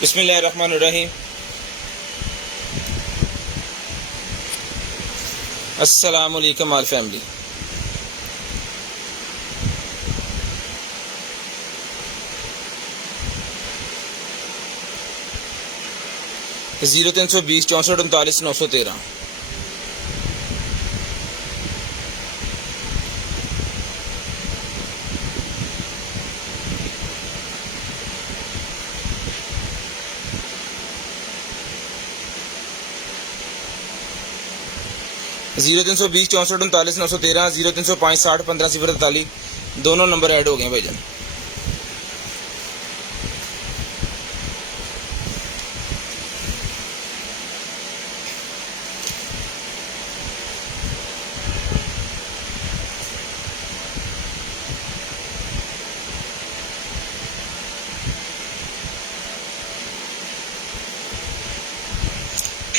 बिस्मिल्लाहिर्रहमानिर्रहीम। अस्सलाम वालेकुम ऑल फैमिली। ज़ीरो 320 64 39 913। ज़ीरो 320 64 39 913, 0305 60 15 043 दोनों नंबर ऐड हो गए भाईजान।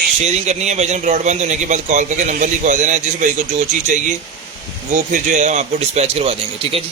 शेयरिंग करनी है भाईजान। ब्रॉडबैंड होने के बाद कॉल करके नंबर लिखवा देना है। जिस भाई को जो चीज़ चाहिए वो फिर जो है हम आपको डिस्पैच करवा देंगे। ठीक है जी।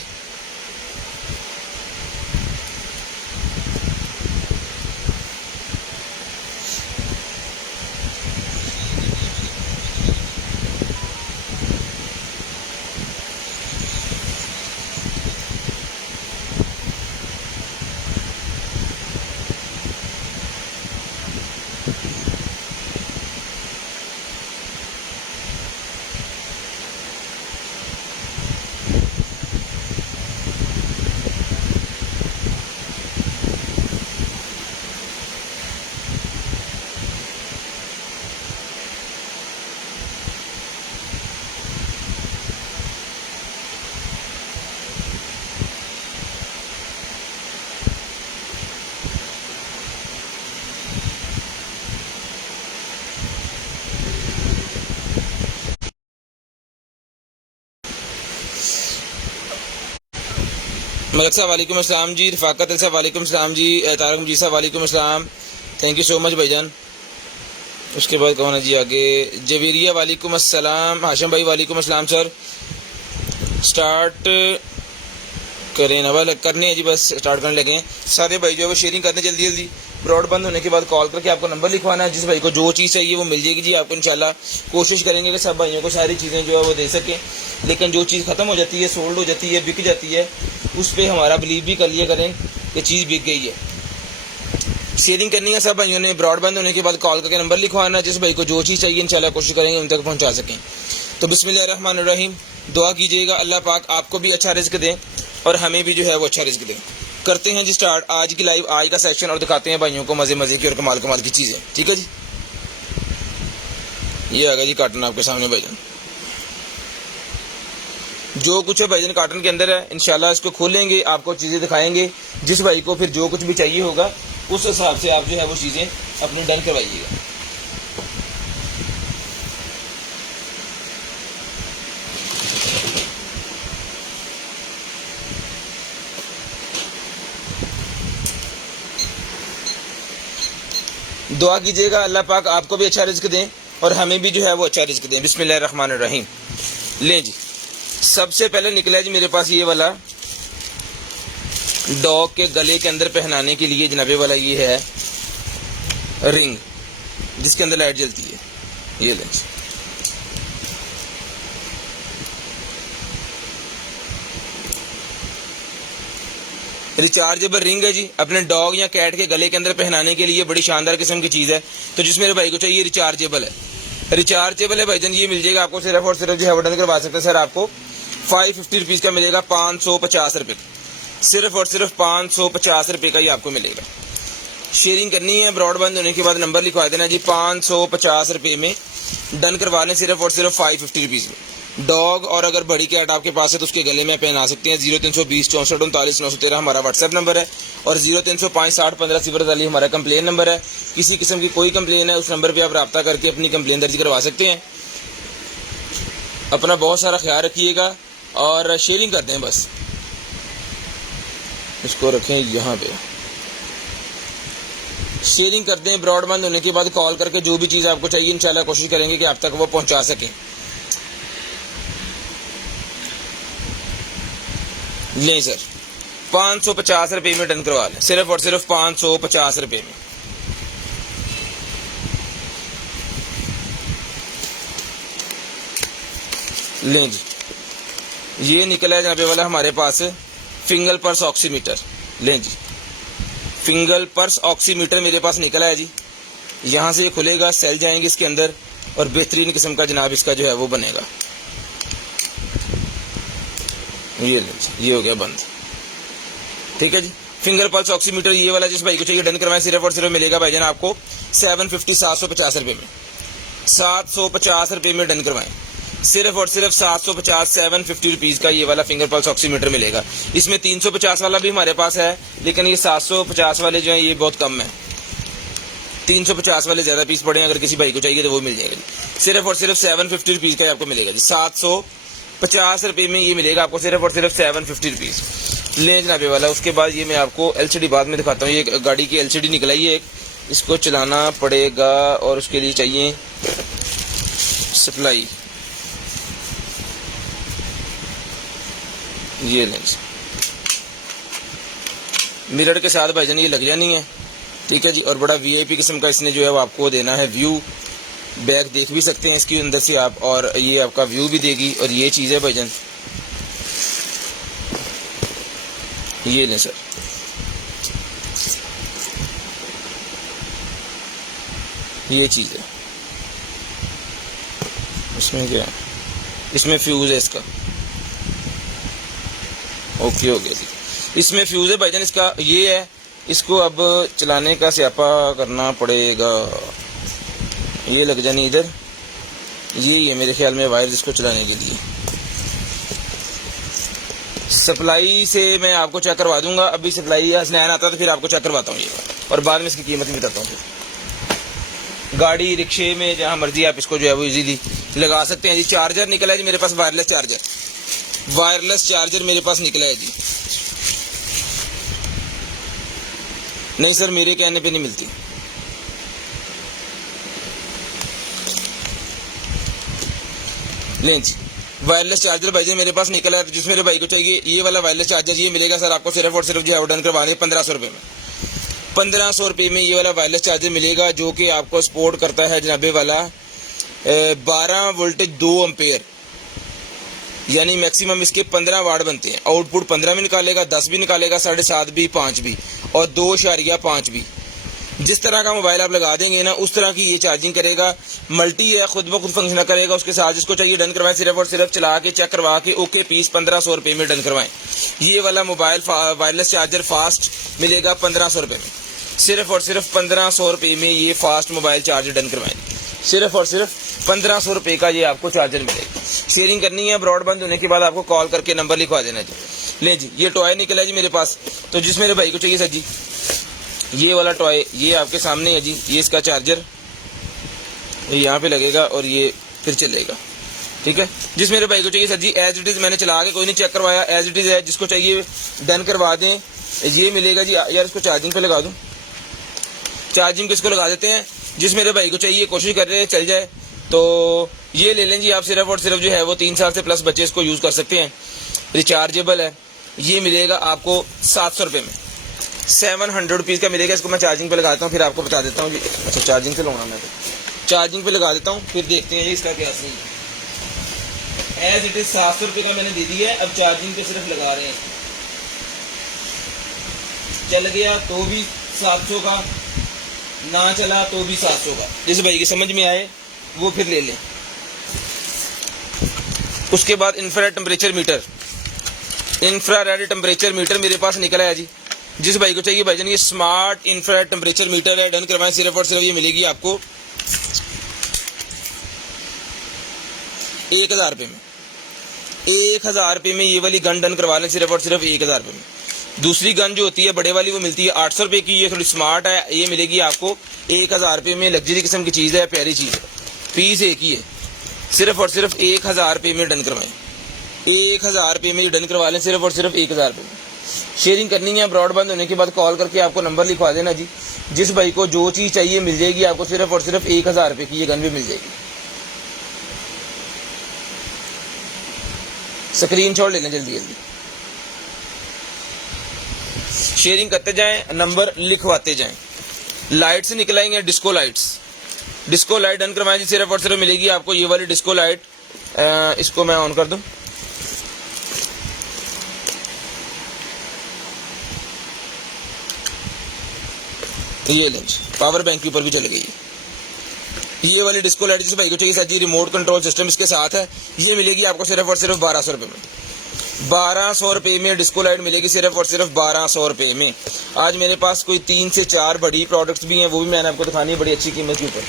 मलक साहब वालेकुम अस्सलाम जी। रफाकत साहब वालेकुम अस्सलाम जी। तारक मजीद साहब वालेकुम अस्सलाम। थैंक यू सो मच भाईजान। उसके बाद कौन है जी आगे? जवेरिया वालेकुम अस्सलाम। हाशिम भाई वालेकुम अस्सलाम। सर स्टार्ट करें ना? वाला करने हैं जी, बस स्टार्ट करने लगे हैं। सारे भाई जो है वो शेयरिंग करते हैं जल्दी जल्दी। ब्रॉड बंद होने के बाद कॉल करके आपको नंबर लिखवाना है। जिस भाई को जो चीज़ चाहिए वो मिल जाएगी जी आपको इंशाल्लाह। कोशिश करेंगे कि सब भाइयों को सारी चीज़ें जो है वो दे सकें, लेकिन जो चीज़ ख़त्म हो जाती है, सोल्ड हो जाती है, बिक जाती है, उस पर हमारा बिलीव भी कर लिया करें कि चीज़ बिक गई है। शेयरिंग करनी है सब भाइयों ने। ब्रॉडबैंड होने के बाद कॉल करके नंबर लिखवाना है। जिस भाई को जो चीज़ चाहिए इंशाल्लाह कोशिश करेंगे उन तक पहुँचा सकें। तो बिस्मिल्लाहिर्रहमानिर्रहीम। दुआ कीजिएगा अल्लाह पाक आपको भी अच्छा रिज़्क दें और हमें भी जो है वो अच्छा रिज़्क दें। करते हैं जी स्टार्ट आज की लाइव, आज का सेक्शन, और दिखाते हैं भाइयों को मज़े मज़े की और कमाल कमाल की चीज़ें। ठीक है जी। ये आ गया जी कार्टन आपके सामने भाईजान। जो कुछ है भाईजान कार्टन के अंदर है, इंशाल्लाह इसको खोलेंगे, आपको चीज़ें दिखाएंगे। जिस भाई को फिर जो कुछ भी चाहिए होगा उस हिसाब से आप जो है वो चीज़ें अपनी डन करवाइएगा। दुआ कीजिएगा अल्लाह पाक आपको भी अच्छा रिज़्क दें और हमें भी जो है वो अच्छा रिज़्क दें। बिस्मिल्लाहिर्रहमानिर्रहीम। लें जी, सबसे पहले निकला है जी मेरे पास ये वाला डॉग के गले के अंदर पहनाने के लिए जनाबे वाला ये है रिंग, जिसके अंदर लाइट जलती है। ये लें, रिचार्जेबल रिंग है जी। अपने डॉग या कैट के गले के अंदर पहनाने के लिए बड़ी शानदार किस्म की चीज़ है। तो जिस मेरे भाई को चाहिए रिचार्जेबल है, रिचार्जेबल है भाईजान। ये मिल जाएगा आपको सिर्फ और सिर्फ जो है वडन करवा सकते हैं सर, आपको 550 रुपीज़ का मिलेगा। 550 रुपये, सिर्फ और सिर्फ 550 रुपये का ही आपको मिलेगा। शेयरिंग करनी है, ब्रॉडबैंड होने के बाद नंबर लिखवा देना जी। 550 रुपये में डन करवा लें, सिर्फ और सिर्फ 550 रुपीज़ में। डॉग और अगर बड़ी कैट आपके पास है तो उसके गले में पहना सकते हैं। 0320 64 39 913 हमारा व्हाट्सएप नंबर है और 0305 60 15 043 हमारा कंप्लेन नंबर है। किसी किस्म की कोई कंप्लेन है उस नंबर पे आप रब्ता करके अपनी कंप्लेन दर्ज करवा सकते हैं। अपना बहुत सारा ख्याल रखिएगा और शेयरिंग करते हैं। बस इसको रखें यहाँ पे, शेयरिंग करते हैं। ब्रॉडबैंड होने के बाद कॉल करके जो भी चीज़ आपको चाहिए इंशाल्लाह कोशिश करेंगे कि आप तक वो पहुँचा सकें। नहीं सर, 550 रुपये में डन करवा लें, सिर्फ और सिर्फ 550 रुपये में। लें जी, ये निकला है जनाब वाला हमारे पास फिंगल पर्स ऑक्सीमीटर। लें जी, फिंगल पर्स ऑक्सीमीटर मेरे पास निकला है जी। यहाँ से ये खुलेगा, सेल जाएंगे इसके अंदर और बेहतरीन किस्म का जनाब इसका जो है वो बनेगा। ये लें जी, ये हो गया बंद। ठीक है जी, फिंगर पल्स ऑक्सीमीटर ये वाला जिस भाई को चाहिए डन करवाएं, सिर्फ और सिर्फ मिलेगा भाईजान आपको 750 750 रुपये में। 750 रुपये में डन करवाएं, सिर्फ और सिर्फ 750 750 रुपीज़ का ये वाला फिंगर पल्स ऑक्सीमीटर मिलेगा। इसमें 350 वाला भी हमारे पास है, लेकिन ये 750 वाले जो हैं ये बहुत कम है। 350 वाले ज़्यादा पीस पड़े हैं, अगर किसी भाई को चाहिए तो वो मिल जाएगा जी। सिर्फ और सिर्फ 750 रुपीज़ का आपको मिलेगा जी। 750 रुपये में ये मिलेगा आपको सिर्फ और सिर्फ 750 रुपीज़। लें जनाबे वाला। उसके बाद ये मैं आपको LCD बाद में दिखाता हूँ। ये गाड़ी की LCD निकलाई है एक, इसको चलाना पड़ेगा और उसके लिए चाहिए सप्लाई। ये लेंस मिरर के साथ भाईजान ये लग जानी है। ठीक है जी, और बड़ा VIP किस्म का इसने जो है वो आपको देना है व्यू। बैक देख भी सकते हैं इसकी अंदर से आप, और ये आपका व्यू भी देगी। और ये चीज़ है भाईजान, ये लें सर, ये चीज़ है। इसमें क्या है, इसमें फ्यूज़ है इसका। ओके हो गया जी, इसमें फ्यूज़ है भाईजान इसका। ये है, इसको अब चलाने का स्यापा करना पड़ेगा। ये लग जानी इधर, यही है मेरे ख्याल में वायर जिसको चलाने के लिए। सप्लाई से मैं आपको चेक करवा दूंगा। अभी सप्लाई हसनैन आता तो फिर आपको चेक करवाता हूँ ये, और बाद में इसकी कीमत भी बताता हूँ। फिर गाड़ी रिक्शे में जहाँ मर्जी आप इसको जो है वो इजीली लगा सकते हैं जी। चार्जर निकला है जी मेरे पास, वायरलेस चार्जर। वायरलेस चार्जर मेरे पास निकला है जी। नहीं सर, मेरे कहने पे नहीं मिलती। लें जी, वायरलेस चार्जर भाई मेरे पास निकला है। जिस मेरे भाई को चाहिए ये वाला वायरलेस चार्जर, ये मिलेगा सर आपको सिर्फ और सिर्फ जो है डन करवाने 1500 रुपये में। 1500 रुपये में ये वाला वायरलेस चार्जर मिलेगा, जो कि आपको सपोर्ट करता है जनाबे वाला 12 वोल्टेज 2 एम्पेयर, यानी मैक्सिमम इसके 15 वाट बनते हैं। आउटपुट 15 भी निकालेगा, 10 भी निकालेगा, 7.5 भी, 5 भी और 2.5 भी। जिस तरह का मोबाइल आप लगा देंगे ना, उस तरह की ये चार्जिंग करेगा। मल्टी है, खुद ब खुद फंक्शन करेगा। उसके साथ जिसको चाहिए डन करवाएं, सिर्फ और सिर्फ चला के चेक करवा के ओके पीस 1500 रुपये में डन करवाएं। ये वाला मोबाइल वायरलेस चार्जर फास्ट मिलेगा 1500 रुपये में। सिर्फ और सिर्फ 1500 रुपये में ये फास्ट मोबाइल चार्जर डन करवाएं। सिर्फ और सिर्फ 1500 रुपये का ये आपको चार्जर मिलेगा। शेयरिंग करनी है, ब्रॉडबैंड होने के बाद आपको कॉल करके नंबर लिखवा देना जी। ले जी, ये टॉय निकला है जी मेरे पास। तो जिस मेरे भाई को चाहिए सर जी ये वाला टॉय, ये आपके सामने है जी। ये इसका चार्जर यहाँ पे लगेगा और ये फिर चलेगा। ठीक है, जिस मेरे भाई को चाहिए sir ji as it is, मैंने चला के कोई नहीं चेक करवाया, एज इट इज़ है। जिसको चाहिए डन करवा दें, ये मिलेगा जी। यार इसको चार्जिंग पे लगा दूँ, चार्जिंग किसको लगा देते हैं। जिस मेरे भाई को चाहिए, कोशिश कर रहे हैं चल जाए तो ये ले लें जी आप। सिर्फ और सिर्फ जो है वो 3 साल से प्लस बच्चे इसको यूज़ कर सकते हैं, रिचार्जेबल है। ये मिलेगा आपको 700 रुपये में, 700 रुपीज़ का मिलेगा। इसको मैं चार्जिंग पे लगाता हूँ, फिर आपको बता देता हूँ जी। अच्छा, चार्जिंग पे लगाना, मैं तो चार्जिंग पे लगा देता हूँ, फिर देखते हैं जी इसका क्या सही है। एज इट इज़ 700 रुपये का मैंने दे दिया है। अब चार्जिंग पे सिर्फ लगा रहे हैं, चल गया तो भी 700 का, ना चला तो भी 700 का। जिस भाई की समझ में आए वो फिर ले लें। उसके बाद infrared temperature metre, infrared temperature metre मेरे पास निकला है जी। जिस भाई को चाहिए भाईजान ये स्मार्ट इंफ्रारेड टेम्परेचर मीटर है, डन करवाएं। सिर्फ और सिर्फ ये मिलेगी आपको 1000 रुपये में। 1000 रुपये में ये वाली गन डन करवा लें, सिर्फ और सिर्फ 1000 रुपये में। दूसरी गन जो होती है बड़े वाली वो मिलती है 800 रुपये की। ये थोड़ी स्मार्ट है, ये मिलेगी आपको 1000 रुपये में। लग्जरी किस्म की चीज़ है, प्यारी चीज़ है, पीस एक ही है। सिर्फ और सिर्फ 1000 रुपये में डन करवाएं। 1000 रुपये में डन करवा लें, सिर्फ और सिर्फ 1000 रुपये में। शेयरिंग करनी है, ब्रॉडबैंड होने के बाद कॉल करके आपको नंबर लिखवा देना जी। जिस भाई को जो चीज़ चाहिए मिल जाएगी आपको। सिर्फ और सिर्फ 1000 रुपये की ये गन भी मिल जाएगी। स्क्रीनशॉट ले लें जल्दी जल्दी, शेयरिंग करते जाएं, नंबर लिखवाते जाएं। लाइट्स निकलाएंगे, disco lights, disco light done करवाएं जी। सिर्फ और सिर्फ मिलेगी आपको ये वाली डिस्को लाइट इसको मैं ऑन कर दूं। ये लेंज पावर बैंक के ऊपर भी चली गई। ये वाली डिस्को लाइट जिस भाई को चाहिए सर जी, रिमोट कंट्रोल सिस्टम इसके साथ है। ये मिलेगी आपको सिर्फ और सिर्फ 1200 रुपये में। 1200 रुपये में डिस्को लाइट मिलेगी सिर्फ और सिर्फ 1200 रुपये में। आज मेरे पास कोई 3 से 4 बड़ी प्रोडक्ट्स भी हैं, वो भी मैंने आपको दिखानी है बड़ी अच्छी कीमत के ऊपर।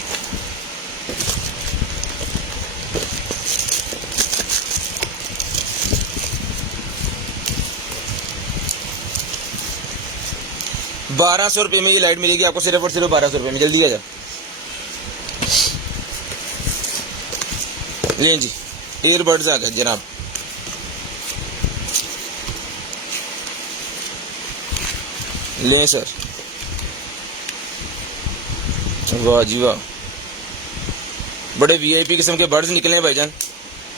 ₹1200 में ये लाइट मिलेगी आपको सिर्फ और सिर्फ 1200 रुपये में। जल्दी आ जाओ। लें जी, ईयरबड्स आ गए जनाब। लें सर, वाह जी वाह, बड़े वीआईपी किस्म के बर्ड्स निकले हैं भाईजान।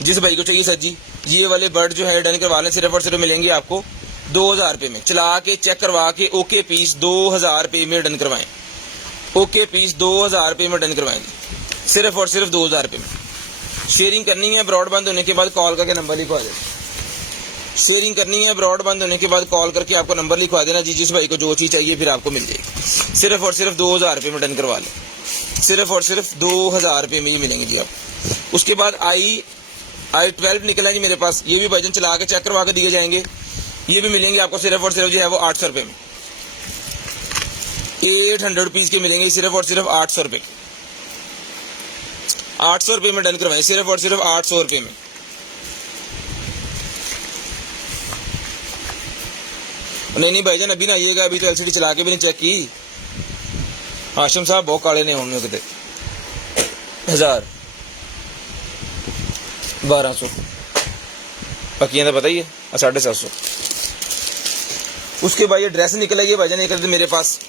जिस भाई को चाहिए सर जी, ये वाले बर्ड जो है डन करवा लें, सिर्फ और सिर्फ मिलेंगे आपको 2000 रुपये में। चला के चेक करवा के ओके पीस 2000 रुपये में डन करवाएं। ओके पीस 2000 रुपये में डन करवाएंगे, सिर्फ और सिर्फ 2000 रुपये में। शेयरिंग करनी है, ब्रॉडबैंड होने के बाद कॉल करके नंबर लिखवा दें। शेयरिंग करनी है, ब्रॉडबैंड होने के बाद कॉल करके आपको नंबर लिखवा देना जी। जिस भाई को जो चीज़ चाहिए फिर आपको मिल जाएगी। सिर्फ और सिर्फ 2000 रुपये में डन करवा लें। सिर्फ और सिर्फ 2000 रुपये में ही मिलेंगे जी आप। उसके बाद i12 निकला जी मेरे पास। ये भी भाईजान चला के चेक करवा के दिए जाएंगे। ये भी मिलेंगे आपको सिर्फ और सिर्फ जो है वो 800 रुपये में। 800 रुपीज़ के मिलेंगे सिर्फ और सिर्फ 800 रुपये। 800 रुपये में डन करवाएं, सिर्फ और सिर्फ 800 रुपये में। नहीं भाईजान अभी ना आइएगा, अभी तो एलसीडी चला के भी नहीं चेक की। हाशिम साहब बहुत काले ने होंगे कितने। 1000 1200 बाकी तो पता ही है 750। उसके बाद ये ड्रेस निकल आई है भाईजान एक मेरे पास।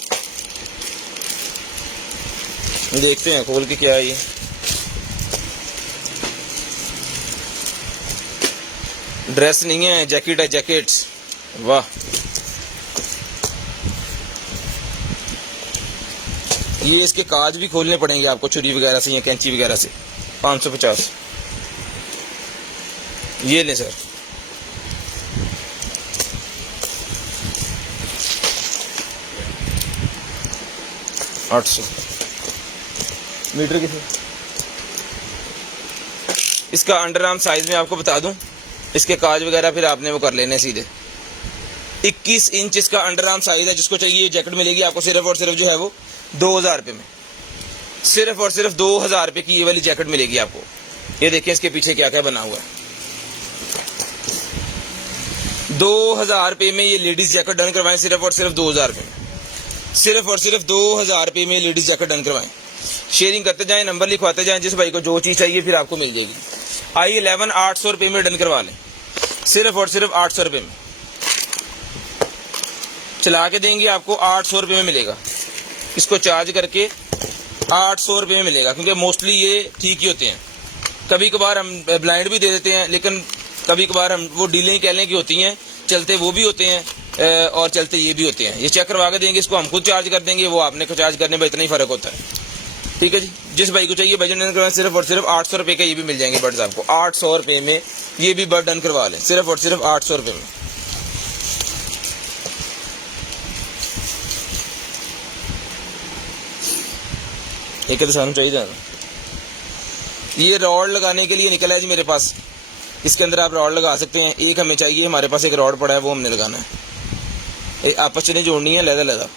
देखते हैं खोल के क्या है ये। ड्रेस नहीं है, जैकेट है, जैकेट्स। वाह, ये इसके काज भी खोलने पड़ेंगे आपको छुरी वगैरह से या कैंची वगैरह से। 550। ये ले सर, $800 मीटर कितने। इसका अंडर आर्म साइज में आपको बता दूं, इसके काज वगैरह फिर आपने वो कर लेने सीधे। 21 इंच इसका अंडर आर्म साइज है। जिसको चाहिए जैकेट मिलेगी आपको सिर्फ और सिर्फ जो है वो 2000 रुपये में। सिर्फ और सिर्फ 2000 रुपये की ये वाली जैकेट मिलेगी आपको। ये देखिए इसके पीछे क्या क्या बना हुआ है। 2000 रुपये में ये लेडीज जैकेट डन करवाएं, सिर्फ और सिर्फ 2000 रुपये में। सिर्फ और सिर्फ 2000 रुपये में लेडीज जैकेट डन करवाएं। शेयरिंग करते जाएं, नंबर लिखवाते जाएं। जिस भाई को जो चीज़ चाहिए फिर आपको मिल जाएगी। i11 800 रुपये में डन करवा लें, सिर्फ और सिर्फ 800 रुपये में। चला के देंगे आपको 800 रुपये में मिलेगा। इसको चार्ज करके 800 रुपये में मिलेगा, क्योंकि मोस्टली ये ठीक ही होते हैं। कभी कभार हम ब्लाइंड भी दे देते हैं, लेकिन कभी कभार हम वो डीलें ही कहने की होती हैं, चलते वो भी होते हैं और चलते ये भी होते हैं। ये चेक करवा के देंगे, इसको हम खुद चार्ज कर देंगे, वो आपने को चार्ज करने में इतना ही फ़र्क होता है। ठीक है जी। जिस भाई को चाहिए बजट डन करवाएं, सिर्फ और सिर्फ 800 रुपये का ये भी मिल जाएंगे बर्ड्स आपको। 800 रुपये में ये भी बर्ड डन करवा लें, सिर्फ और सिर्फ 800 रुपये में। एक तो सानू चाहिए। ये रॉड लगाने के लिए निकला है जी मेरे पास। इसके अंदर आप रॉड लगा सकते हैं। एक हमें चाहिए, हमारे पास एक रॉड पड़ा है, वो हमने लगाना है। आपस में जोड़नी है लहदा।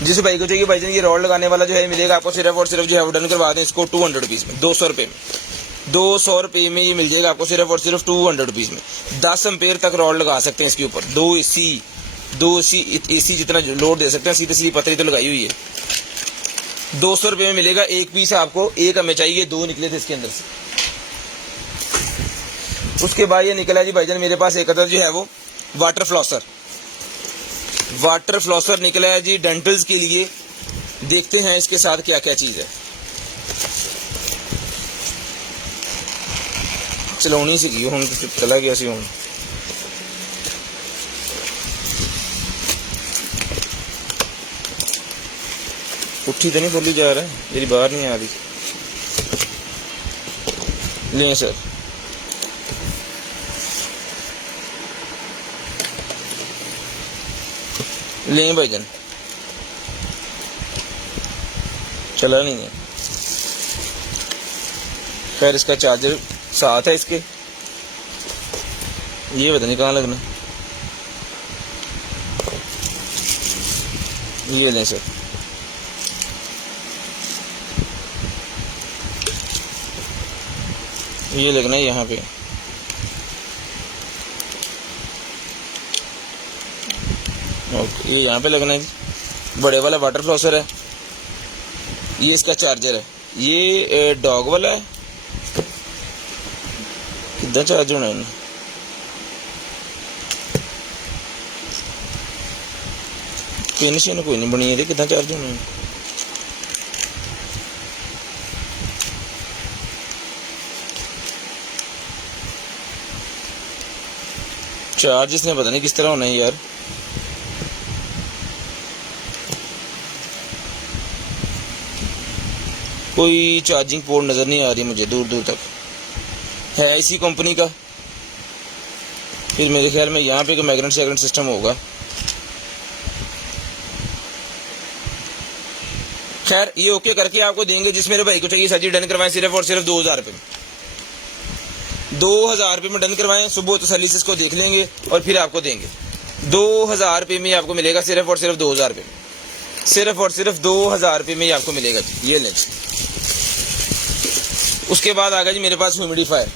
जिस भाई को चाहिए भाईजान ये रॉड लगाने वाला जो है मिलेगा आपको सिर्फ और सिर्फ जो है वो डन करवा दें इसको 200 रुपीज़ में। 200 रुपये में, 200 रुपये में ये मिल जाएगा आपको सिर्फ और सिर्फ 200 रुपीज़ में। 10 एम्पेयर तक रॉड लगा सकते हैं इसके ऊपर। 2 एसी जितना लोड दे सकते हैं। सीधी सीधी पतरी तो लगाई हुई है। 200 रुपये में मिलेगा एक पीस आपको। एक हमें चाहिए, 2 निकले थे इसके अंदर से। उसके बाद ये निकला जी भाईजान मेरे पास एक अदर जो है वो वाटर फ्लॉसर। वाटर फ्लॉसर निकला है जी डेंटल्स के लिए। देखते हैं इसके साथ क्या क्या चीज़ है। चलानी सीखी हूँ तो चला गया सी हूँ। उठी तो नहीं खोली जा रहा है, मेरी बाहर नहीं आ रही। लें सर, लें भाईजान, चला नहीं है। खैर इसका चार्जर साथ है इसके, ये पता नहीं कहाँ लगना। ये लें सर, ये लगना है यहाँ पे। ओके, ये यहाँ पे लगना है जी। बड़े वाला वाटर फ्लॉसर है, ये इसका चार्जर है। ये डॉग वाला है, कितना चार्ज होना है? पिन कोई नहीं बनी है, कितना चार्ज होना है? चार्ज इसने पता नहीं किस तरह होना है यार। कोई चार्जिंग पोर्ट नज़र नहीं आ रही मुझे दूर दूर तक। है इसी कंपनी का, फिर मेरे ख्याल में यहाँ पे कोई मैग्नेट सैग्नेट सिस्टम होगा। खैर ये ओके करके आपको देंगे। जिस मेरे भाई को चाहिए सर जी डन करवाएं सिर्फ और सिर्फ 2000 रुपये में। 2000 रुपये में डन करवाएं, सुबह तसल्ली से इसको देख लेंगे और फिर आपको देंगे। 2000 रुपये में आपको मिलेगा, सिर्फ और सिर्फ 2000 रुपये में, सिर्फ और सिर्फ 2000 रुपये में ही आपको मिलेगा जी। ये लें। उसके बाद आ गया जी मेरे पास ह्यूमिडिफायर।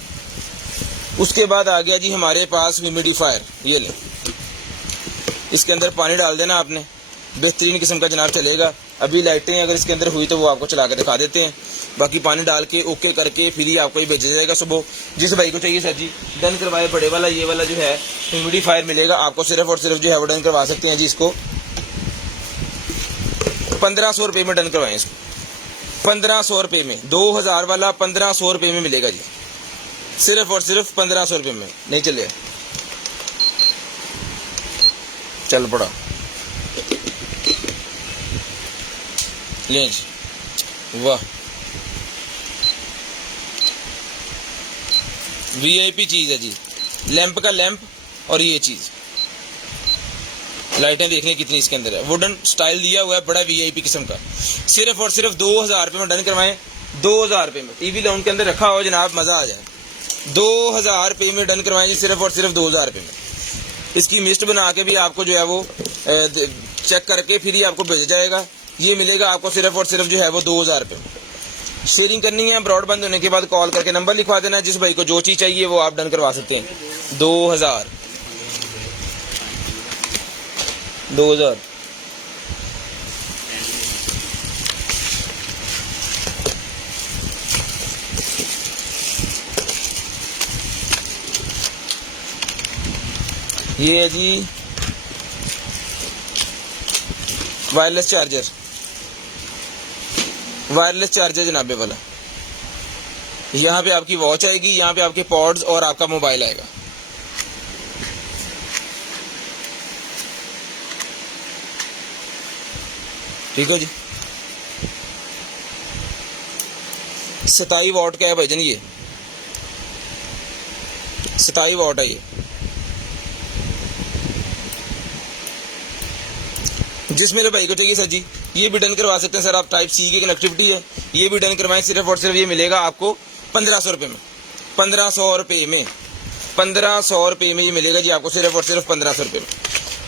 उसके बाद आ गया जी हमारे पास ह्यूमिडिफायर। ये लें, इसके अंदर पानी डाल देना आपने, बेहतरीन किस्म का जनाब चलेगा। अभी लाइटें अगर इसके अंदर हुई तो वो आपको चला के दिखा देते हैं। बाकी पानी डाल के ओके करके फिर ही आपको ये भेजा जाएगा सुबह। जिस भाई को चाहिए सर जी डन करवाए, बड़े वाला ये वाला जो है ह्यूमिडिफायर मिलेगा आपको, सिर्फ और सिर्फ जो है वो डन करवा सकते हैं जी। इसको 1500 रुपये में डन करवाएं इसको, 1500 रुपये में। 2000 वाला 1500 रुपये में मिलेगा जी, सिर्फ और सिर्फ 1500 रुपये में। नहीं चले, चल पड़ा। लें जी, वाह वीआईपी चीज है जी। लैंप का लैंप और ये चीज, लाइटें देखने कितनी इसके अंदर है। वुडन स्टाइल दिया हुआ है, बड़ा वीआईपी किस्म का। सिर्फ और सिर्फ 2000 रुपये में डन करवाएं। 2000 रुपये में टीवी लाउंज के अंदर रखा हो जनाब, मजा आ जाए। 2000 रुपये में डन करवाएं जी, सिर्फ और सिर्फ 2000 रुपये में। इसकी लिस्ट बना के भी आपको जो है वो चेक करके फिर ही आपको भेजा जाएगा। ये मिलेगा आपको सिर्फ और सिर्फ जो है वो 2000 रुपये में। शेयरिंग करनी है, ब्रॉड बंद होने के बाद कॉल करके नंबर लिखवा देना है। जिस भाई को जो चीज़ चाहिए वो आप डन करवा सकते हैं। 2000 ये है जी वायरलेस चार्जर, वायरलेस चार्जर जनाबे वाला। यहाँ पे आपकी वॉच आएगी, यहाँ पे आपके पॉड्स और आपका मोबाइल आएगा। ठीक है जी। 27 वॉट का है भाईजान, ये 27 वॉट है ये। जिस मेरे भाई को चाहिए सर जी ये भी डन करवा सकते हैं सर आप। टाइप सी की कनेक्टिविटी है, ये भी डन करवाएं। सिर्फ और सिर्फ ये मिलेगा आपको 1500 रुपये में, 1500 रुपये में, 1500 रुपये में ये मिलेगा जी आपको, सिर्फ और सिर्फ 1500 रुपये में।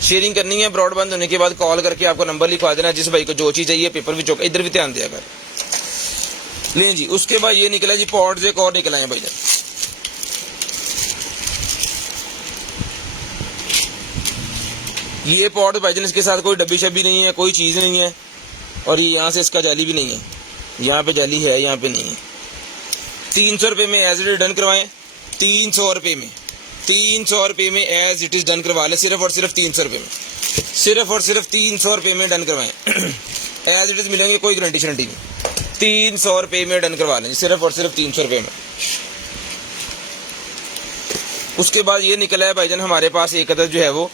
शेयरिंग करनी है, ब्रॉड बंद होने के बाद कॉल करके आपको नंबर लिखवा देना। जिस भाई को जो चीज़ चाहिए, पेपर भी चौक, इधर भी ध्यान दिया कर। लें जी, उसके बाद ये निकला जी पॉड्स, एक और निकला है भाईजान। ये पॉड भाईजान, इसके साथ कोई डब्बी शब्बी नहीं है, कोई चीज़ नहीं है। और ये यहाँ से इसका जाली भी नहीं है, यहाँ पे जाली है, यहाँ पे नहीं है। 300 रुपये में एज इट इज डन करवाएं। 300 रुपये में, 300 रुपये में एज इट इज डन करवा लें। सिर्फ और सिर्फ 300 रुपये में, सिर्फ और सिर्फ 300 रुपये में डन करवाएं। एज इट इज मिलेंगे, कोई गारंटी शरंटी नहीं। 300 रुपये में डन करवा लें, सिर्फ और सिर्फ 300 रुपये में। उसके बाद ये निकला है भाईजान हमारे पास एक अदद जो है वो,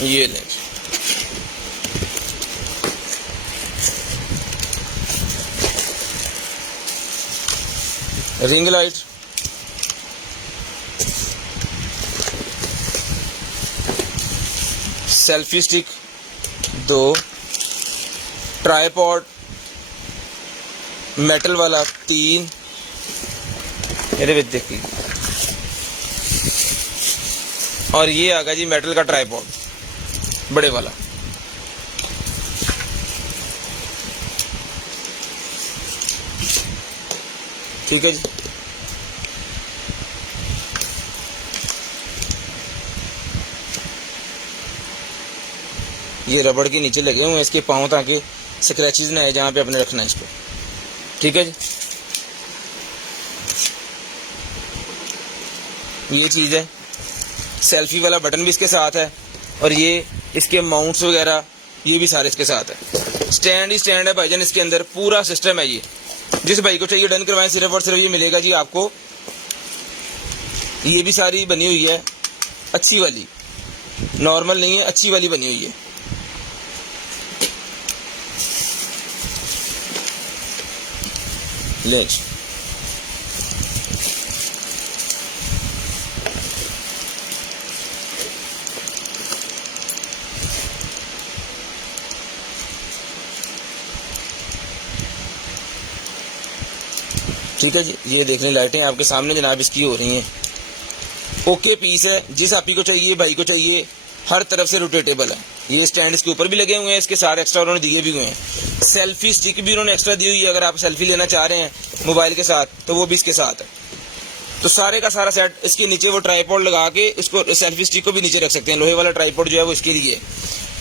ये लें। Ring light, selfie stick 2, tripod metal वाला 3, मेरे विच देखिए, और ये आ गया जी मेटल का ट्राइपॉड बड़े वाला। ठीक है जी। ये रबड़ के नीचे लगे हुए हैं इसके पाँव, ताकि स्क्रैचेस ना आए जहाँ पे अपने रखना है इसको। ठीक है जी। ये चीज़ है, सेल्फी वाला बटन भी इसके साथ है, और ये इसके माउंट्स वगैरह ये भी सारे इसके साथ है। स्टैंड ही स्टैंड है भाईजान, इसके अंदर पूरा सिस्टम है। ये जिस भाई को चाहिए डन करवाएं, सिर्फ और सिर्फ ये मिलेगा जी आपको। ये भी सारी बनी हुई है अच्छी वाली, नॉर्मल नहीं है, अच्छी वाली बनी हुई है। ले ठीक है जी। ये देख लें लाइटें आपके सामने जनाब इसकी हो रही हैं। ओके पीस है, जिस आपी को चाहिए भाई को चाहिए, हर तरफ से रोटेटेबल है। ये स्टैंड इसके ऊपर भी लगे हुए हैं, इसके सारे एक्स्ट्रा उन्होंने दिए भी हुए हैं। सेल्फी स्टिक भी उन्होंने एक्स्ट्रा दी हुई है, अगर आप सेल्फी लेना चाह रहे हैं मोबाइल के साथ तो वो भी इसके साथ है। तो सारे का सारा सेट इसके नीचे वो ट्राइपॉड लगा के इसको सेल्फी स्टिक को भी नीचे रख सकते हैं। लोहे वाला ट्राइपॉड जो है वो इसके लिए।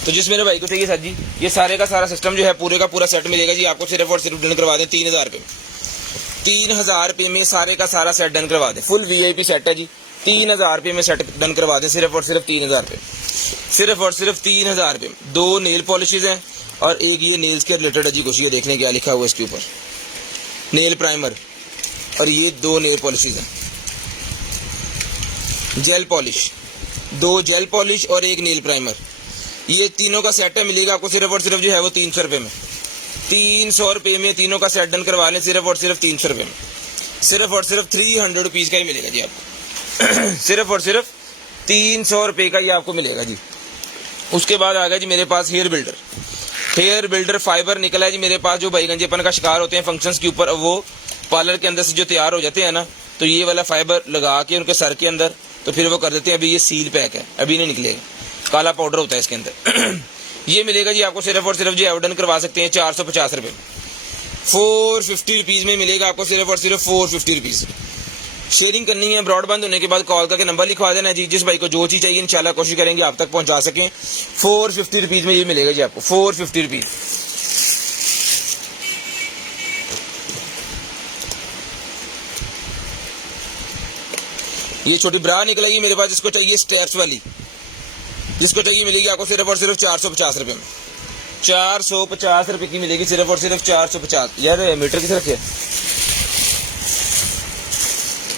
तो जिस मेरे भाई को चाहिए सर जी, ये सारे का सारा सिस्टम जो है पूरे का पूरा सेट मिलेगा जी आपको। सिर्फ और सिर्फ डन करवा दें 3000 रुपये में। 3000 रुपये में सारे का सारा सेट डन करवा दें। फुल VIP सेट है जी। 3000 रुपये में सेट डन करवा दें, सिर्फ और सिर्फ 3000 रुपये। सिर्फ और सिर्फ 3000 रुपये। 2 नेल पॉलिशेज हैं और एक ये नेल्स के रिलेटेड है जी। कुछ ये देखने क्या लिखा हुआ है इसके ऊपर, नेल प्राइमर, और ये 2 नेल पॉलिशेज हैं। जेल पॉलिश, 2 जेल पॉलिश और 1 नेल प्राइमर। ये तीनों का सेट है, मिलेगा आपको सिर्फ और सिर्फ जो है वो 300 रुपये में। 300 रुपये में तीनों का सेट डन करवा लें, सिर्फ और सिर्फ 300 रुपये में। सिर्फ और सिर्फ 300 रुपीज़ का ही मिलेगा जी आपको। सिर्फ और सिर्फ 300 रुपये का ही आपको मिलेगा जी। उसके बाद आ गया जी मेरे पास hair builder. Hair builder fibre निकला है जी मेरे पास। जो भाईगंजेपन का शिकार होते हैं फंक्शंस के ऊपर, वो पार्लर के अंदर से जो तैयार हो जाते हैं ना, तो ये वाला फाइबर लगा के उनके सर के अंदर, तो फिर वो कर देते हैं। अभी ये सील पैक है, अभी नहीं निकलेगा, काला पाउडर होता है इसके अंदर। ये मिलेगा जी आपको सिर्फ और सिर्फ जो एवडन करवा सकते हैं 450 रुपये में। 450 रुपीज़ में मिलेगा आपको सिर्फ और सिर्फ 450 रुपीज़। शेयरिंग करनी है, ब्रॉडबैंड होने के बाद कॉल करके नंबर लिखवा देना जी। जिस भाई को जो चीज़ चाहिए इंशाल्लाह कोशिश करेंगे आप तक पहुंचा सकें। 450 रुपीज़ में ये मिलेगा जी आपको, 450 रुपीज़। ये छोटी ब्रा निकलेगी मेरे पास, जिसको चाहिए स्ट्रैप्स वाली, जिसको चाहिए मिलेगी आपको सिर्फ और सिर्फ 450 रुपये में। 450 रुपये की मिलेगी सिर्फ और सिर्फ 450। यार मीटर किस रखे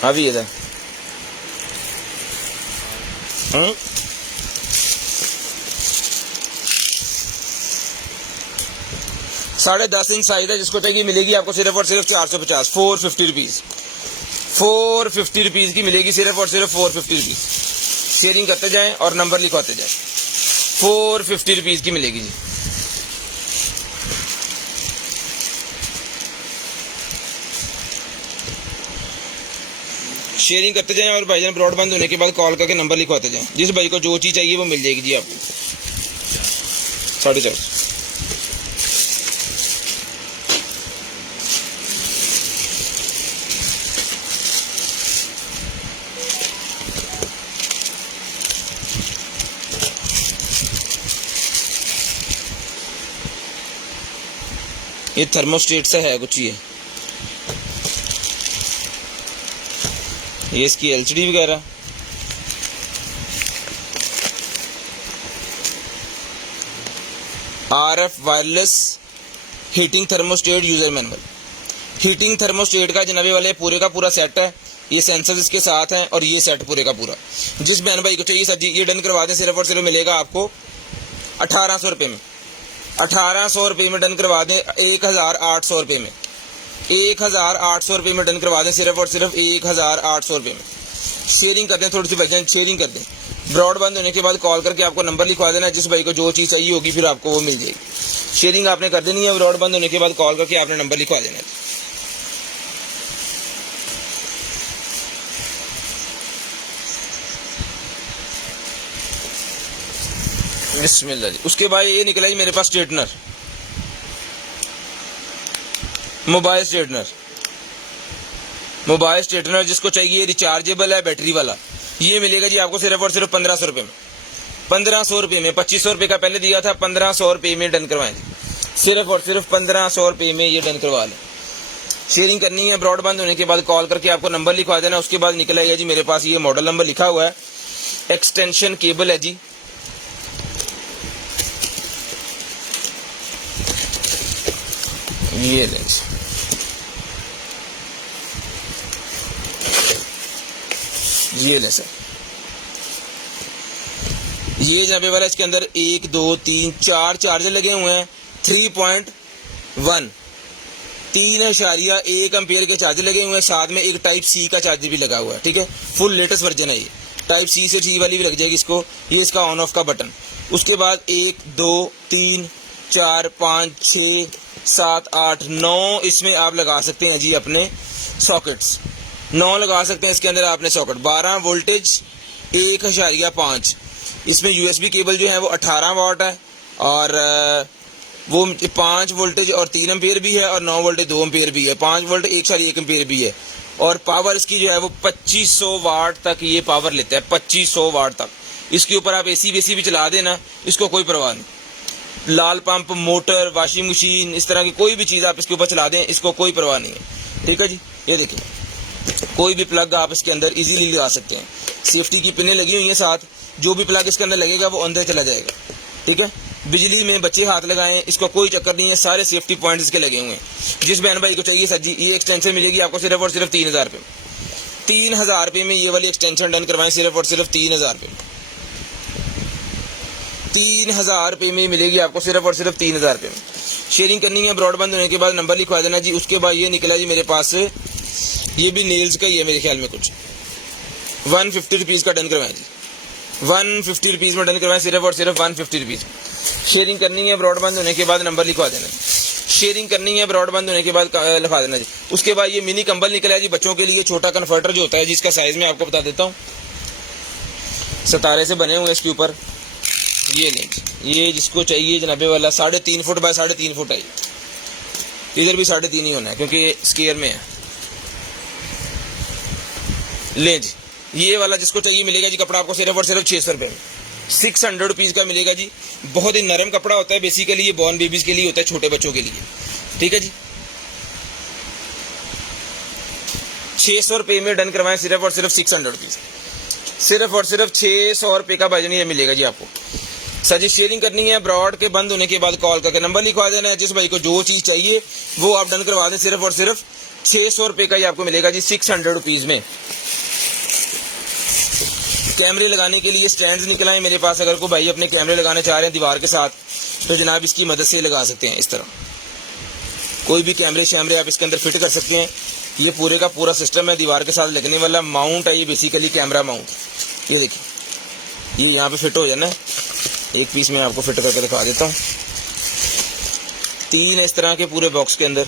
अभी ये था 10.5 इंच साइज है। जिसको चाहिए मिलेगी आपको सिर्फ और सिर्फ 450, 450 रुपीज़। 450 रुपीज़ की मिलेगी सिर्फ और सिर्फ 450 रुपीज़। शेयरिंग करते जाएं और नंबर लिखवाते जाएं। 450 रुपीज़ की मिलेगी जी। शेयरिंग करते जाएं और भाईजान ब्रॉडबैंड होने के बाद कॉल करके नंबर लिखवाते जाएं। जिस भाई को जो चीज़ चाहिए वो मिल जाएगी जी आपको। 450। ये थर्मोस्टेट से है कुछ ये इसकी LCD वगैरह। RF wireless heating thermostat user manual. Heating thermostat का जनाबे वाले पूरे का पूरा सेट है। ये सेंसर्स इसके साथ हैं और ये सेट पूरे का पूरा। जिस बहन भाई को चाहिए सर जी ये डन करवा दें, सिर्फ और सिर्फ मिलेगा आपको 1800 रुपये में। 1800 रुपये में डन करवा दें, 1800 रुपये में। 1800 रुपये में डन करवा दें, सिर्फ और सिर्फ 1800 रुपये में। शेयरिंग कर दें, थोड़ी सी भाईजान शेयरिंग कर दें। ब्रॉडबैंड होने के बाद कॉल करके आपको नंबर लिखवा देना, जिस भाई को जो चीज़ चाहिए होगी फिर आपको वो मिल जाएगी। शेयरिंग आपने कर देनी है, ब्रॉडबैंड होने के बाद कॉल करके आपने नंबर लिखवा देना है। बिस्मिल्लाह जी। उसके बाद ये निकला जी मेरे पास straightener, mobile straightener. Mobile straightener जिसको चाहिए रिचार्जेबल है, बैटरी वाला, ये मिलेगा जी आपको सिर्फ और सिर्फ 1500 रुपये में। 1500 रुपये में, 2500 रुपये का पहले दिया था, 1500 रुपये में डन करवाएं जी। सिर्फ और सिर्फ 1500 रुपये में ये डन करवा लें। शेयरिंग करनी है, ब्रॉडबैंड होने के बाद कॉल करके आपको नंबर लिखवा देना। उसके बाद निकला है जी मेरे पास ये मॉडल नंबर लिखा हुआ है, एक्सटेंशन केबल है जी। ये लें, ये लें सर, ये जनाबे वाला इसके अंदर 1 2 3 4 चार्जर लगे हुए हैं। 3.1 3.1 एम्पियर के चार्जर लगे हुए हैं, साथ में एक टाइप सी का चार्जर भी लगा हुआ है। ठीक है, फुल लेटेस्ट वर्जन है ये। टाइप सी से सी वाली भी लग जाएगी इसको। ये इसका ऑन ऑफ का बटन। उसके बाद 1 2 3 4 5 6 7 8 9 इसमें आप लगा सकते हैं जी अपने सॉकेट्स। 9 लगा सकते हैं इसके अंदर आपने सॉकेट। 12 वोल्टेज 1.5। इसमें यूएसबी केबल जो है वो 18 वाट है, और वो 5 वोल्टेज और 3 एम्पियर भी है, और 9 वोल्टेज 2 एम्पियर भी है, 5 वोल्ट 1.1 एम्पियर भी है। और पावर इसकी जो है वो 2500 वाट तक ये पावर लेता है, 2500 वाट तक। इसके ऊपर आप एसी वेसी भी चला देना, इसको कोई परवाह नहीं। लाल पंप, मोटर, वॉशिंग मशीन, इस तरह की कोई भी चीज़ आप इसके ऊपर चला दें, इसको कोई परवाह नहीं है। ठीक है जी, ये देखिए, कोई भी प्लग आप इसके अंदर इजीली लगा सकते हैं। सेफ्टी की पिनें लगी हुई हैं साथ, जो भी प्लग इसके अंदर लगेगा वो अंदर चला जाएगा। ठीक है, बिजली में बच्चे हाथ लगाएं, इसका कोई चक्कर नहीं है, सारे सेफ्टी पॉइंट्स इसके लगे हुए हैं। जिस बहन भाई को चाहिए सर जी, ये एक्सटेंशन मिलेगी आपको सिर्फ और सिर्फ 3000 रुपये में। 3000 रुपये में ये वाली एक्सटेंशन डन करवाएं, सिर्फ और सिर्फ 3000 रुपये में। 3000 रुपये में मिलेगी आपको सिर्फ और सिर्फ 3000 रुपये में। शेयरिंग करनी है, ब्रॉडबैंड होने के बाद नंबर लिखवा देना जी। उसके बाद ये निकला जी मेरे पास, ये भी नेल्स का ही है मेरे ख्याल में कुछ, 150 रुपीज़ का डन करवाएं जी। 150 रुपीज़ में डन करवाएं, सिर्फ और सिर्फ 150 रुपीज़। शेयरिंग करनी है, ब्रॉडबैंड होने के बाद नंबर लिखवा देना। शेयरिंग करनी है, ब्रॉडबैंड होने के बाद लिखवा देना जी। उसके बाद ये मिनी कंबल निकला है जी बच्चों के लिए, छोटा कन्वर्टर जो होता है जिसका साइज मैं आपको बता देता हूँ। सितारे से बने हुए इसके ऊपर, ये लें, ये जिसको चाहिए जनाबे वाला 3.5 फुट बाय 3.5 फुट है। इधर भी 3.5 ही होना है क्योंकि स्क्वायर में है। लें जी, ये वाला जिसको चाहिए मिलेगा जी। कपड़ा आपको सिर्फ और सिर्फ 600 रुपये में, 600 रुपीज़ का मिलेगा जी। बहुत ही नरम कपड़ा होता है, बेसिकली ये बॉर्न बेबीज़ के लिए होता है, छोटे बच्चों के लिए। ठीक है जी, 600 रुपये में डन करवाएं, सिर्फ और सिर्फ 600 रुपीज़। सिर्फ और सिर्फ 600 रुपये का भाईजान ये मिलेगा जी आपको। सर जी, शेयरिंग करनी है, ब्रॉड के बंद होने के बाद कॉल करके नंबर लिखवा देना है। जिस भाई को जो चीज़ चाहिए वो आप डन करवा दें, सिर्फ और सिर्फ 600 रुपये का ही आपको मिलेगा जी, 600 रुपीज़ में। कैमरे लगाने के लिए स्टैंड्स निकल आए मेरे पास। अगर कोई भाई अपने कैमरे लगाने चाह रहे हैं दीवार के साथ, तो जनाब इसकी मदद से लगा सकते हैं। इस तरह कोई भी कैमरे शैमरे आप इसके अंदर फिट कर सकते हैं। ये पूरे का पूरा सिस्टम है, दीवार के साथ लगने वाला माउंट है ये, बेसिकली कैमरा माउंट। ये देखिए, ये यहाँ पे फिट हो जाना है। एक पीस में आपको फिट करके दिखा देता हूँ। 3 इस तरह के पूरे बॉक्स के अंदर।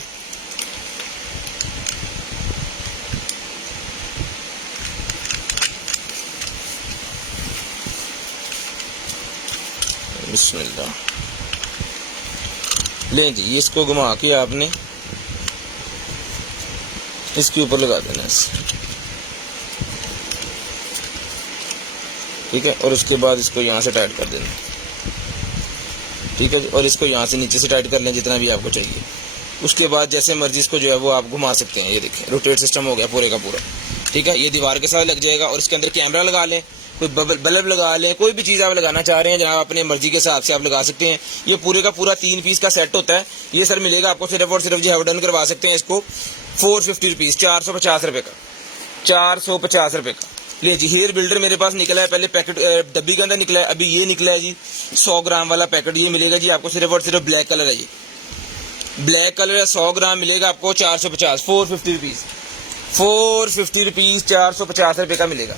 बिस्मिल्लाह, लें जी, ये इसको घुमा के आपने इसके ऊपर लगा देना है। ठीक है, और उसके बाद इसको यहाँ से टाइट कर देना। ठीक है, और इसको यहाँ से नीचे से टाइट कर लें जितना भी आपको चाहिए। उसके बाद जैसे मर्जी इसको जो है वो आप घुमा सकते हैं। ये देखें, रोटेट सिस्टम हो गया पूरे का पूरा। ठीक है, ये दीवार के साथ लग जाएगा, और इसके अंदर कैमरा लगा लें, कोई बल्ब लगा लें, कोई भी चीज़ आप लगाना चाह रहे हैं जनाब अपने मर्जी के हिसाब से आप लगा सकते हैं। ये पूरे का पूरा 3 पीस का सेट होता है। ये सर मिलेगा आपको सिर्फ और सिर्फ जी, डन करवा सकते हैं इसको 450 रुपीज़, 450 रुपये का, 450 रुपये का। ले जी, हेयर बिल्डर मेरे पास निकला है, पहले पैकेट डब्बी के अंदर निकला है, अभी ये निकला है जी 100 ग्राम वाला पैकेट। ये मिलेगा जी आपको सिर्फ और सिर्फ, ब्लैक कलर है ये, ब्लैक कलर है 100 ग्राम मिलेगा आपको 450, 450 रुपीज़, 450 रुपीज़, 450 रुपये का मिलेगा।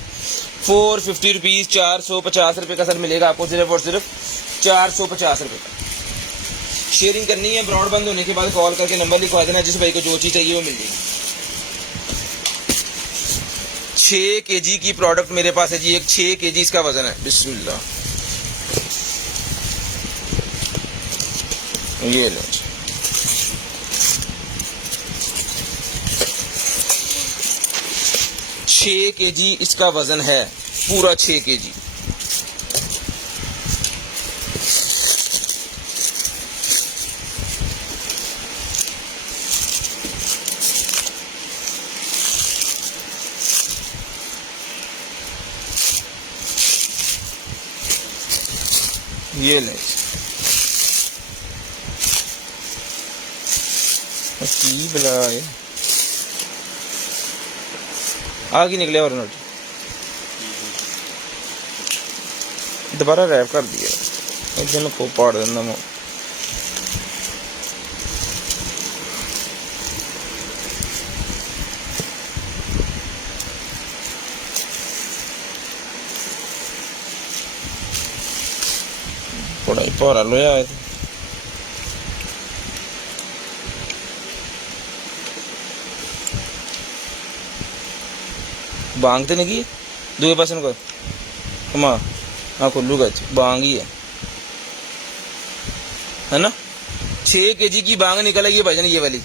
450 रुपीज़, 450 रुपये का सर मिलेगा आपको, सिर्फ और सिर्फ 450 रुपये का। शेयरिंग करनी है, ब्रॉड बंद होने के बाद कॉल करके नंबर लिखवा देना, जिस भाई को जो चीज़ चाहिए वो मिल जाएगी। 6 kg की प्रोडक्ट मेरे पास है जी, एक 6 kg इसका वजन है। बिस्मिल्लाह, ये लो 6 kg इसका वजन है, पूरा 6 kg। ये ले बुलाए आगे निकले और नोट दोबारा रैप कर दिया, इधर को पाड़ देना मैं। पढ़ाई पढ़ा लो यार, बांगते नहीं की दूसरे पास को कमा हाँ खुल्लूगा बांग ही है ना। 6 kg की बांग निकल आई है भाईजान, ये वाली।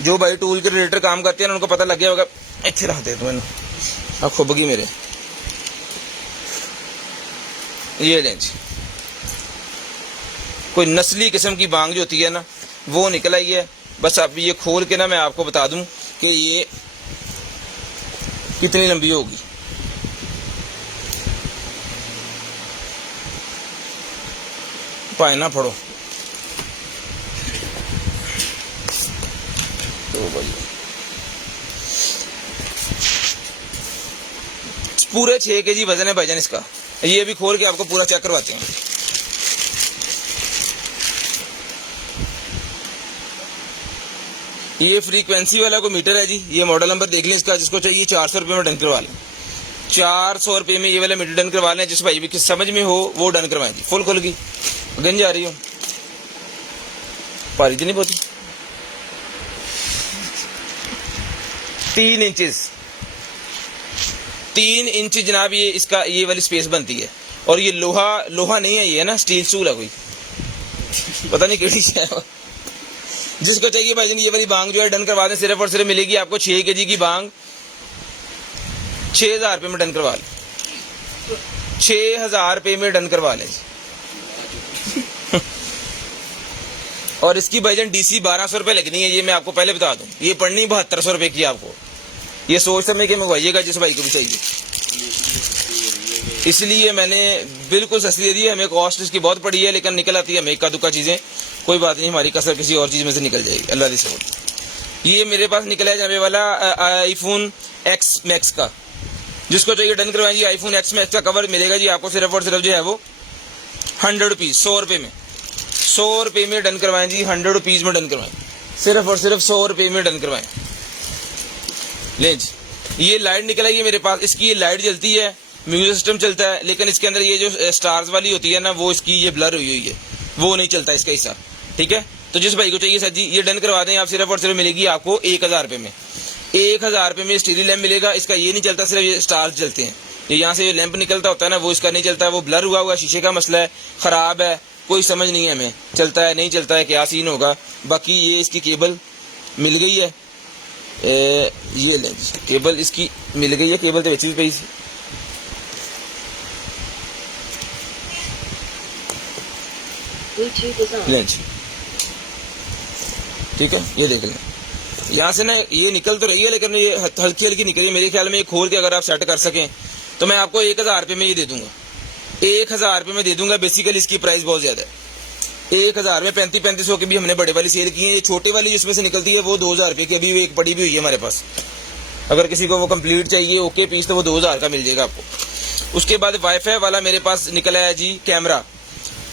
जो भाई टूल के रिलेटेड काम करते हैं ना उनको पता लग गया होगा। अच्छे रहते तो मैंने हाँ खुबगी मेरे ये लेंज, कोई नस्ली किस्म की बांग जो होती है ना वो निकल आई है। बस अब ये खोल के ना मैं आपको बता दूं कि ये कितनी लंबी होगी। पाए ना पड़ो तो भाई पूरे 6 kg वजन है भाईजान इसका। ये भी खोल के आपको पूरा चेक करवाते हैं। ये फ्रीक्वेंसी वाला को मीटर है जी, ये मॉडल नंबर देख लें इसका। जिसको चाहिए 400 रुपये में डन करवा लें, 400 रुपये में ये वाला मीटर डन करवा लें। जिस भाई भी किस समझ में हो वो डन करवाएं जी। फुल खुल की गंज आ रही हूँ, पारी तो नहीं पोती। 3 इंचेस, 3 इंच जनाब ये इसका ये वाली स्पेस बनती है। और ये लोहा नहीं है, ये है ना स्टील स्टूल है, कोई पता नहीं केड़ी है। जिसको चाहिए भाई ये वाली बांग जो है डन करवा दें। सिर्फ और सिर्फ मिलेगी आपको 6 kg की बांग 6000 रुपये में डन करवा लें, 6000 रुपये में डन करवा लें। और इसकी भाईजान DC 1200 रुपये लगनी है, ये मैं आपको पहले बता दूं। ये पड़नी 7200 रुपये की आपको। ये सोच समझ के मंगवाइएगा जिस भाई को भी चाहिए। इसलिए मैंने बिल्कुल सस्ती दे दी है। हमें कॉस्ट इसकी बहुत पड़ी है, लेकिन निकल आती है हमें इक्का दुक्का चीज़ें। कोई बात नहीं, हमारी कसर किसी और चीज़ में से निकल जाएगी, अल्लाह दी सपोर्ट। ये मेरे पास निकला है जाने वाला iPhone X Max का। जिसको चाहिए डन करवाएं जी। iPhone X Max का कवर मिलेगा जी आपको सिर्फ और सिर्फ जो है वो 100 रुपीज़, 100 रुपये में, 100 रुपये में डन करवाएं जी। 100 रुपीज़ में डन करवाएं, सिर्फ और सिर्फ 100 रुपये में डन करवाएं। लें जी, ये लाइट निकल आई है मेरे पास। इसकी ये लाइट जलती है, म्यूजिक सिस्टम चलता है, लेकिन इसके अंदर ये जो स्टार्स वाली होती है ना वो इसकी ये ब्लर हुई हुई है, वो नहीं चलता इसका हिस्सा। ठीक है, तो जिस भाई को चाहिए सर जी ये डन करवा दें आप। सिर्फ और सिर्फ मिलेगी आपको 1000 रुपये में। 1000 रुपये में स्टील लैंप मिलेगा। इसका ये नहीं चलता, सिर्फ ये स्टार्स चलते हैं। ये यहाँ से लैंप निकलता होता है ना वो इसका नहीं चलता, वो ब्लर हुआ हुआ शीशे का मसला है, ख़राब है, कोई समझ नहीं है हमें चलता है नहीं चलता है, क्या सीन होगा। बाकी ये इसकी केबल मिल गई है, ये लें केबल इसकी मिल गई है। केबल तो बेची पई सी। लें जी, ठीक है, ये देख लें। यहाँ से ना ये निकल तो रही है, लेकिन ये हल्की हल्की निकली है। मेरे ख्याल में ये खोल के अगर आप सेट कर सकें तो मैं आपको 1000 रुपये में ये दे दूंगा, 1000 रुपये में दे दूंगा। बेसिकली इसकी प्राइस बहुत ज्यादा है। 1000 में 3500 की भी हमने बड़े वाली सेल की है। ये छोटे वाली जिसमें से निकलती है वो 2000 रुपये की अभी एक पड़ी भी हुई है हमारे पास। अगर किसी को वो कंप्लीट चाहिए ओके पीस तो वो 2000 का मिल जाएगा आपको। उसके बाद वाईफाई वाला मेरे पास निकला है जी कैमरा।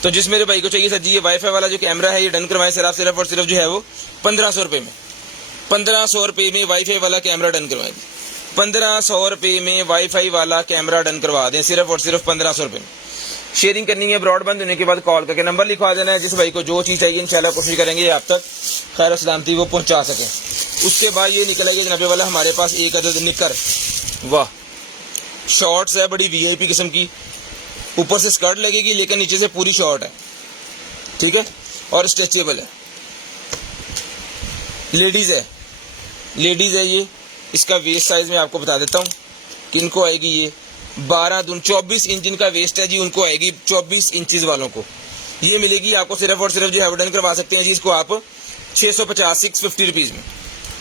तो जिस मेरे भाई को चाहिए सर जी ये वाईफाई वाला जो कैमरा है ये डन करवाएं सर आप सिर्फ और सिर्फ जो है वो 1500 रुपये में, 1500 रुपये में वाईफाई वाला कैमरा डन करवाएं। 1500 रुपये में वाईफाई वाला कैमरा डन करवा दें सिर्फ और सिर्फ 1500 रुपये में। शेयरिंग करनी है, ब्रॉडबैंड होने के बाद कॉल करके नंबर लिखवा देना है। जिस भाई को जो चीज़ चाहिए इंशाल्लाह कोशिश करेंगे आप तक खैर सलामती वो पहुंचा सकें। उसके बाद ये निकलेगा जनाबे वाला हमारे पास एक अदद निकर, वाह शॉर्ट्स है बड़ी वीआईपी किस्म की, ऊपर से स्कर्ट लगेगी लेकिन नीचे से पूरी शॉर्ट है, ठीक है, और स्ट्रेचेबल है। लेडीज़ है ये। इसका वेस्ट साइज मैं आपको बता देता हूँ किनको आएगी ये 12 दून 24 इंच इनका वेस्ट है जी, उनको आएगी 24 इंचेस वालों को ये मिलेगी आपको सिर्फ और सिर्फ जो है डन करवा सकते हैं जी इसको आप 650 रुपीज़ में।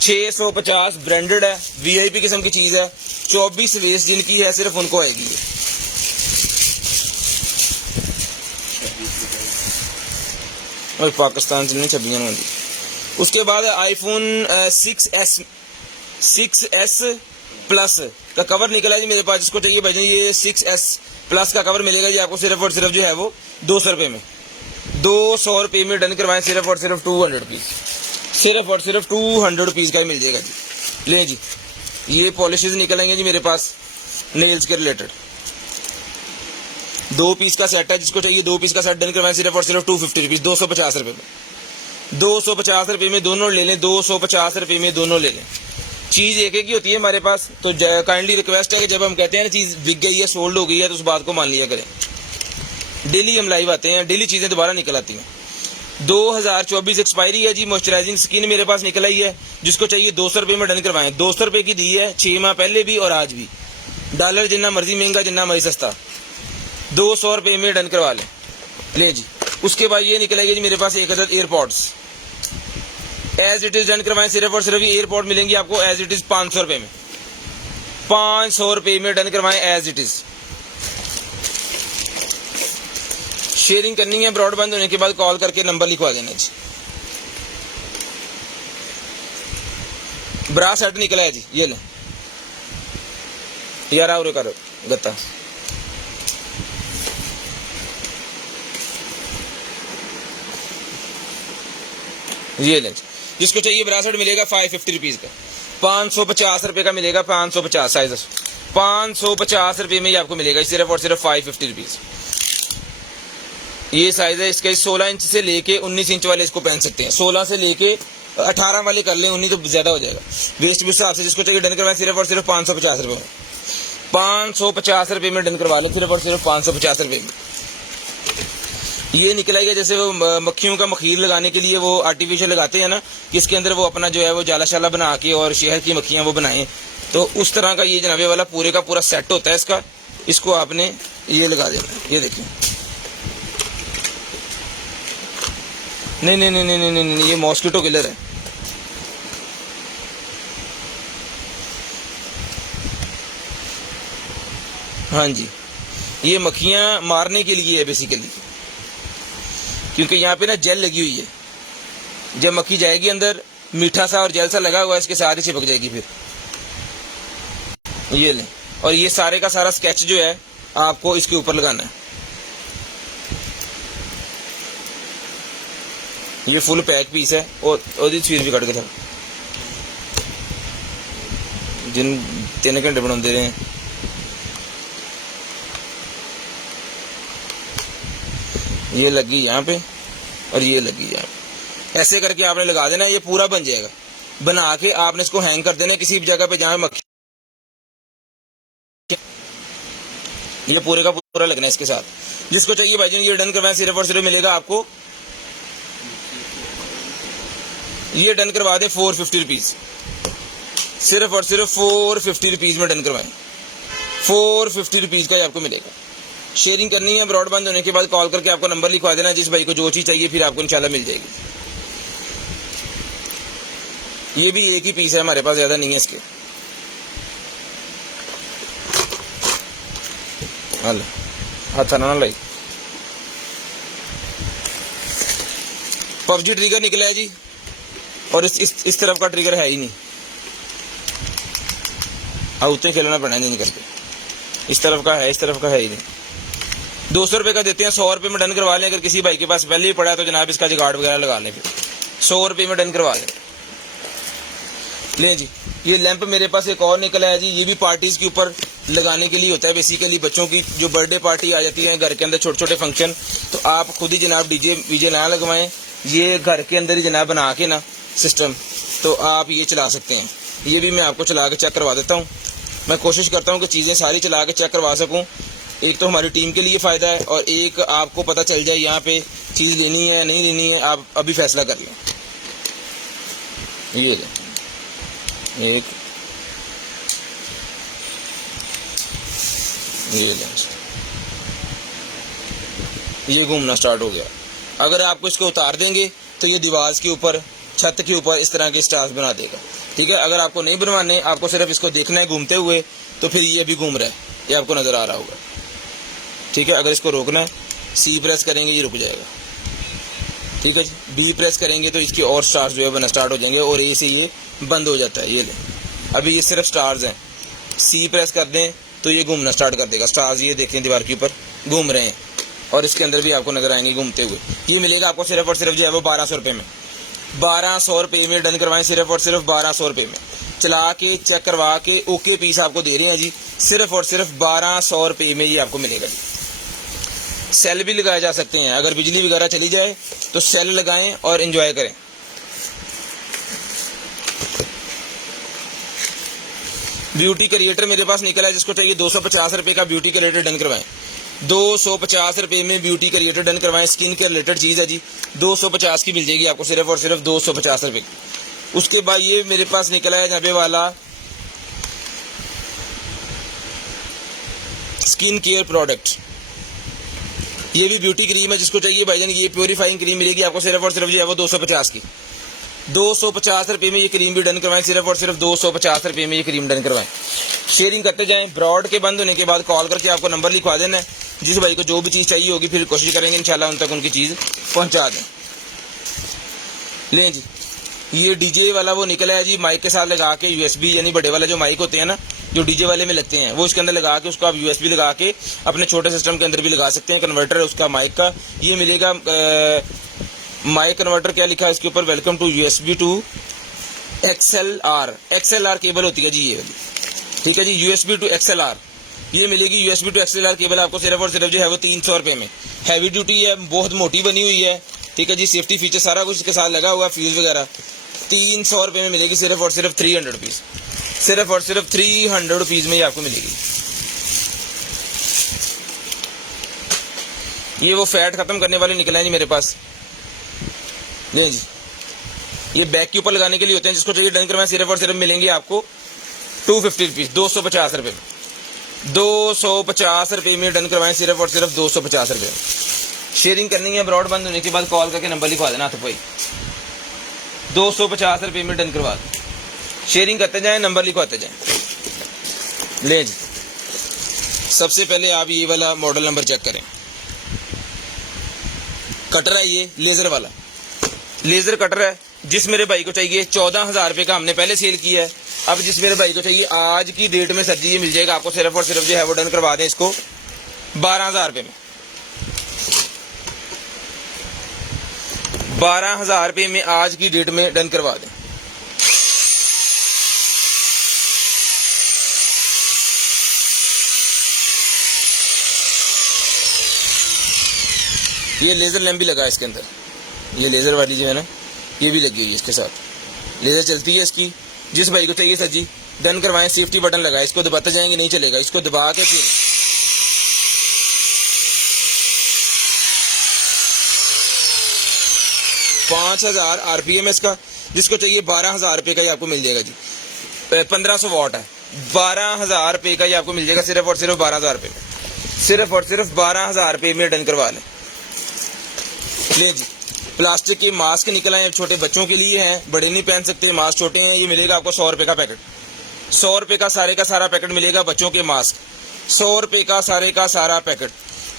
650 ब्रांडेड है, वीआईपी किस्म की चीज़ है, 24 वेस्ट जिनकी है सिर्फ उनको आएगी ये। और पाकिस्तान से नहीं छब्बियाँ होंगी। उसके बाद आईफोन 6s प्लस का कवर निकला है जी मेरे पास, जिसको चाहिए भाई ये 6s प्लस का कवर मिलेगा जी आपको सिर्फ और सिर्फ जो है वो 200 रुपये में। 200 रुपये में डन करवाएं सिर्फ और सिर्फ 200 रुपीज़, सिर्फ और सिर्फ 200 रुपीज़ का ही मिल जाएगा जी। ले जी ये पॉलिशेज निकलेंगे जी मेरे पास नेल्स के रिलेटेड। 2 पीस का सेट है, जिसको चाहिए 2 पीस का सेट डन करवाएं सिर्फ और सिर्फ 250 रुपीज़, 250 रुपये में। 250 रुपये में दोनों ले लें, 250 रुपये में दोनों ले लें। चीज़ एक ही होती है हमारे पास, तो काइंडली रिक्वेस्ट है कि जब हम कहते हैं ना चीज़ बिक गई है सोल्ड हो गई है तो उस बात को मान लिया करें। डेली हम लाइव आते हैं, डेली चीज़ें दोबारा निकल आती हैं। 2024 एक्सपायरी है जी। मॉइस्चराइजिंग स्किन मेरे पास निकल आई है, जिसको चाहिए 200 रुपये में डन करवाएं। 200 रुपये की दी है 6 माह पहले भी और आज भी। डॉलर जितना मर्जी महंगा जितना मर्जी सस्ता, 200 रुपये में डन करवा लें। ले जी उसके बाद ये निकल आई है जी मेरे पास एक अदद AirPods as it is done करवाएं सिर्फ और सिर्फ एयरपॉड मिलेंगी आपको एज इट इज 500 रुपये में। 500 रुपये में डन करवाएं एज इट इज। शेयरिंग करनी है, ब्रॉडबैंड होने के बाद कॉल करके नंबर लिखवा देना जी। ब्रा सेट निकला है जी, ये लो यार और करो गत्ता। ये लें, जिसको चाहिए ब्रासेट मिलेगा 550 रुपीज़ का। 550 रुपये का मिलेगा, 550 साइज 550 रुपये में ही आपको मिलेगा सिर्फ और सिर्फ 550 रुपीज़। ये साइज है इसका, 16 इंच से लेके 19 इंच वाले इसको पहन सकते हैं। 16 से लेके 18 वाले कर लें, 19 तो ज़्यादा हो जाएगा वेस्ट भी हिसाब से। जिसको चाहिए डन करवाएं सिर्फ और सिर्फ 550 रुपये में। 550 रुपये में डन करवा लें सिर्फ और सिर्फ 550 रुपये में। ये निकला है जैसे वो मक्खियों का मखीर लगाने के लिए वो आर्टिफिशियल लगाते हैं ना, कि इसके अंदर वो अपना जो है वो जाला शाला बना के और शहद की मक्खियाँ वो बनाएं, तो उस तरह का ये जनाबे वाला पूरे का पूरा सेट होता है इसका। इसको आपने ये लगा देना है, ये देखिए। नहीं नहीं नहीं नहीं नहीं नहीं, ये मॉस्किटो किलर है। हाँ जी, ये मक्खियाँ मारने के लिए है बेसिकली, क्योंकि यहाँ पे ना जेल लगी हुई है। जब मक्खी जाएगी अंदर, मीठा सा और जेल सा लगा हुआ है, इसके साथ ही चिपक जाएगी फिर। ये लें, और ये सारे का सारा स्केच जो है आपको इसके ऊपर लगाना है। ये फुल पैक पीस है और तस्वीर भी कट के था जिन 3 घंटे बनाते रहे हैं। ये लगी यहाँ पे और ये लगी यहाँ पे, ऐसे करके आपने लगा देना, ये पूरा बन जाएगा। बना के आपने इसको हैंग कर देना किसी भी जगह पे जहाँ मक्खी, ये पूरे का पूरा लगना है इसके साथ। जिसको चाहिए भाई ये डन करवाएं सिर्फ और सिर्फ मिलेगा आपको, ये डन करवा दें 450 रुपीज़, सिर्फ और सिर्फ 450 रुपीज़ में डन करवाएं। 450 रुपीज़ का ही आपको मिलेगा। शेयरिंग करनी है, ब्रॉडबैंड होने के बाद कॉल करके आपको नंबर लिखवा देना, जिस भाई को जो चीज़ चाहिए फिर आपको इंशाल्लाह मिल जाएगी। ये भी एक ही पीस है हमारे पास, ज़्यादा नहीं है इसके। हाथ ना लाई। पबजी ट्रिगर निकला है जी, और इस तरफ का ट्रिगर है ही नहीं। हाँ उतने खेलना पड़ना नहीं करके, इस तरफ का है, इस तरफ का है ही नहीं। 200 रुपये का देते हैं, 100 रुपये में डन करवा लें। अगर किसी भाई के पास पहले ही पड़ा है तो जनाब इसका जुगाड़ वगैरह लगा लें, फिर 100 रुपये में डन करवा लें। लें जी, ये लैंप मेरे पास एक और निकला है जी, ये भी पार्टीज़ के ऊपर लगाने के लिए होता है। बेसिकली बच्चों की जो बर्थडे पार्टी आ जाती है घर के अंदर, छोटे छोटे फंक्शन, तो आप खुद ही जनाब डीजे वीजे ना लगवाएं, ये घर के अंदर ही जनाब बना के ना सिस्टम, तो आप ये चला सकते हैं। ये भी मैं आपको चला के चेक करवा देता हूँ। मैं कोशिश करता हूँ कि चीज़ें सारी चला के चेक करवा सकूँ। एक तो हमारी टीम के लिए फ़ायदा है और एक आपको पता चल जाए यहाँ पे चीज़ लेनी है नहीं लेनी है, आप अभी फैसला कर लें। ये लें एक, ये लें, ये घूमना स्टार्ट हो गया। अगर आपको इसको उतार देंगे तो ये दीवार के ऊपर, छत के ऊपर इस तरह के स्टार्स बना देगा। ठीक है, अगर आपको नहीं बनवाने, आपको सिर्फ इसको देखना है घूमते हुए, तो फिर ये भी घूम रहा है, ये आपको नज़र आ रहा होगा। ठीक है, अगर इसको रोकना है, सी प्रेस करेंगे ये रुक जाएगा। ठीक है जी, बी प्रेस करेंगे तो इसके और स्टार्स जो है बनना स्टार्ट हो जाएंगे और ए से ये बंद हो जाता है। ये ले, अभी ये सिर्फ स्टार्स हैं, सी प्रेस कर दें तो ये घूमना स्टार्ट कर देगा। स्टार्स ये देखें दीवार के ऊपर घूम रहे हैं और इसके अंदर भी आपको नजर आएंगे घूमते हुए। ये मिलेगा आपको सिर्फ और सिर्फ जो है वो 1200 रुपये में। 1200 रुपये में डन करवाएं, सिर्फ और सिर्फ 1200 रुपये में। चला के चेक करवा के ओके पीस आपको दे रहे हैं जी, सिर्फ और सिर्फ 1200 रुपये में ये आपको मिलेगा जी। सेल भी लगाए जा सकते हैं, अगर बिजली वगैरह चली जाए तो सेल लगाएं और एंजॉय करें। ब्यूटी क्रिएटर मेरे पास निकला है, जिसको चाहिए 250 रुपये का ब्यूटी क्रिएटर डन करवाएं। 250 रुपये में ब्यूटी क्रिएटर डन करवाएं। स्किन के रिलेटेड चीज़ है जी, 250 की मिल जाएगी आपको, सिर्फ और सिर्फ 250 रुपये। उसके बाद ये मेरे पास निकला है नब्बे वाला स्किन केयर प्रोडक्ट, ये भी ब्यूटी क्रीम है। जिसको चाहिए भाईजान ये प्योरीफाइंग क्रीम मिलेगी आपको सिर्फ और सिर्फ जो है वो 250 की। 250 रुपये में ये क्रीम भी डन करवाएं, सिर्फ और सिर्फ 250 रुपये में ये क्रीम डन करवाएं। शेयरिंग करते जाएं। ब्रॉड के बंद होने के बाद कॉल करके आपको नंबर लिखवा देना है। जिस भाई को जो भी चीज़ चाहिए होगी फिर कोशिश करेंगे इंशाल्लाह उन तक उनकी चीज़ पहुंचा दें। लें जी, ये डीजे वाला वो निकला है जी, माइक के साथ लगा के यूएसबी, यानी बड़े वाले जो माइक होते हैं ना जो डीजे वाले में लगते हैं, वो इसके अंदर लगा के उसको आप यूएसबी लगा के अपने छोटे सिस्टम के अंदर भी लगा सकते हैं। कन्वर्टर है उसका माइक का, ये मिलेगा माइक कन्वर्टर। क्या लिखा है इसके ऊपर, welcome to USB to XLR cable होती है जी ये वाली। ठीक है जी, यूएसबी टू XLR ये मिलेगी। यूएसबी टू XLR केबल आपको सिर्फ और सिर्फ जो है वो 300 रुपये में। हैवी ड्यूटी है, बहुत मोटी बनी हुई है। ठीक है जी, सेफ्टी फीचर सारा कुछ इसके साथ लगा हुआ, फ्यूज वगैरह। 300 रुपये में मिलेगी, सिर्फ और सिर्फ 300 रुपीज़, सिर्फ और सिर्फ 300 रुपीज़ में ये आपको मिलेगी। ये वो फैट खत्म करने वाले निकले हैं जी मेरे पास। नहीं जी, ये बैक के ऊपर लगाने के लिए होते हैं। जिसको चाहिए डन करवाएं, सिर्फ और सिर्फ मिलेंगे आपको 250 रुपीज़, 250 रुपये में। 250 रुपये में डन करवाएं, सिर्फ और सिर्फ 250 रुपये। शेयरिंग करनी है, ब्रॉड बंद होने के बाद कॉल करके नंबर लिखवा देना। तो भाई 250 रुपये में डन करवा दें। शेयरिंग करते जाएं, नंबर लिखवाते जाएं। ले जी, सबसे पहले आप ये वाला मॉडल नंबर चेक करें। कटर है ये लेज़र वाला, लेज़र कटर है। जिस मेरे भाई को चाहिए 14,000 रुपये का हमने पहले सेल किया है। अब जिस मेरे भाई को चाहिए आज की डेट में सर जी ये मिल जाएगा आपको सिर्फ और सिर्फ जो है वो डन करवा दें इसको 12,000 रुपये में। 12,000 रुपये में आज की डेट में डन करवा दें। ये लेज़र लैम्प भी लगा है इसके अंदर, ये लेज़र वाली जो है ना ये भी लगी हुई है इसके साथ, लेज़र चलती है इसकी। जिस भाई को चाहिए सर जी डन करवाएं। सेफ्टी बटन लगा है, इसको दबाते जाएंगे नहीं चलेगा, इसको दबा के फिर 5000 RPM इसका। जिसको चाहिए 12,000 रुपये का ही आपको मिल जाएगा जी। 1500 वाट है, 12,000 रुपये का ही आपको मिल जाएगा, सिर्फ और सिर्फ 12,000 रुपये, सिर्फ और सिर्फ 12,000 रुपये में डन करवा लें। ले जी, प्लास्टिक के मास्क निकल आए, छोटे बच्चों के लिए हैं, बड़े नहीं पहन सकते, मास्क छोटे हैं। ये मिलेगा आपको 100 रुपये का पैकेट, 100 रुपये का सारा पैकेट मिलेगा बच्चों के मास्क, 100 रुपये का सारा पैकेट।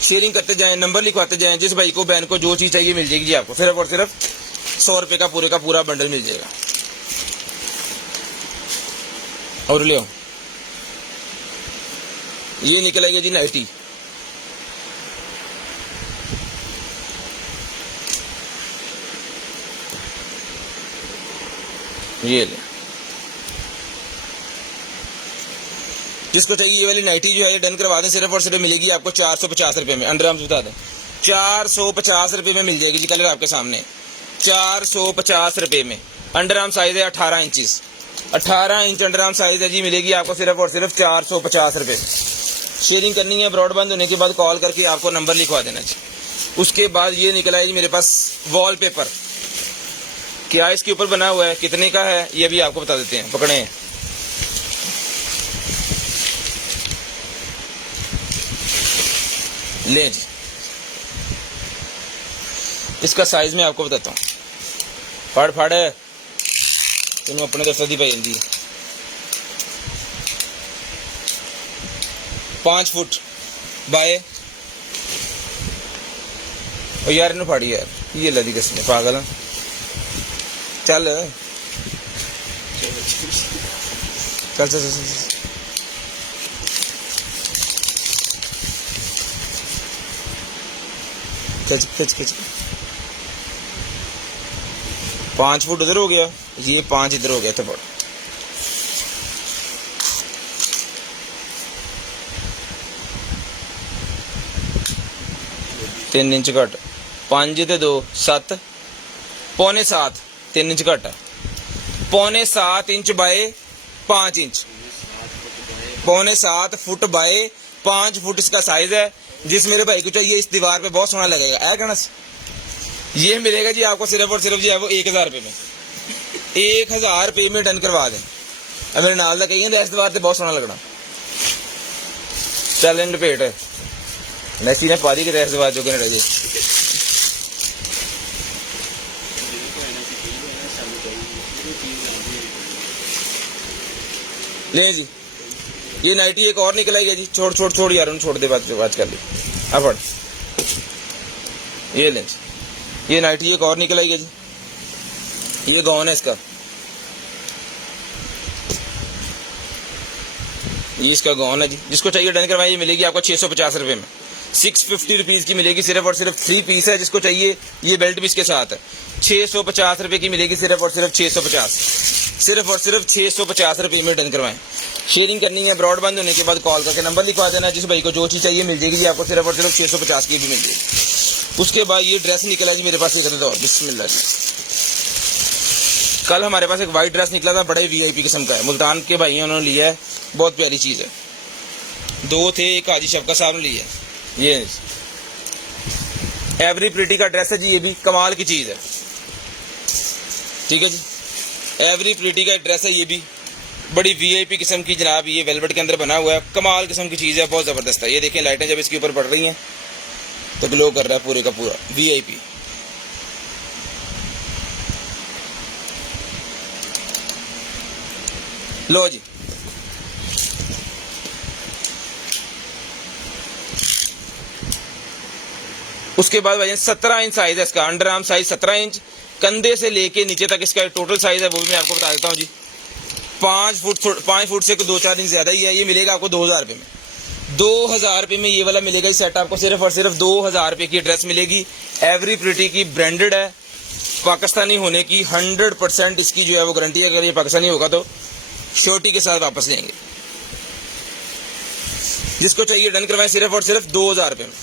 शेयरिंग करते जाएं, नंबर लिखवाते जाएं। जिस भाई को बहन को जो चीज़ चाहिए मिल जाएगी जी आपको, सिर्फ और सिर्फ 100 रुपये का पूरा बंडल मिल जाएगा। और ले आओ, ये निकलेगा जी नाइटी, ये ले, जिसको चाहिए ये वाली नाइटी जो है ये डन करवा दें। सिर्फ और सिर्फ मिलेगी आपको 450 रुपये में। अंडर आर्म्स बता दें 450 रुपये में मिल जाएगी जी। कलर आपके सामने 450 रुपये में। अंडर आर्म साइज है 18 inches, 18 inch under arm size है जी। मिलेगी आपको सिर्फ और सिर्फ 450 रुपये में। शेयरिंग करनी है, ब्रॉड बंद होने के बाद कॉल करके आपको नंबर लिखवा देना जी। उसके बाद ये निकला है जी मेरे पास वॉलपेपर। क्या इसके ऊपर बना हुआ है, कितने का है, ये भी आपको बता देते हैं। पकड़े ले जी, इसका साइज मैं आपको बताता हूँ। फाड़ फाड़ तेन अपने दस्ता दी पाई जाती 5 फुट बाय। और यार इन्हें फाड़ी यार, ये लदी किसने, पागल है। चल चल चल चल खिंच खिंच खिंच। 5 फुट उधर हो गया, ये 5 इधर हो गया। तो 3 इंच घट, 5 ते 2 7, पौने 7, 3 इंच घट, पौने 7 इंच बाय 5 इंच, पौने 7 फुट बाय 5 फुट इसका साइज है। जिस मेरे भाई को चाहिए इस दीवार पे बहुत सोना लगेगा। है कहना ये मिलेगा जी आपको सिर्फ और सिर्फ जी है वो 1000 रुपये में। 1000 रुपये में डन करवा दें। अब मेरे नाल कही इस दीवार से बहुत सोना लगना। चल इन लपेट मैसी ने पा दी कि इस दीवार जो रह जाए। ले जी, ये नाइटी एक और निकल आई है जी। छोड़ छोड़ छोड़ यार, छोड़ दे बात कर ली। अब फट ये ले, ये नाइटी एक और निकल आई है जी। ये गाउन है इसका, ये इसका गाउन है जी। जिसको चाहिए डन करवाइए, मिलेगी आपको 650 रुपये में। 650 रुपीज़ की मिलेगी। सिर्फ और सिर्फ 3 पीस है। जिसको चाहिए ये बेल्ट भी इसके साथ है। 650 रुपये की मिलेगी। सिर्फ और सिर्फ 650, सिर्फ और सिर्फ 650 रुपये में डन करवाएं। शेयरिंग करनी है, ब्रॉड बंद होने के बाद कॉल करके नंबर लिखवा देना। जिस भाई को जो चीज़ चाहिए मिल जाएगी जी आपको। सिर्फ और सिर्फ 650 की भी मिल जाएगी। उसके बाद ये ड्रेस निकला जी मेरे पास एक और, बिस्मिल्लाह जी। कल हमारे पास एक वाइट ड्रेस निकला था, बड़े VIP किस्म का है। मुल्तान के भाइयों ने लिया है, बहुत प्यारी चीज़ है। 2 थे, एक हाजी शफका साहब ने लिया है। ये एवरी प्रिटी का ड्रेस है जी। ये भी कमाल की चीज़ है, ठीक है जी। एवरी प्रिटी का ड्रेस है ये भी, बड़ी VIP किस्म की जनाब। ये वेलवेट के अंदर बना हुआ है, कमाल किस्म की चीज़ है, बहुत ज़बरदस्त है। ये देखें लाइटें जब इसके ऊपर पड़ रही हैं तो ग्लो कर रहा है पूरे का पूरा। VIP लो जी। उसके बाद भाई 17 इंच साइज है इसका। अंडर आर्म साइज 17 इंच, कंधे से लेके नीचे तक इसका टोटल साइज है वो भी मैं आपको बता देता हूँ जी। 5 फुट से 2-4 इंच ज्यादा ही है। ये मिलेगा आपको 2000 रुपये में। 2000 रुपये में ये वाला मिलेगा। इस सेट आपको सिर्फ और सिर्फ 2000 रुपये की ड्रेस मिलेगी। एवरी प्रिटी की, ब्रांडेड है, पाकिस्तानी होने की 100% इसकी जो है वो गारंटी है। अगर ये पाकिस्तानी होगा तो श्योरिटी के साथ वापस लेंगे। जिसको चाहिए डन करवाएं। सिर्फ और सिर्फ 2000 रुपये में।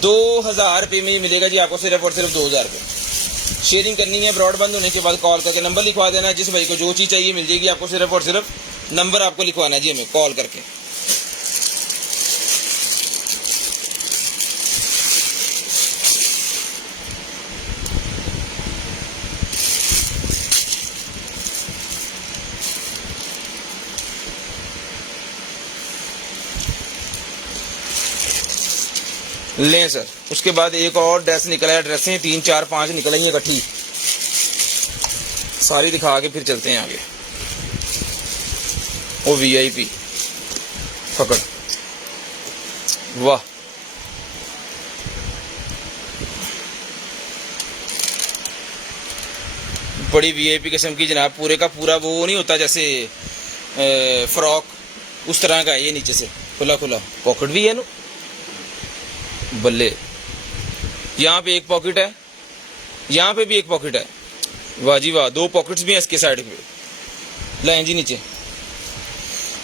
2000 रुपये में मिलेगा जी आपको। सिर्फ और सिर्फ 2000 रुपये। शेयरिंग करनी है, ब्रॉड बंद होने के बाद कॉल करके नंबर लिखवा देना। जिस भाई को जो चीज़ चाहिए मिल जाएगी आपको। सिर्फ और सिर्फ नंबर आपको लिखवाना जी हमें कॉल करके। लें सर। उसके बाद एक और ड्रेस निकला है। ड्रेसें 3 4 5 निकल आई इकट्ठी, सारी दिखा के फिर चलते हैं आगे। वो VIP पकड़, वाह बड़ी VIP किस्म की जनाब। पूरे का पूरा वो नहीं होता जैसे फ्रॉक, उस तरह का है। ये नीचे से खुला खुला, पॉकेट भी है ना बल्ले। यहाँ पे एक पॉकेट है, यहाँ पे भी एक पॉकेट है। वाह जी वाह, 2 पॉकेट्स भी हैं इसके साइड पे। लाइन जी नीचे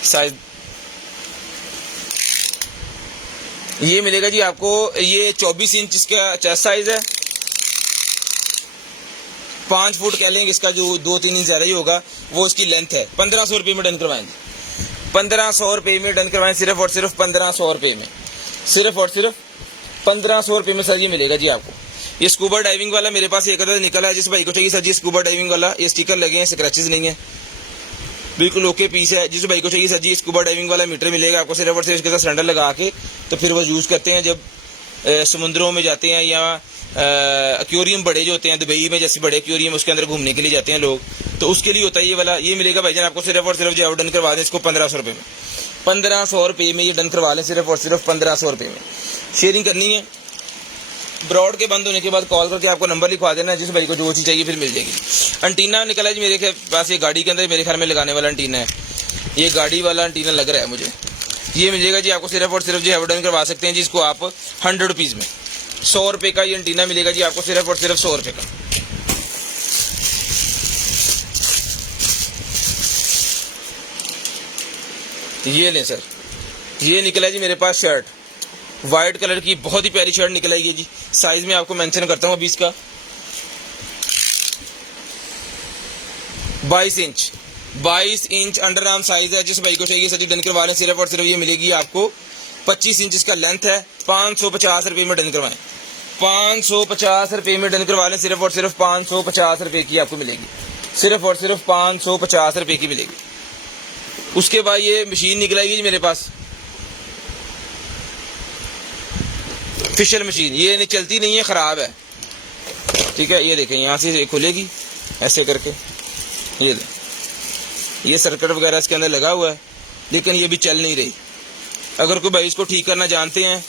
साइज ये मिलेगा जी आपको, ये 24 इंच इसका चेस्ट साइज है, 5 फुट कह लेंगे इसका, जो 2-3 इंच ज्यादा ही होगा वो इसकी लेंथ है। 1500 रुपये में डन करवाएंगे, 1500 रुपये में डन करवाएं, सिर्फ और सिर्फ 1500 रुपये में, सिर्फ और सिर्फ 1500 रुपये में सर ये मिलेगा जी आपको। ये स्कूबा डाइविंग वाला मेरे पास एक अदर निकला है, जिस भाई को चाहिए सर जी स्कूबा डाइविंग वाला, ये स्टिकर लगे हैं, स्क्रैचेस नहीं है, बिल्कुल ओके पीस है। जिस भाई को चाहिए सर जी स्कूबा डाइविंग वाला मीटर मिलेगा आपको, सिर्फ और सिर्फ इसके साथ सिलेंडर लगा के तो फिर वो यूज़ करते हैं जब समुद्रों में जाते हैं, या एक्वेरियम बड़े जो होते हैं दुबई में जैसे बड़े एक्वेरियम, उसके अंदर घूमने के लिए जाते हैं लोग, तो उसके लिए होता है ये वाला। ये मिलेगा भाईजान आपको सिर्फ और सिर्फ जो डन करवा दें इसको 1500 रुपये में, 1500 रुपये में ये डन करवा लें, सिर्फ और सिर्फ 1500 रुपये में। शेयरिंग करनी है, ब्रॉड के बंद होने के बाद कॉल करके आपको नंबर लिखवा देना है, जिस भाई को जो चीज़ चाहिए फिर मिल जाएगी। एंटीना निकला है जी मेरे पास, ये गाड़ी के अंदर मेरे ख्याल में लगाने वाला एंटीना है, ये गाड़ी वाला एंटीना लग रहा है मुझे। ये मिलेगा जी आपको सिर्फ और सिर्फ जो है डन करवा सकते हैं जिसको आप 100 रुपीज़ में, 100 रुपये का ये एंटीना मिलेगा जी आपको, सिर्फ और सिर्फ 100 रुपये का। ये लें सर, ये निकला है जी मेरे पास शर्ट, वाइट कलर की बहुत ही प्यारी शर्ट निकल आएगी जी। साइज में आपको मेंशन करता हूँ अभी इसका, 22 इंच अंडर आर्म साइज है। जिस भाई को चाहिए सर डन करवा लें, सिर्फ और सिर्फ ये मिलेगी आपको 25 इंच इसका लेंथ है, 550 रुपये में डन करवाएं, 550 रुपये में डन करवा लें, सिर्फ और सिर्फ 550 रुपये की आपको मिलेगी, सिर्फ और सिर्फ 550 रुपये की मिलेगी। उसके बाद ये मशीन निकल आएगी जी मेरे पास, फिशर मशीन, ये नहीं चलती नहीं है, ख़राब है, ठीक है। ये देखें यहाँ से खुलेगी ऐसे करके, ये सर्किट वगैरह इसके अंदर लगा हुआ है, लेकिन ये भी चल नहीं रही। अगर कोई भाई इसको ठीक करना जानते हैं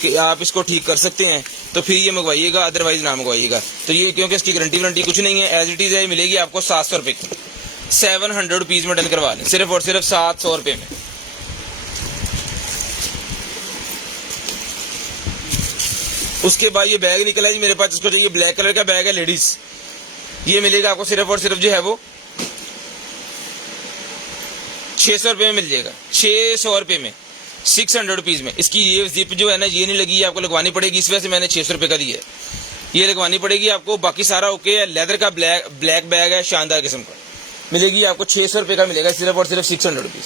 कि आप इसको ठीक कर सकते हैं तो फिर ये मंगवाइएगा, अदरवाइज ना मंगवाइएगा। तो ये क्योंकि इसकी गारंटी वारंटी कुछ नहीं है, एज इट इज़ है, मिलेगी आपको 700 रुपये की, 700 रुपीज़ में डन करवा लें, सिर्फ और सिर्फ 700 रुपये में। उसके बाद ये बैग निकला है जी मेरे पास, जिसको चाहिए ब्लैक कलर का बैग है लेडीज, ये मिलेगा आपको सिर्फ और सिर्फ जो है वो 600 रुपये में मिल जाएगा, 600 रुपये में, 600 रुपीज़ में। इसकी ये जिप जो है ना ये नहीं लगी है, आपको लगवानी पड़ेगी, इस वजह से मैंने 600 रुपये का दिया है, ये लगवानी पड़ेगी आपको। बाकी सारा ओके है, लेदर का ब्लैक बैग है, शानदार किस्म का, मिलेगी आपको 600 रुपये का मिलेगा, सिर्फ और सिर्फ 600 रुपीज़।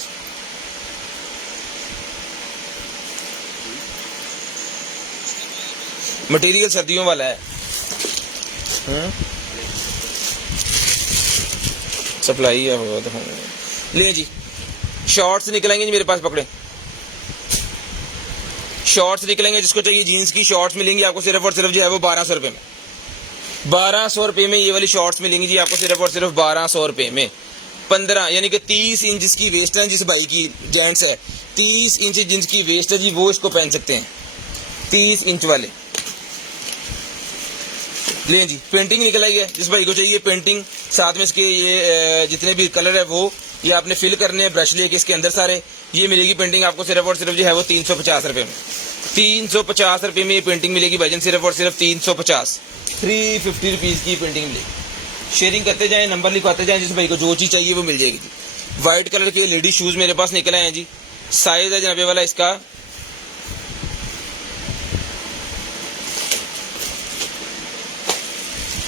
मटेरियल सर्दियों वाला है, सप्लाई है। ले जी शॉर्ट्स निकलेंगे जी मेरे पास, पकड़े शॉर्ट्स निकलेंगे, जिसको चाहिए जीन्स की शॉर्ट्स मिलेंगी आपको सिर्फ और सिर्फ जो है वो 1200 रुपये में, 1200 रुपये में ये वाली शॉर्ट्स मिलेंगी जी आपको, सिर्फ और सिर्फ 1200 रुपये में। 15 यानी कि 30 इंच जिसकी वेस्ट है, जिस भाई की जेंट्स है 30 इंच जिनकी वेस्ट है जी, वो इसको पहन सकते हैं, 30 इंच वाले। लें जी पेंटिंग निकल आई है, जिस भाई को चाहिए पेंटिंग, साथ में इसके ये जितने भी कलर है वो ये आपने फिल करने हैं ब्रश लेके इसके अंदर सारे, ये मिलेगी पेंटिंग आपको सिर्फ और सिर्फ जो है वो 350 रुपये में, 350 रुपये में ये पेंटिंग मिलेगी भाईजान, सिर्फ और सिर्फ 350, 350 रुपीज़ की पेंटिंग मिलेगी। शेयरिंग करते जाएं, नंबर लिखवाते जाएं, जिस भाई को जो चीज़ चाहिए वो मिल जाएगी जी। वाइट कलर के लेडीज शूज़ मेरे पास निकले हैं जी, साइज है जनाबे वाला इसका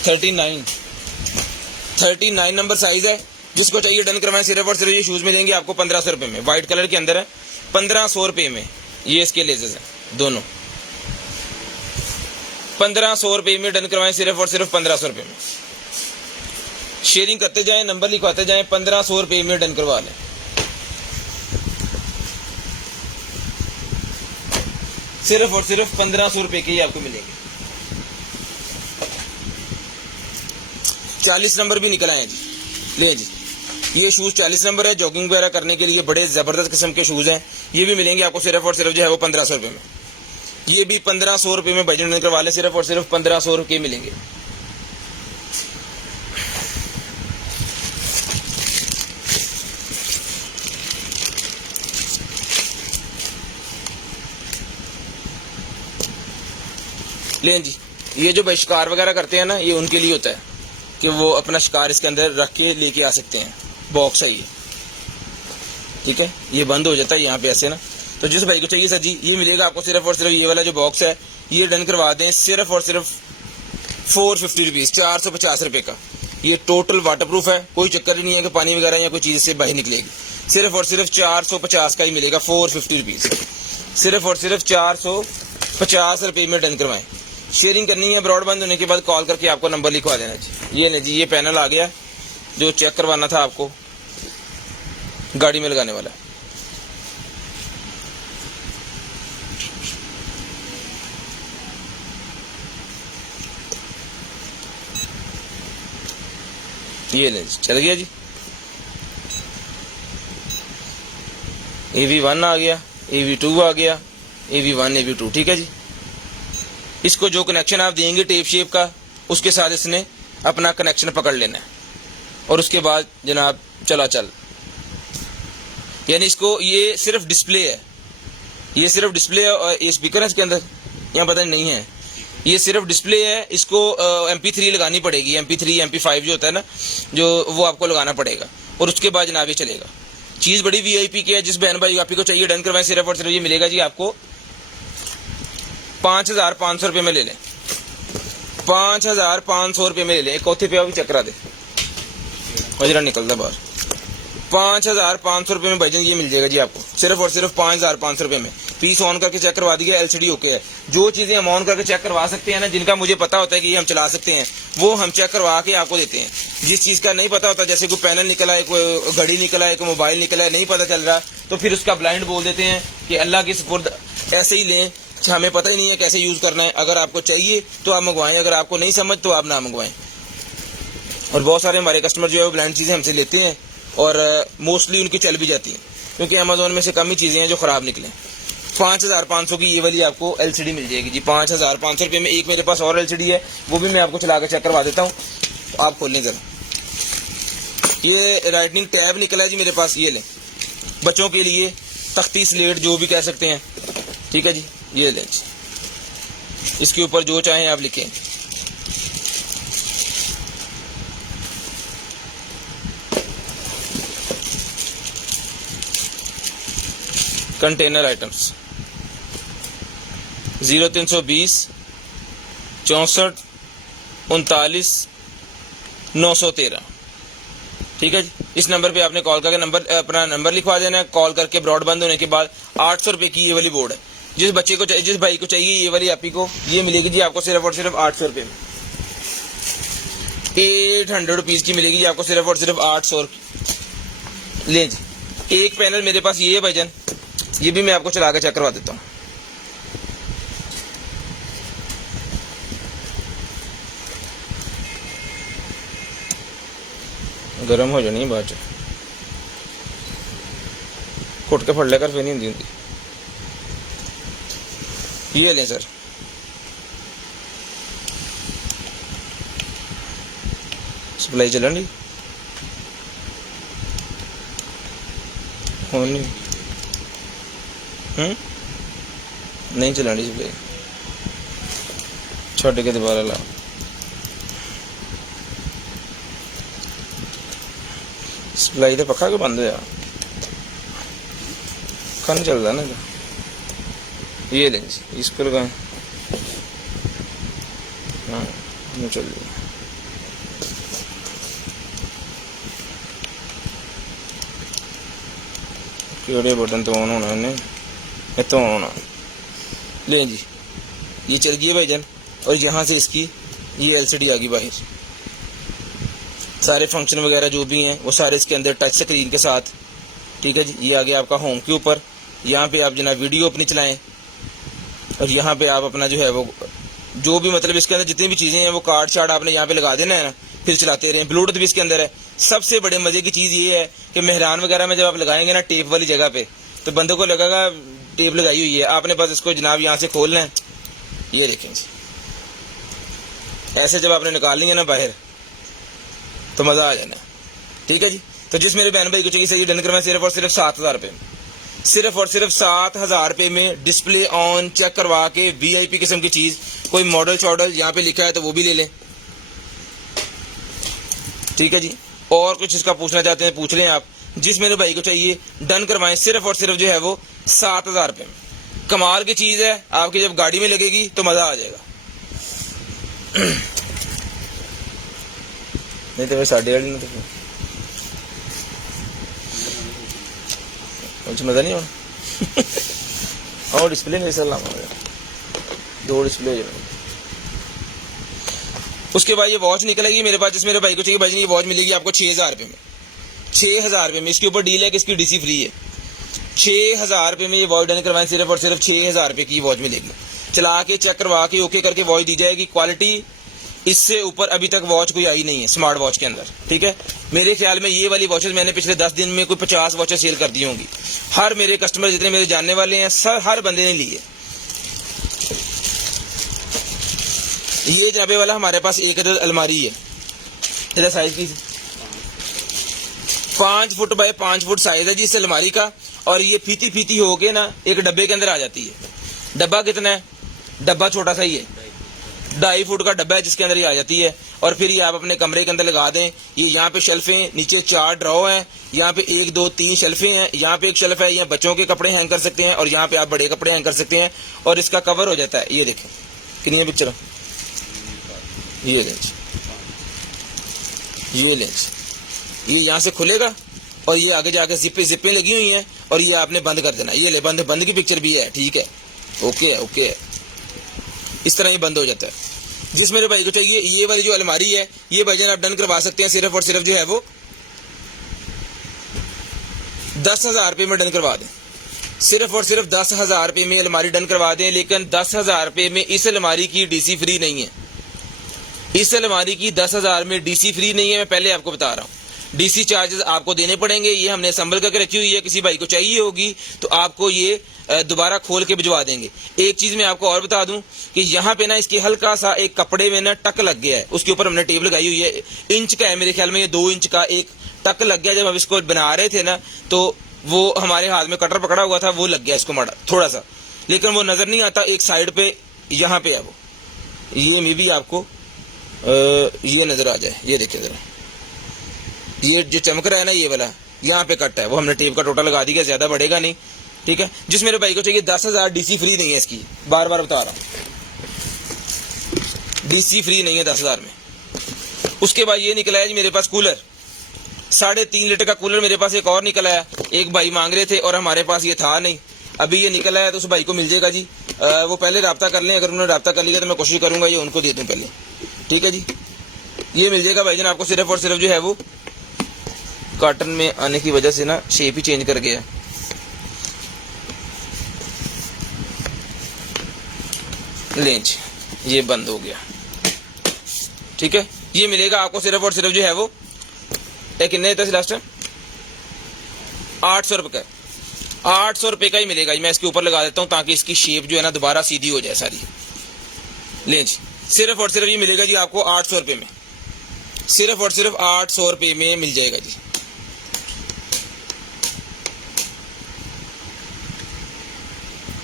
39 नंबर साइज है, जिसको चाहिए डन करवाएं, सिर्फ और सिर्फ ये शूज़ मिलेंगे आपको 1500 रुपये में, वाइट कलर के अंदर है, 1500 रुपये में। ये इसके लेजेस हैं दोनों, 1500 रुपये में डन करवाएं, सिर्फ और सिर्फ 1500 रुपये में। शेयरिंग करते जाएं, नंबर लिखवाते जाएं, 1500 रुपये में डन करवा लें, सिर्फ और सिर्फ 1500 रुपये के ही आपको मिलेंगे। 40 नंबर भी निकल आए जी, ले जी ये शूज़ 40 नंबर है, जॉगिंग वगैरह करने के लिए बड़े ज़बरदस्त किस्म के शूज़ हैं, ये भी मिलेंगे आपको सिर्फ और सिर्फ जो है वो 1500 रुपये में। ये भी 1500 रुपये में बजट करवा लें, सिर्फ और सिर्फ 1500 रुपये मिलेंगे। लें जी ये जो बहिष्कार वगैरह करते हैं ना, ये उनके लिए होता है, कि वो अपना शिकार इसके अंदर रख के लेके आ सकते हैं। बॉक्स है ये, ठीक है, ये बंद हो जाता है यहाँ पे ऐसे ना। तो जिस भाई को चाहिए सर जी, ये मिलेगा आपको सिर्फ और सिर्फ ये वाला जो बॉक्स है, ये डन करवा दें सिर्फ और सिर्फ 450 रुपीज़, 450 रुपये का। ये टोटल वाटरप्रूफ है, कोई चक्कर ही नहीं है कि पानी वगैरह या कोई चीज़ से बाहर निकलेगी। सिर्फ और सिर्फ 450 का ही मिलेगा, 450 रुपीज़, सिर्फ और सिर्फ 450 रुपये में डन करवाएं। शेयरिंग करनी है, ब्रॉडबैंड होने के बाद कॉल करके आपको नंबर लिखवा देना जी। ये नहीं जी, ये पैनल आ गया जो चेक करवाना था आपको, गाड़ी में लगाने वाला। ये ले चल गया जी, AV1 आ गया, AV2 आ गया, AV1 AV2, ठीक है जी। इसको जो कनेक्शन आप देंगे टेप शेप का, उसके साथ इसने अपना कनेक्शन पकड़ लेना है और उसके बाद जनाब चला चल। यानी इसको, ये सिर्फ डिस्प्ले है, ये सिर्फ डिस्प्ले है। और ये स्पीकर है इसके अंदर, यहाँ पता नहीं है, ये सिर्फ डिस्प्ले है। इसको MP3 लगानी पड़ेगी, MP3 MP5 जो होता है ना, जो वो आपको लगाना पड़ेगा और उसके बाद जनाब ये चलेगा। चीज़ बड़ी VIP की है। जिस बहन भाई आपको चाहिए डन करवाएं, सिर्फ और सिर्फ ये मिलेगा जी आपको 5500 रुपये में ले लें, 5500 रुपये में ले लें। एक चौथे पे भी चक्रा दे वजरा निकलता बाहर। 5500 रुपये में भाईजान ये मिल जाएगा जी आपको, सिर्फ और सिर्फ 5500 रुपये में। पीस ऑन करके चेक करवा दिया, LCD ओके है। जो चीज़ें हम ऑन करके चेक करवा सकते हैं ना, जिनका मुझे पता होता है कि ये हम चला सकते हैं, वो हम चेक करवा के आपको देते हैं। जिस चीज़ का नहीं पता होता, जैसे कोई पैनल निकला है, कोई घड़ी निकला है, कोई मोबाइल निकला है, नहीं पता चल रहा, तो फिर उसका ब्लाइंड बोल देते हैं कि अल्लाह की सुपुर्द ऐसे ही लें, हमें पता ही नहीं है कैसे यूज़ करना है। अगर आपको चाहिए तो आप मंगवाएं, अगर आपको नहीं समझ तो आप ना मंगवाएं। और बहुत सारे हमारे कस्टमर जो है वो ब्लाइंड चीज़ें हमसे लेते हैं और मोस्टली उनकी चल भी जाती हैं, क्योंकि अमेज़ोन में से कम ही चीज़ें हैं जो ख़राब निकलें। 5500 की ये वाली आपको LCD मिल जाएगी जी, 5500 रुपये में। एक मेरे पास और LCD है, वो भी मैं आपको चला कर चेक करवा देता हूँ। तो आप खोल लें ज़रा, ये राइटनिंग टैब निकला है जी मेरे पास, ये लें, बच्चों के लिए तख्ती स्लेट जो भी कह सकते हैं, ठीक है जी। ये लें, इसके ऊपर जो चाहें आप लिखें। कंटेनर आइटम्स 0320 64 39 913, ठीक है जी। इस नंबर पे आपने कॉल करके अपना नंबर लिखवा देना है। कॉल करके ब्रॉडबैंड होने के बाद 800 रुपये की ये वाली बोर्ड है। जिस बच्चे को चाहिए, जिस भाई को चाहिए ये वाली आपी को, ये मिलेगी जी आपको सिर्फ और सिर्फ 800 रुपये में। 800 रुपीज़ की मिलेगी जी आपको सिर्फ और सिर्फ 800। ले जी, एक पैनल मेरे पास ये है भाईजान, ये भी मैं आपको चला के चेक करवा देता हूँ। गर्म हो जानी बाद च घुट के फड़ लिया कर, फिर नहीं होंगी। ये लें सर, सप्लाई चलन दी होनी नहीं चलन दी सप्लाई, छड़ के दोबारा ला। सप्लाई तो पक्का के बंद हो, कन चलता ना। ये लें इसको लगाएं, हाँ चल रही। केड़े बटन तो ऑन होना है, तो ऑन होना। लें जी, ये चल गई है भाईजान। और यहाँ से इसकी ये LCD आ गई बाहर। सारे फंक्शन वगैरह जो भी हैं वो सारे इसके अंदर टच स्क्रीन के साथ, ठीक है जी। ये आ गया आपका होम के ऊपर। यहाँ पे आप जनाब वीडियो अपनी चलाएं और यहाँ पे आप अपना जो है वो जो भी मतलब इसके अंदर जितनी भी चीज़ें हैं वो कार्ड शार्ड आपने यहाँ पे लगा देना है ना, फिर चलाते रहें। ब्लूटूथ भी इसके अंदर है। सबसे बड़े मज़े की चीज़ ये है कि मेहरान वगैरह में जब आप लगाएंगे ना टेप वाली जगह पे, तो बंदे को लगेगा टेप लगाई हुई है। आपने बस इसको जनाब यहाँ से खोलना है, ये देखें जी। ऐसे जब आपने निकालनी है ना बाहर तो मज़ा आ जाना, ठीक है जी। तो जिस मेरे बहन भाई को चाहिए सही डन करवाएं, सिर्फ और सिर्फ 7000 रुपये में, सिर्फ और सिर्फ 7000 रुपये में डिस्प्ले ऑन चेक करवा के VIP किस्म की चीज़। कोई मॉडल शॉडल यहाँ पे लिखा है तो वो भी ले लें। ठीक है जी। और कुछ इसका पूछना चाहते हैं पूछ लें आप। जिस मेरे भाई को चाहिए डन करवाएं, सिर्फ और सिर्फ जो है वो 7,000 रुपये में। कमाल की चीज़ है, आपकी जब गाड़ी में लगेगी तो मज़ा आ जाएगा। नहीं तो मैं 8.5 तो कुछ मज़ा नहीं होना। और डिस्प्ले मेरे साथ 2 डिस्प्ले हो जाएगा। उसके बाद ये वॉच निकलेगी मेरे पास, जिस मेरे भाई को चाहिए भाई ये वॉच मिलेगी आपको 6,000 रुपये में। 6,000 रुपये में इसके ऊपर डील है कि इसकी डीसी फ्री है। 6,000 रुपये में ये वॉच डन करवाएं, सिर्फ और सिर्फ 6,000 रुपये की वॉच मिलेगी। चला के चेक करवा के ओके करके वॉच दी जाएगी। क्वालिटी इससे ऊपर अभी तक वॉच कोई आई नहीं है स्मार्ट वॉच के अंदर, ठीक है। मेरे ख्याल में ये वाली वॉचेस मैंने पिछले 10 दिन में कोई 50 वॉचेस सेल कर दी होंगी। हर मेरे कस्टमर जितने मेरे जानने वाले हैं हर बंदे ने ली है। ये जनाबे वाला हमारे पास एक अदद अलमारी है, इधर साइज की 5 फुट बाय 5 फुट साइज है जी इस अलमारी का। और ये फीती फीती होके ना एक डब्बे के अंदर आ जाती है। डब्बा कितना है? डब्बा छोटा सा ही है, 2.5 फुट का डब्बा है जिसके अंदर ये आ जाती है। और फिर ये आप अपने कमरे के अंदर लगा दें। ये यहाँ पे शेल्फें, नीचे 4 ड्रॉ हैं, यहाँ पे 1 2 3 शेल्फें हैं, यहाँ पे एक शेल्फ है, यहाँ बच्चों के कपड़े हैंग कर सकते हैं और यहाँ पे आप बड़े कपड़े हैंग कर सकते हैं। और इसका कवर हो जाता है, ये देखें कितनी है पिक्चर, ये लेंस, ये लेंस, ये यहाँ से खुलेगा और ये आगे जाके जिप्पे लगी हुई हैं और ये आपने बंद कर देना। ये ले बंद की पिक्चर भी है, ठीक है, ओके है, ओके है। इस तरह ये बंद हो जाता है। जिस मेरे भाई को चाहिए ये वाली जो अलमारी है ये भाईजान आप डन करवा सकते हैं, सिर्फ और सिर्फ जो है वो 10,000 रुपये में डन करवा दें। सिर्फ और सिर्फ 10,000 रुपये में अलमारी डन करवा दें। लेकिन 10,000 रुपये में इस अलमारी की डीसी फ्री नहीं है। इस अलमारी की 10,000 में डीसी फ्री नहीं है, मैं पहले आपको बता रहा हूँ। डीसी चार्जेस आपको देने पड़ेंगे। ये हमने असम्बल करके रखी हुई है, किसी भाई को चाहिए होगी तो आपको ये दोबारा खोल के भिजवा देंगे। एक चीज मैं आपको और बता दूं कि यहाँ पे ना इसके हल्का सा एक कपड़े में ना टक लग गया है, उसके ऊपर हमने टेप लगाई हुई है। इंच का है मेरे ख्याल में, ये 2 इंच का एक टक लग गया। जब हम इसको बना रहे थे ना तो वो हमारे हाथ में कटर पकड़ा हुआ था, वो लग गया इसको माड़ा थोड़ा सा, लेकिन वो नजर नहीं आता। एक साइड पे यहाँ पे है वो, ये में भी आपको ये नजर आ जाए। ये देखिए जरा, ये जो चमक रहा है ना ये वाला, यहाँ पे कट है, वो हमने टेप का टोटा लगा दिया, ज्यादा बढ़ेगा नहीं, ठीक है। जिस मेरे भाई को चाहिए 10,000 डीसी फ्री नहीं है इसकी, बार बार बता रहा हूँ, डीसी फ्री नहीं है 10,000 में। उसके बाद ये निकला है जी मेरे पास कूलर, 3.5 लीटर का कूलर मेरे पास एक और निकला है। एक भाई मांग रहे थे और हमारे पास ये था नहीं, अभी ये निकला है तो उस भाई को मिल जाएगा जी। वो पहले रब्ता कर लें, अगर उन्होंने रब्ता कर लिया तो मैं कोशिश करूंगा ये उनको दे दूं पहले, ठीक है जी। ये मिल जाएगा भाईजान आपको, सिर्फ और सिर्फ जो है वो कॉटन में आने की वजह से ना शेप ही चेंज कर गया। लेंच ये बंद हो गया, ठीक है। ये मिलेगा आपको सिर्फ और सिर्फ जो है वो कितने था लास्ट टाइम, 800 रुपये का, 800 रुपये का ही मिलेगा। मैं इसके ऊपर लगा देता हूँ ताकि इसकी शेप जो है ना दोबारा सीधी हो जाए सारी। लेंच सिर्फ और सिर्फ ये मिलेगा जी आपको 800 रुपये में, सिर्फ और सिर्फ 800 रुपये में मिल जाएगा जी।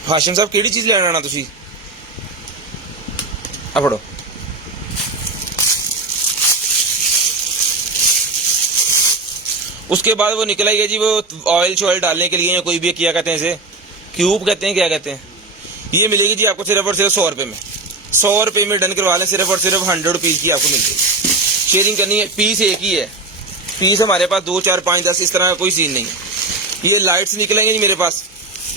हाशिम साहब केड़ी चीज लेना आना तुसी आ पढ़ो। उसके बाद वो निकला ही है जी, वो ऑयल शॉयल डालने के लिए या कोई भी क्या कहते हैं इसे, क्यूब कहते हैं, क्या कहते हैं। ये मिलेगी जी आपको सिर्फ और सिर्फ 100 रुपये में। 100 रुपये में डन करवा लें, सिर्फ और सिर्फ 100 रुपीज़ की आपको मिल जाएगी। शेयरिंग करनी है, पीस एक ही है, पीस हमारे पास 2 4 5 10 इस तरह का कोई सीन नहीं है। ये लाइट्स निकलेंगे जी मेरे पास,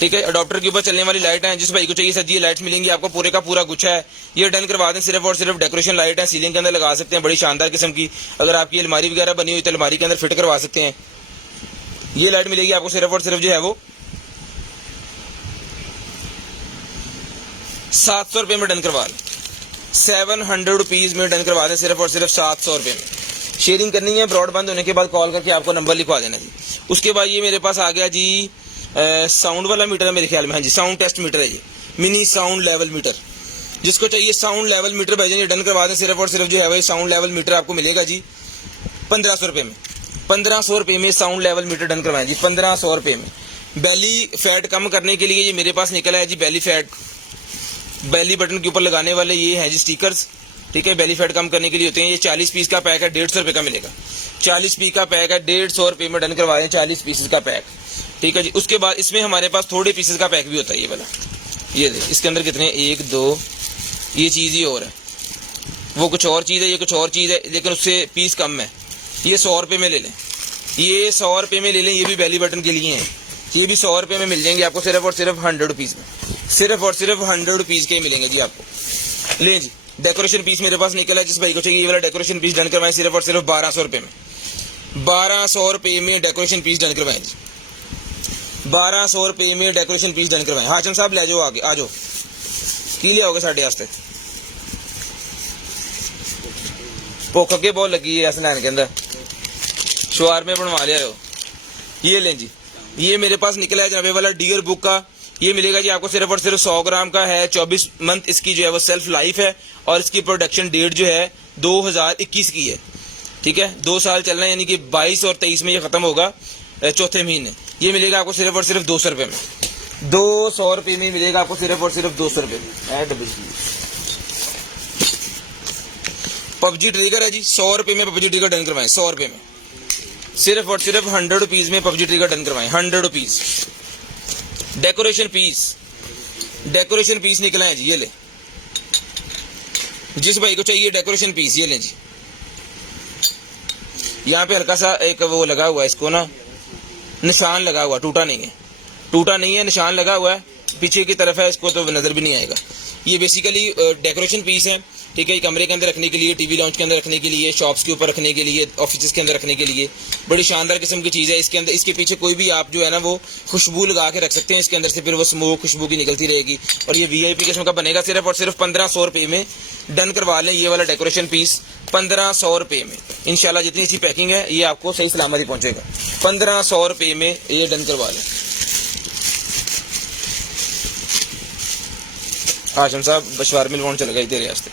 ठीक है, अडॉप्टर के ऊपर चलने वाली लाइट है। जिस भाई को चाहिए सर जी ये लाइट्स मिलेंगी आपको, पूरे का पूरा गुच्छा है। ये डन करवा दें, सिर्फ और सिर्फ डेकोरेशन लाइट है, सीलिंग के अंदर लगा सकते हैं, बड़ी शानदार किस्म की। अगर आपकी अलमारी वगैरह बनी हुई तो अलमारी के अंदर फिट करवा सकते हैं। ये लाइट मिलेगी आपको सिर्फ और सिर्फ जो है वो 700 रुपये में डन करवा लें, 700 रुपीज़ में डन करवा दें, सिर्फ और सिर्फ 700 रुपये में। शेयरिंग करनी है, ब्रॉड बंद होने के बाद कॉल करके आपको नंबर लिखवा देना जी। उसके बाद ये मेरे पास आ गया जी साउंड वाला मीटर है मेरे ख्याल में, हाँ जी, साउंड टेस्ट मीटर है ये, मिनी साउंड लेवल मीटर। जिसको चाहिए साउंड लेवल मीटर भाई ये डन करवा दें, सिर्फ और सिर्फ जो है भाई साउंड लेवल मीटर आपको मिलेगा जी 1500 रुपये में। 1500 रुपये में साउंड लेवल मीटर डन करवाएं जी, 1500 रुपये में। बेली फैट कम करने के लिए ये मेरे पास निकला है जी बेली फैट, बेली बटन के ऊपर लगाने वाले ये हैं जी स्टिकर्स, ठीक है, बेली फैट कम करने के लिए होते हैं। ये 40 पीस का पैक है, 150 रुपये का मिलेगा। 40 पीस का पैक है, 150 रुपये में डन करवाएं 40 पीसेस का पैक, ठीक है जी। उसके बाद इसमें हमारे पास थोड़े पीसेस का पैक भी होता है, ये वाला। ये देख इसके अंदर कितने, 1 2, ये चीज़ ही और है, वो कुछ और चीज़ है, ये कुछ और चीज़ है, लेकिन उससे पीस कम है। ये 100 रुपये में ले लें, ये 100 रुपये में ले लें, ये भी बेली बटन के लिए हैं। ये भी 100 रुपये में मिल जाएंगे आपको, सिर्फ और सिर्फ 100 रुपीज़ में, सिर्फ और सिर्फ 100 रुपीज़ के मिलेंगे जी आपको। ले जी, डेकोरेशन पीस मेरे पास निकला है, जिस भाई को चाहिए ये वाला डेकोरेशन पीस डन करवाएं सिर्फ और सिर्फ 1200 रुपये में। 1200 रुपये में डेकोरेशन पीस डन करवाएं जी, 1200 रुपये में डेकोरेशन पीस डन करवाएं। हाशिम साहब ले जाओ आगे, आ जाओ, की ले आओगे साढ़े वास्ते, भुख अगे बहुत लगी है ऐसे लैन के अंदर, शुआर में बनवा लिया हो। ये लें जी, ये मेरे पास निकला है जनाबे वाला डियर बुक का, ये मिलेगा जी आपको सिर्फ और सिर्फ 100 ग्राम का है। 24 मंथ इसकी जो है वो सेल्फ लाइफ है, और इसकी प्रोडक्शन डेट जो है 2021 की है, ठीक है। 2 साल चलना है, यानी कि 22 और 23 में ये खत्म होगा, चौथे महीने। ये मिलेगा आपको सिर्फ और सिर्फ 200 रुपये में, 200 रुपये में मिलेगा आपको सिर्फ और सिर्फ 200 रुपये में। पबजी ट्रिगर है जी, 100 रुपये में पबजी ट्रिगर डन करवाएं, 100 रुपये में, सिर्फ और सिर्फ 100 रुपीज़ में पबजी ट्रिगर डन करवाएं, 100 rupees. Decoration piece, decoration piece निकला है जी, ये ले, जिस भाई को चाहिए डेकोरेशन पीस ये लें जी। यहाँ पे हल्का सा एक वो लगा हुआ है, इसको ना निशान लगा हुआ, टूटा नहीं है, टूटा नहीं है, निशान लगा हुआ है, पीछे की तरफ है, इसको तो नजर भी नहीं आएगा। ये बेसिकली डेकोरेशन पीस है, ठीक है। ये कमरे के अंदर रखने के लिए, टीवी लॉन्च के अंदर रखने के लिए, शॉप्स के ऊपर रखने के लिए, ऑफिस के अंदर रखने के लिए बड़ी शानदार किस्म की चीज़ है। इसके अंदर, इसके पीछे कोई भी आप जो है ना वो खुशबू लगा के रख सकते हैं इसके अंदर से, फिर वो स्मोक खुशबू की निकलती रहेगी, और ये VIP किस्म का बनेगा। सिर्फ और सिर्फ 1500 रुपये में डन करवा लें ये वाला डेकोरेशन पीस, 1500 रुपये में। इंशाल्लाह जितनी अच्छी पैकिंग है ये आपको सही सलामती पहुंचेगा। 1500 रुपये में ये डन करवा लें। हाशिम साहब बशवार मिल वॉन्ट चल गए तेरे वास्ते।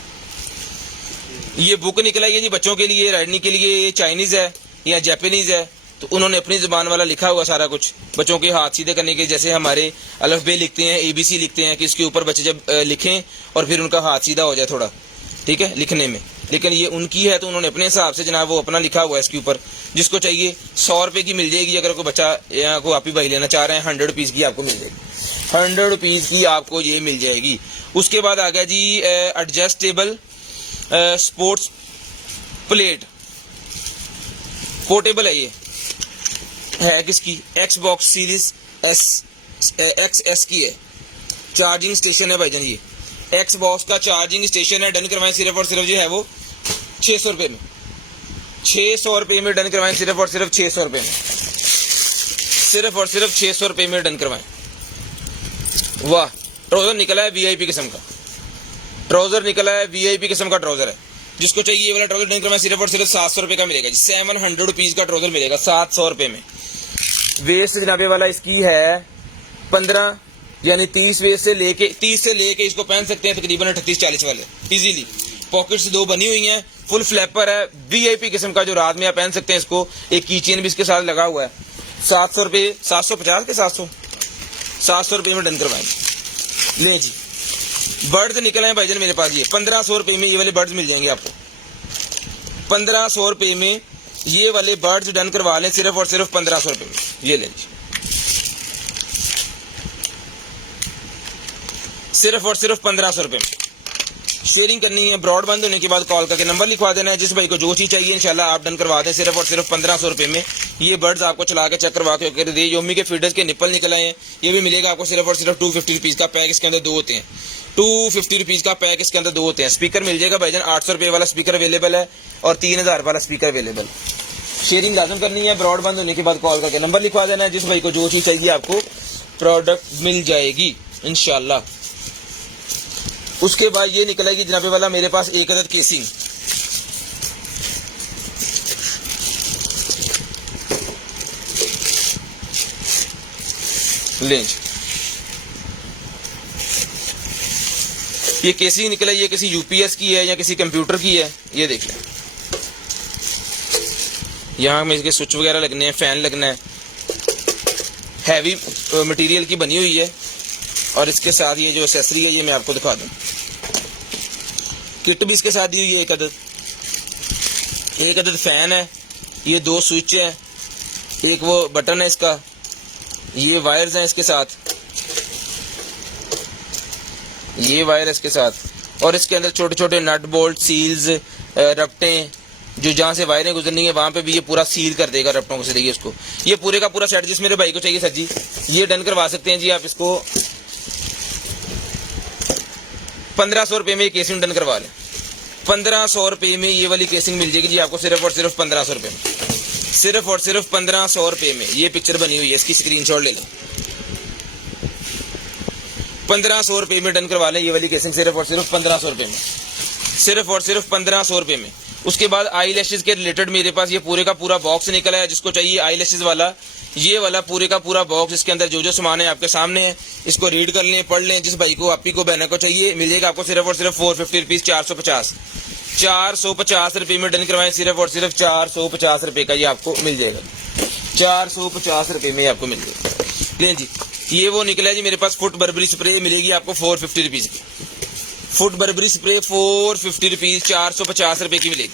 ये बुक निकला है जी बच्चों के लिए, राइडनी के लिए। ये चाइनीज है या जापानीज है, तो उन्होंने अपनी जुबान वाला लिखा हुआ सारा कुछ बच्चों के हाथ सीधे करने के, जैसे हमारे अलफ बे लिखते हैं, ABC लिखते हैं, कि इसके ऊपर बच्चे जब लिखें और फिर उनका हाथ सीधा हो जाए थोड़ा, ठीक है, लिखने में। लेकिन ये उनकी है तो उन्होंने अपने हिसाब से जनाब वो अपना लिखा हुआ है इसके ऊपर। जिसको चाहिए 100 रुपये की मिल जाएगी, अगर कोई बच्चा या कोई आप ही भाई लेना चाह रहे हैं 100 रुपीज़ की आपको मिल जाएगी, 100 रुपीज़ की आपको ये मिल जाएगी। उसके बाद आ गया जी एडजस्टेबल स्पोर्ट्स प्लेट, पोर्टेबल है। ये है किसकी, Xbox सीरीज XS की है, चार्जिंग स्टेशन है भाईजान। ये Xbox का चार्जिंग स्टेशन है, डन करवाएं सिर्फ और सिर्फ जो है वो 600 रुपये में, 600 रुपये में डन करवाएं, सिर्फ और सिर्फ 600 रुपये में, सिर्फ और सिर्फ 600 रुपये में डन करवाएं। वाह, ट्राउजर निकला है VIP किस्म का, ट्राउजर निकला है VIP किस्म का ट्राउजर है। जिसको चाहिए ये वाला ट्राउजर डन करवाएं, सिर्फ और सिर्फ 700 रुपये का मिलेगा जी, 700 रुपीज़ का ट्राउजर मिलेगा 700 रुपये में। वेस्ट जनाबे वाला इसकी है 15, यानी 30 वेस्ट से लेके 30 से लेके इसको पहन सकते हैं तकरीबन 38-40 वाले इजीली। पॉकेट्स 2 बनी हुई हैं, फुल फ्लैपर है, VIP किस्म का, जो रात में आप पहन सकते हैं इसको। एक की चेन भी इसके साथ लगा हुआ है। 700 रुपये, 750 के 700 रुपये में डन करवाएंगे। ले जी, बर्ड्स निकल आए भाईजान मेरे पास। ये 1500 रुपये में ये वाले बर्ड्स मिल जाएंगे आपको, 1500 रुपये में ये वाले बर्ड्स डन करवा लें, सिर्फ और सिर्फ 1500 रुपये में। ये ले लीजिए, सिर्फ और सिर्फ 1500 रुपये में। शेयरिंग करनी है, ब्रॉडबैंड होने के बाद कॉल करके नंबर लिखवा देना है। जिस भाई को जो चीज़ चाहिए इंशाल्लाह आप डन करवा दें, सिर्फ और सिर्फ 1500 रुपये में ये बर्ड्स आपको चला के चेक करवा के कर दिए। योमी के फीडर्स के निप्पल निकल आए हैं, ये भी मिलेगा आपको सिर्फ और सिर्फ 250 रुपीज़ का पैक। इसके अंदर 2 होते हैं, 250 रुपीज़ का पैक, इसके अंदर 2 होते हैं। स्पीकर मिल जाएगा भाईजान, 800 रुपये वाला स्पीकर अवेलेबल है और 3000 वाला स्पीकर अवेलेबल। शेयरिंग लाजम करनी है, ब्रॉडबैंड होने के बाद कॉल करके नंबर लिखवा देना है। जिस भाई को जो चीज़ चाहिए आपको प्रोडक्ट मिल जाएगी इंशाल्लाह। उसके बाद ये निकलेगी जनाबे वाला मेरे पास एक अदद केसिंग, लेंज। ये केसिंग निकला, ये किसी UPS की है या किसी कंप्यूटर की है, ये देख लें। यहाँ में इसके स्विच वगैरह लगने हैं, फैन लगना है, हैवी मटेरियल की बनी हुई है। और इसके साथ ये जो एसेसरी है ये मैं आपको दिखा दूं, किट भी इसके साथ दी हुई है एक अदद फैन है, ये 2 स्विच है, एक वो बटन है इसका, ये वायर्स हैं इसके साथ, ये वायर है इसके साथ, और इसके अंदर छोटे छोटे नट बोल्ट सील्स रपटें, जो जहाँ से वायरें गुजरनी है वहां पे भी ये पूरा सील कर देगा रपटों से। देखिए इसको, ये पूरे का पूरा सेट जिस मेरे भाई को चाहिए सर जी, ये डन करवा सकते हैं जी आप। इसको 1500 रुपये में ये केसिंग डन करवा लें। 1500 रुपये में ये वाली केसिंग मिल जाएगी जी आपको, सिर्फ और सिर्फ 1500 रुपये में, सिर्फ और सिर्फ 1500 रुपये में। ये पिक्चर बनी हुई है, इसकी स्क्रीनशॉट ले लो। 1500 रुपये में डन करवा लें ये वाली केसिंग, सिर्फ और सिर्फ 1500 रुपये में, सिर्फ और सिर्फ 1500 रुपये में। उसके बाद आई लैशेज के रिलेटेड मेरे पास ये पूरे का पूरा बॉक्स निकला है। जिसको चाहिए आई लैशेज वाला, ये वाला पूरे का पूरा बॉक्स, इसके अंदर जो जो सामान है आपके सामने है, इसको रीड कर लें, पढ़ लें। जिस भाई को, आपी को, बहना को चाहिए मिल जाएगा आपको सिर्फ और सिर्फ 450 रुपीज, 450 रुपये में डन करवाएं। सिर्फ और सिर्फ 450 रुपये का ये आपको मिल जाएगा, 450 रुपये में आपको मिल जाएगा। लें जी, ये वो निकला है जी मेरे पास। फुट बर्बरी स्प्रे मिलेगी आपको 450 रुपीज की, फुट बर्बरी स्प्रे 450 रुपीज, 450 रुपए की मिलेगी।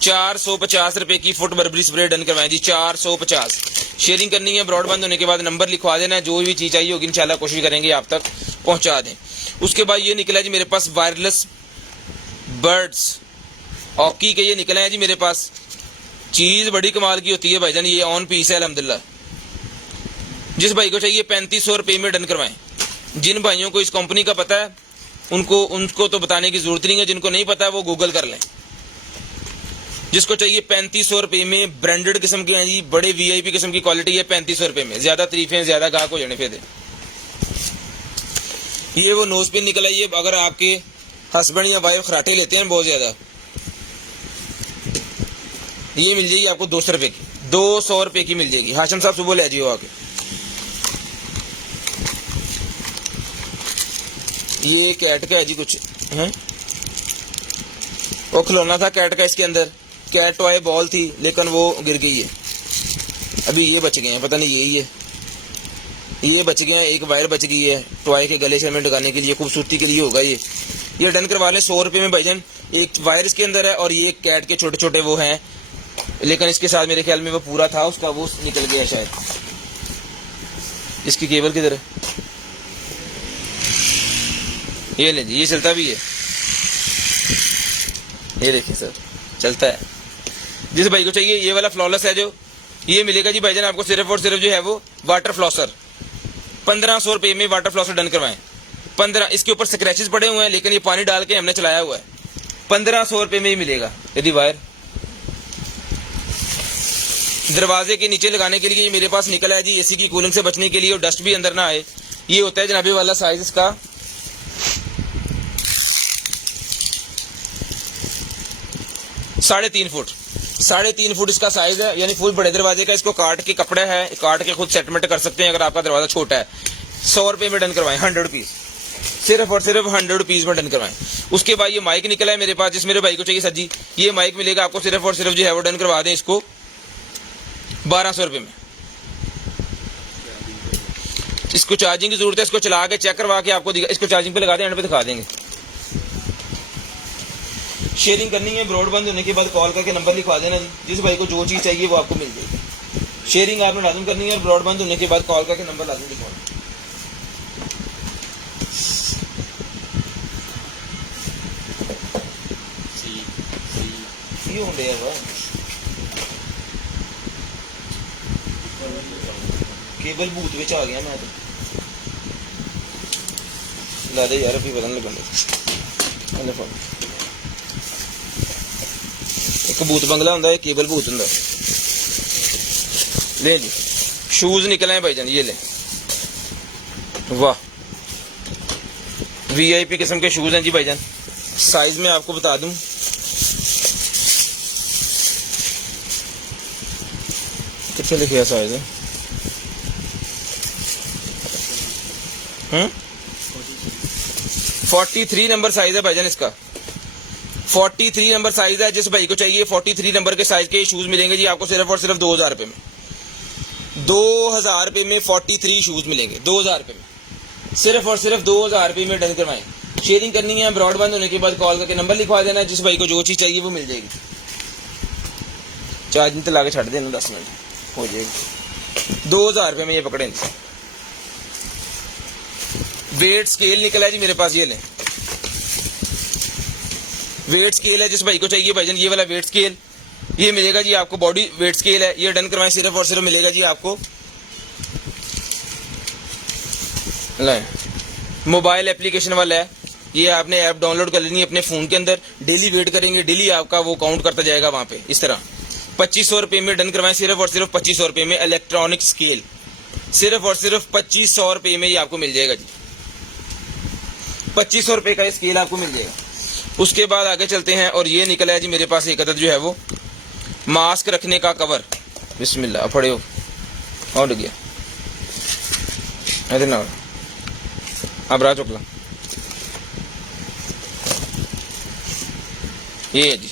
450 रुपए की फुट बर्बरी स्प्रे डन करवाएं जी, 450। शेयरिंग करनी है, ब्रॉडबैंड होने के बाद नंबर लिखवा देना है, जो भी चीज चाहिए होगी इंशाल्लाह कोशिश करेंगे आप तक पहुंचा दें। उसके बाद ये निकला है जी मेरे पास वायरलेस बर्ड्स, हॉकी के ये निकले हैं जी मेरे पास। चीज बड़ी कमाल की होती है भाईजान, ये ऑन पीस है अल्हम्दुलिल्लाह। जिस भाई को चाहिए 3500 रुपये में डन करवाएं। जिन भाइयों को इस कंपनी का पता है उनको तो बताने की जरूरत नहीं है, जिनको नहीं पता है वो गूगल कर लें। जिसको चाहिए 3500 रुपये में, ब्रांडेड किस्म के हैं जी, बड़े वीआईपी किस्म की क्वालिटी है 3500 रुपये में। ज्यादा तारीफें, ज्यादा गाहक हो जाने फिर। ये वो नोज पिन निकला, ये अगर आपके हस्बैंड या वाइफ खराटे लेते हैं बहुत ज्यादा, ये मिल जाएगी आपको 200 रुपये की, 200 रुपये की मिल जाएगी। हाशिम साहब सुबह ले जाइए आके। ये कैट का है जी कुछ है, वो खिलौना था कैट का, इसके अंदर कैट टॉय बॉल थी लेकिन वो गिर गई है। अभी ये बच गए हैं, पता नहीं यही है, ये बच गए हैं। एक वायर बच गई है टॉय के गले से हमें लगाने के लिए, खूबसूरती के लिए होगा ये डन करवा लें 100 रुपये में भाईजान। एक वायर इसके अंदर है और ये कैट के छोटे छोटे वो हैं, लेकिन इसके साथ मेरे ख्याल में वो पूरा था, उसका वो निकल गया शायद। इसकी केबल किधर है? ये ले जी, ये चलता भी है, ये देखिए सर चलता है। जिस भाई को चाहिए ये वाला फ्लॉलेस है जो, ये मिलेगा जी भाईजान आपको सिर्फ और सिर्फ जो है वो वाटर फ्लॉसर। 1500 रुपये में वाटर फ्लॉसर डन करवाएं। 15, इसके ऊपर स्क्रैचेस पड़े हुए हैं लेकिन ये पानी डाल के हमने चलाया हुआ है। 1500 रुपये में ही मिलेगा। यदि वायर दरवाजे के नीचे लगाने के लिए मेरे पास निकला है जी, एसी की कूलिंग से बचने के लिए और डस्ट भी अंदर ना आए। ये होता है जनाबी वाला साइज इसका 3.5 फुट, 3.5 फुट इसका साइज है, यानी फुल बड़े दरवाजे का। इसको काट के कपड़ा है, काट के खुद सेटमेंट कर सकते हैं अगर आपका दरवाजा छोटा है। 100 रुपये में डन करवाएं, 100 रुपीज, सिर्फ और सिर्फ 100 रुपीज में डन करवाएं। उसके बाद ये माइक निकला है मेरे पास, जिस मेरे भाई को चाहिए सर जी, ये माइक मिलेगा आपको सिर्फ और सिर्फ जो है वो डन करवा दें इसको 1200 रुपये में। इसको चार्जिंग की जरूरत है, इसको चला के चेक करवा के आपको इसको चार्जिंग पे लगा दें, एंड पे दिखा देंगे। शेयरिंग करनी है, ब्रॉडबैंड होने के बाद कॉल करके नंबर लिखवा देना जी। जिस भाई को जो चीज चाहिए वो आपको मिल जाएगी। शेयरिंग आपने लाजम करनी है, ब्रॉडबैंड होने के बाद कॉल करके नंबर लाजम लिखवाना। केबल भूत में आ गया मैं तो ला दे यार, अभी पता नहीं लगना। एक भूत बंगला होंगे, केबल भूत होंगे। ले जी, शूज निकले हैं भाईजान, ये ले, वाह वीआईपी किस्म के शूज हैं जी भाईजान। साइज में आपको बता दूं, कितने लिखे साइज है? 43 नंबर साइज है भाईजान इसका, 43 नंबर साइज है। जिस भाई को चाहिए 43 नंबर के साइज के शूज मिलेंगे जी आपको सिर्फ और सिर्फ 2000 रुपये में। 2000 रुपये में 43 शूज मिलेंगे, 2000 रुपये में, सिर्फ और सिर्फ 2000 रुपये में डन करवाएं। शेयरिंग करनी है, ब्रॉडबैंड होने के बाद कॉल करके नंबर लिखवा देना है, जिस भाई को जो चीज़ चाहिए वो मिल जाएगी। चार्जिंग तो ला के छड़ देना, 10 मिनट हो जाएगी। 2000 में ये पकड़े। वेट स्केल निकला है जी मेरे पास, ये लें। वेट स्केल है, जिस भाई को चाहिए भाईजान ये वाला वेट स्केल, ये मिलेगा जी आपको। बॉडी वेट स्केल है, ये डन करवाएं, सिर्फ और सिर्फ मिलेगा जी आपको। मोबाइल एप्लीकेशन वाला है, ये आपने ऐप डाउनलोड कर लेनी है अपने फोन के अंदर। डेली वेट करेंगे, डेली आपका वो काउंट करता जाएगा वहां पे इस तरह। 2500 रुपए में डन करवाएं, सिर्फ और सिर्फ 2500 रुपए में इलेक्ट्रॉनिक स्केल, सिर्फ और सिर्फ 2500 रुपए में ये आपको मिल जाएगा जी। 2500 रुपए का स्केल आपको मिल जाएगा। उसके बाद आगे चलते हैं, और ये निकला है जी मेरे पास एक अदद जो है वो मास्क रखने का कवर। बिस्मिल्लाह पड़े हो और गया ना, अब रहा चुकला, ये है जी,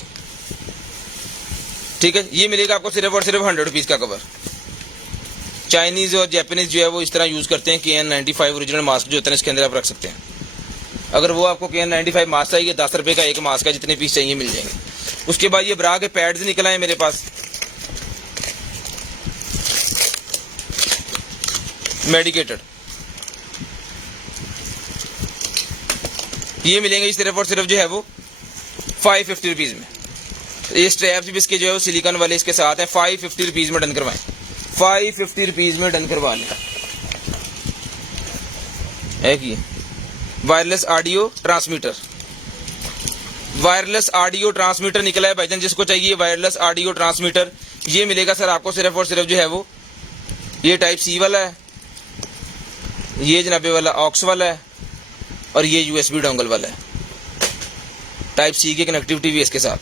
ठीक है। ये मिलेगा आपको सिर्फ और सिर्फ 100 रुपीज का कवर। चाइनीज और जापानीज जो है वो इस तरह यूज करते हैं। KN95 ओरिजिनल मास्क जो होता है इसके अंदर आप रख सकते हैं। अगर वो आपको KN95 मास्क चाहिए, 10 रुपए का एक मास्क है, जितने पीस चाहिए मिल जाएंगे। उसके बाद ये ब्रा के पैड्स निकल आए मेरे पास, मेडिकेटेड, ये मिलेंगे सिर्फ और सिर्फ जो है वो 550 रुपीज में। ये स्ट्रैप्स भी इसके जो है वो सिलिकॉन वाले इसके साथ है। 550 रुपीज में डन करवाएं, 550 रुपीज में डन करवा लें। एक ये wireless audio transmitter, wireless audio transmitter निकला है भाईजान, जिसको चाहिए वायरलेस ऑडियो ट्रांसमीटर, ये मिलेगा सर आपको सिर्फ और सिर्फ जो है वो, ये टाइप सी वाला है, ये जनाबे वाला ऑक्स वाला है, और ये USB डोंगल वाला है। टाइप सी की कनेक्टिविटी भी इसके साथ।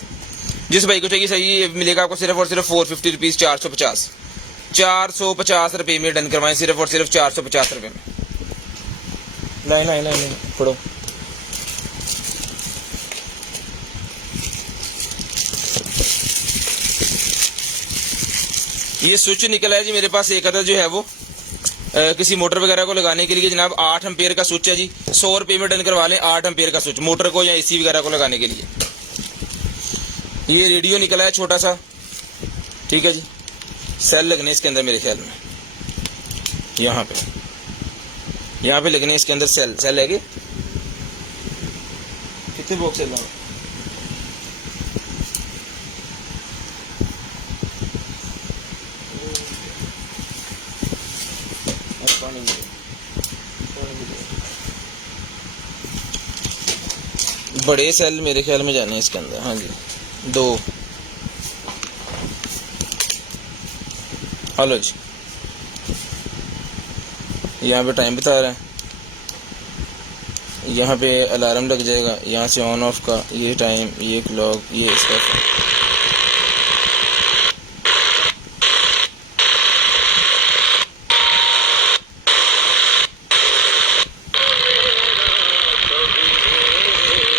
जिस भाई को चाहिए सही, ये मिलेगा आपको सिर्फ और सिर्फ 450 रुपीज, 450 रुपए में डन करवाएं, सिर्फ और सिर्फ 450 रुपए में। लाइन पढ़ो। ये स्विच निकला है जी मेरे पास एक अदर जो है वो किसी मोटर वगैरह को लगाने के लिए जनाब। 8 एम्पेयर का स्विच है जी, 100 रुपए में डन करवा लें। 8 एम्पेयर का स्विच मोटर को या AC वगैरह को लगाने के लिए। ये रेडियो निकला है छोटा सा, ठीक है जी। सेल लगने इसके अंदर मेरे ख्याल में, यहाँ पे लगने इसके अंदर सेल है कि कितने बॉक्स सेल है? बड़े सेल मेरे ख्याल में जाने इसके अंदर। हाँ जी 2। हेलो जी, यहाँ पे टाइम बता रहा है, यहाँ पे अलार्म लग जाएगा, यहाँ से ऑन ऑफ का ये टाइम, ये क्लॉक, ये इसका।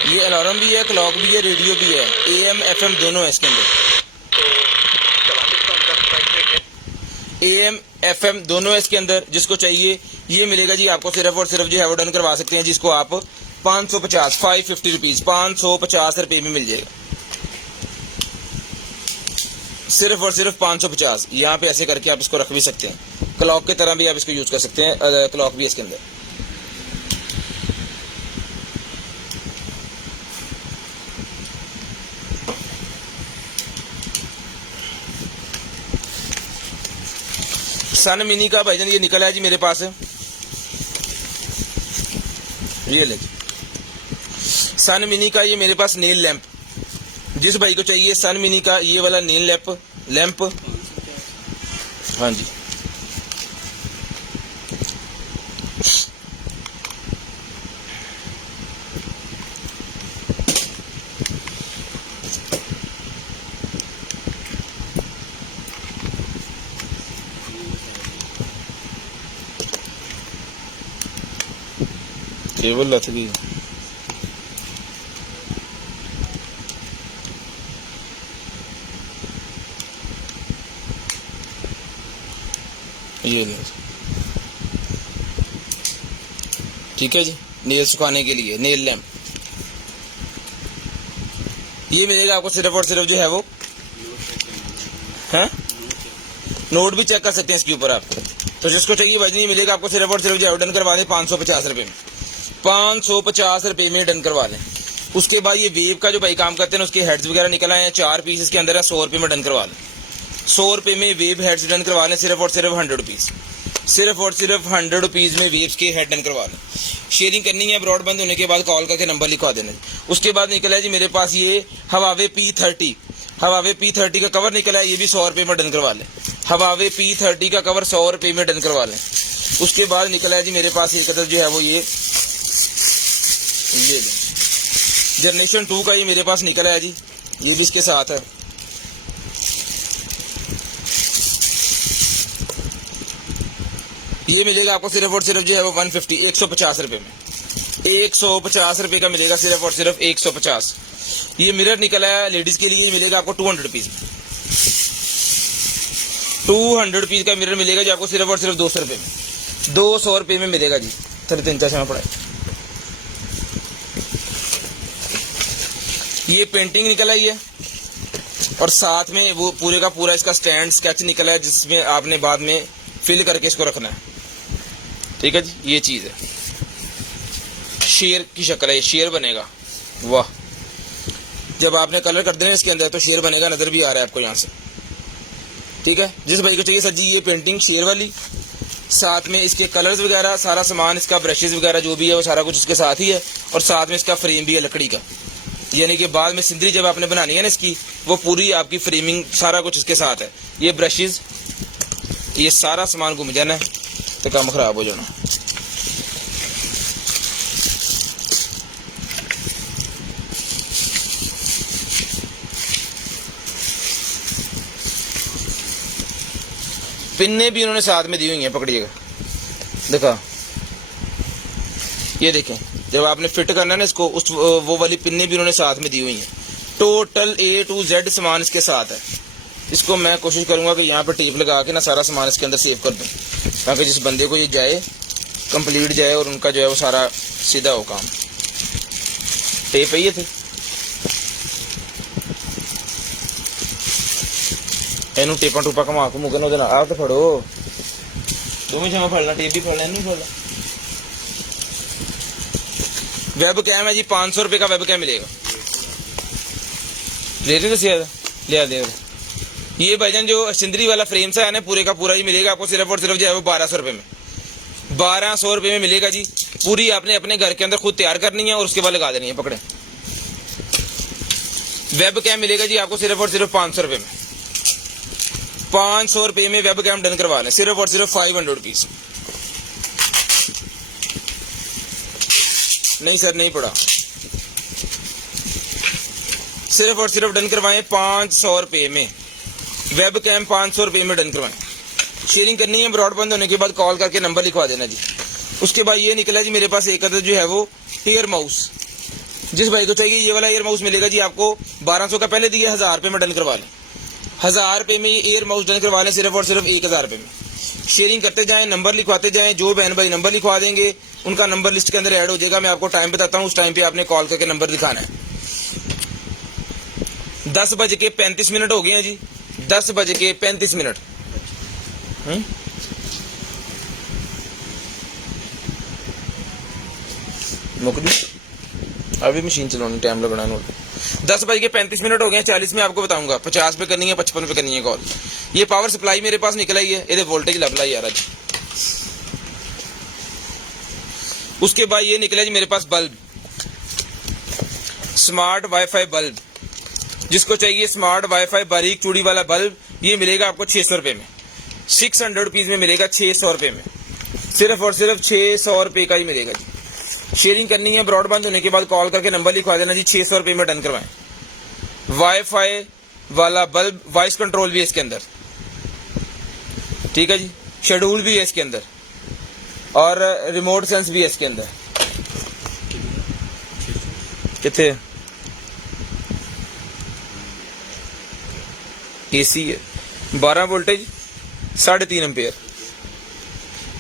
ये अलार्म भी है, क्लॉक भी है, रेडियो भी है, AM FM दोनों है इसके अंदर। AM FM दोनों है इसके अंदर। जिसको चाहिए ये मिलेगा जी आपको सिर्फ और सिर्फ जो है वो डन करवा सकते हैं, जिसको आप 550 रुपीज, 550 रुपए में मिल जाएगा, सिर्फ और सिर्फ 550। यहाँ पे ऐसे करके आप इसको रख भी सकते हैं, क्लॉक की तरह भी आप इसको यूज कर सकते हैं। क्लॉक भी इसके अंदर। सन मिनी का भाईजान ये निकला है जी मेरे पास, ये ले सन मिनी का ये मेरे पास नेल लैंप। जिस भाई को चाहिए सन मिनी का ये वाला नेल लैंप, हाँ जी केबल लथ गई। ये ले, ठीक है जी। नेल सुखाने के लिए नेल लैंप। ये मिलेगा आपको सिर्फ और सिर्फ जो है वो है, नोट भी चेक कर सकते हैं इसके ऊपर आप। तो जिसको चाहिए भाई ये मिलेगा आपको सिर्फ और सिर्फ जो है डन करवा लें 550 रुपये में, 550 रुपये में डन करवा लें। उसके बाद ये वेव का जो भाई काम करते हैं उसके हेड्स वगैरह निकल आए हैं, 4 पीस इसके अंदर है, 100 रुपये में डन करवा लें। 100 रुपये में वेव हेड्स डन करवा लें सिर्फ और सिर्फ 100 रुपीज़, सिर्फ और सिर्फ 100 रुपीज़ में वेव्स के हेड डन करवा लें। शेयरिंग करनी है, ब्रॉड बंद होने के बाद कॉल करके नंबर लिखवा देना। उसके बाद निकला है जी मेरे पास ये हवावे P30, हवावे P30 का कवर निकला है, ये भी 100 रुपये में डन करवा लें। हवावे P30 का कवर 100 रुपये में डन करवा लें। उसके बाद निकला है जी मेरे पास एक कदर जो है वो ये जनरेशन 2 का ये मेरे पास निकला है जी, ये भी इसके साथ है। ये मिलेगा आपको सिर्फ और सिर्फ जो है वो 150 रुपये में, 150 रुपये का मिलेगा सिर्फ और सिर्फ 150। ये मिरर निकला है लेडीज के लिए, ये मिलेगा आपको 200 रुपीज़ में, 200 रुपीज़ का मिरर मिलेगा जी आपको सिर्फ और सिर्फ 200 रुपये में, 200 रुपये में मिलेगा जी। 3 में पड़ा है। ये पेंटिंग निकला ही है और साथ में वो पूरे का पूरा इसका स्टैंड स्केच निकला है जिसमें आपने बाद में फिल करके इसको रखना है। ठीक है जी, ये चीज़ है, शेर की शक्ल है, ये शेर बनेगा। वाह, जब आपने कलर कर देना इसके अंदर तो शेर बनेगा, नज़र भी आ रहा है आपको यहाँ से। ठीक है, जिस भाई को चाहिए सर जी ये पेंटिंग शेर वाली, साथ में इसके कलर्स वगैरह सारा सामान, इसका ब्रशेज वगैरह जो भी है वो सारा कुछ इसके साथ ही है, और साथ में इसका फ्रेम भी है लकड़ी का, यानी कि बाद में सिंदरी जब आपने बनानी है ना इसकी, वो पूरी आपकी फ्रेमिंग सारा कुछ इसके साथ है। ये ब्रशेज, ये सारा सामान घूम जाना है तो काम खराब हो जाना। पिन्ने भी उन्होंने साथ में दी हुई हैं, पकड़िएगा, देखा, ये देखें, जब आपने फिट करना है ना इसको, उस वो वाली पिन्ने भी उन्होंने साथ में दी हुई हैं। टोटल A to Z सामान इसके साथ है। इसको मैं कोशिश करूंगा कि यहाँ पर टेप लगा के ना सारा सामान इसके अंदर सेव कर दूँ, ताकि जिस बंदे को ये जाए कंप्लीट जाए और उनका जो है वो सारा सीधा हो काम। टेप है ये थे, ਇਹਨੂੰ ਟੇਪਾਂ ਟੂਪਾਂ ਘੁਮਾ ਘੁਮੂ ਕੇ ਨਾ ਉਹਦੇ ਨਾਲ ਆਹ ਤਾਂ ਫੜੋ, ਦੋਵੇਂ ਜਮਾ ਫੜ ਲਾ, ਟੇਪ ਵੀ ਫੜ ਲੈ, ਇਹਨੂੰ ਫੜ ਲਾ। वेब कैम है जी, 500 रुपये का वेब कैम मिलेगा। रेट तो सिया लिया दे। ये भाईजान जो सिंदरी वाला फ्रेम सा है ना पूरे का पूरा ही मिलेगा आपको सिर्फ और सिर्फ जो है वो 1200 रुपये में, 1200 रुपये में मिलेगा जी। पूरी आपने अपने घर के अंदर खुद तैयार करनी है और उसके बाद लगा देनी है। पकड़े, वेब कैम मिलेगा जी आपको सिर्फ और सिर्फ 500 रुपये में, 500 रुपये में वेब कैम डन करवा लें, सिर्फ और सिर्फ 500 रुपीज़। नहीं सर नहीं पड़ा, सिर्फ और सिर्फ डन करवाएं 500 रुपये में, वेब कैम 500 रुपये में डन करवाएं। शेयरिंग करनी है, ब्रॉड बंद होने के बाद कॉल करके नंबर लिखवा देना जी। उसके बाद ये निकला जी मेरे पास एक अदर जो है वो एयर माउस, जिस भाई को चाहिए ये वाला एयर माउस मिलेगा जी आपको 1200 का पहले दिए, 1000 रुपये में डन करवा लें, 1000 रुपये में ये एयर माउस डन करवा लें सिर्फ और सिर्फ 1000 रुपये में। शेयरिंग करते जाएं, नंबर लिखवाते जाएं, जो बहन भाई नंबर लिखवा देंगे उनका नंबर लिस्ट के अंदर ऐड हो जाएगा। मैं आपको टाइम बताता हूँ, उस टाइम पे आपने कॉल करके नंबर दिखाना है। 10:35 हो गए हैं जी, 10:35। मुकदी अभी मशीन चलाने टाइम लगना है। 10:35 हो गए हैं, 40 में आपको बताऊंगा 50 पे करनी है, 55 पे करनी है कॉल। ये पावर सप्लाई मेरे पास निकला ही है, ये वोल्टेज लबला ही आ रहा है। उसके बाद ये निकला जी मेरे पास बल्ब, स्मार्ट वाईफाई बल्ब, जिसको चाहिए स्मार्ट वाईफाई बारीक चूड़ी वाला बल्ब, ये मिलेगा आपको 600 रुपये में, 600 रुपीज़ में मिलेगा, 600 रुपये में, सिर्फ और सिर्फ 600 रुपये का ही मिलेगा जी। शेयरिंग करनी है, ब्रॉड बंद होने के बाद कॉल करके नंबर लिखवा देना जी, 600 रुपये में डन करवाएं। वाईफाई वाला बल्ब, वॉइस कंट्रोल भी है इसके अंदर, ठीक है जी, शेड्यूल भी है इसके अंदर और रिमोट सेंस भी है इसके अंदर। कितने एसी है, 12 वोल्टेज 3.5 एम्पेयर,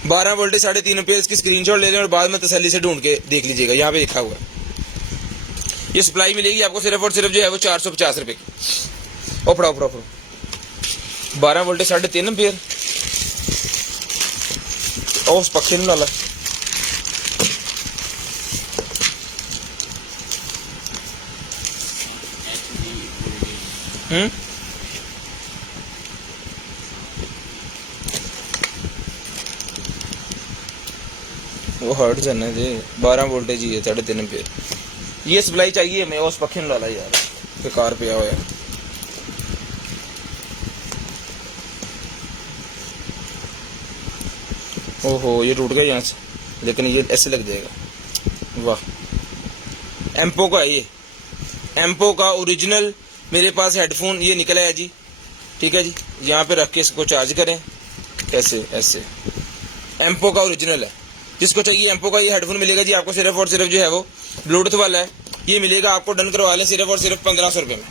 12 वोल्टेज 3.5 एम्पेयर। इसकी स्क्रीनशॉट ले लें और बाद में तसल्ली से ढूंढ के देख लीजिएगा, यहाँ पे लिखा हुआ है। ये सप्लाई मिलेगी आपको सिर्फ और सिर्फ जो है वो 450 रुपए की। ओ पढ़ाओ पढ़ाओ पढ़ाओ 12 वोल्टेज 3.5 एम्पीयर। उस पक्षी नु ला वो हर्ट जाना है 12 वोल्टेज ही है 3.5 एम्पीयर। ये सप्लाई चाहिए हमें उस पक्षी नु ला यार, बेकार पे आओ यार। ओहो ये टूट गया यहाँ से, लेकिन ये ऐसे लग जाएगा। वाह एम्पो का है ये, एम्पो का ओरिजिनल मेरे पास हेडफोन ये निकला है जी। ठीक है जी, यहाँ पे रख के इसको चार्ज करें कैसे, ऐसे एम्पो का ओरिजिनल है। जिसको चाहिए एम्पो का ये हेडफोन मिलेगा जी आपको सिर्फ और सिर्फ जो है वो ब्लूटूथ वाला है। ये मिलेगा आपको, डन करवा लें सिर्फ और सिर्फ 1500 रुपये में।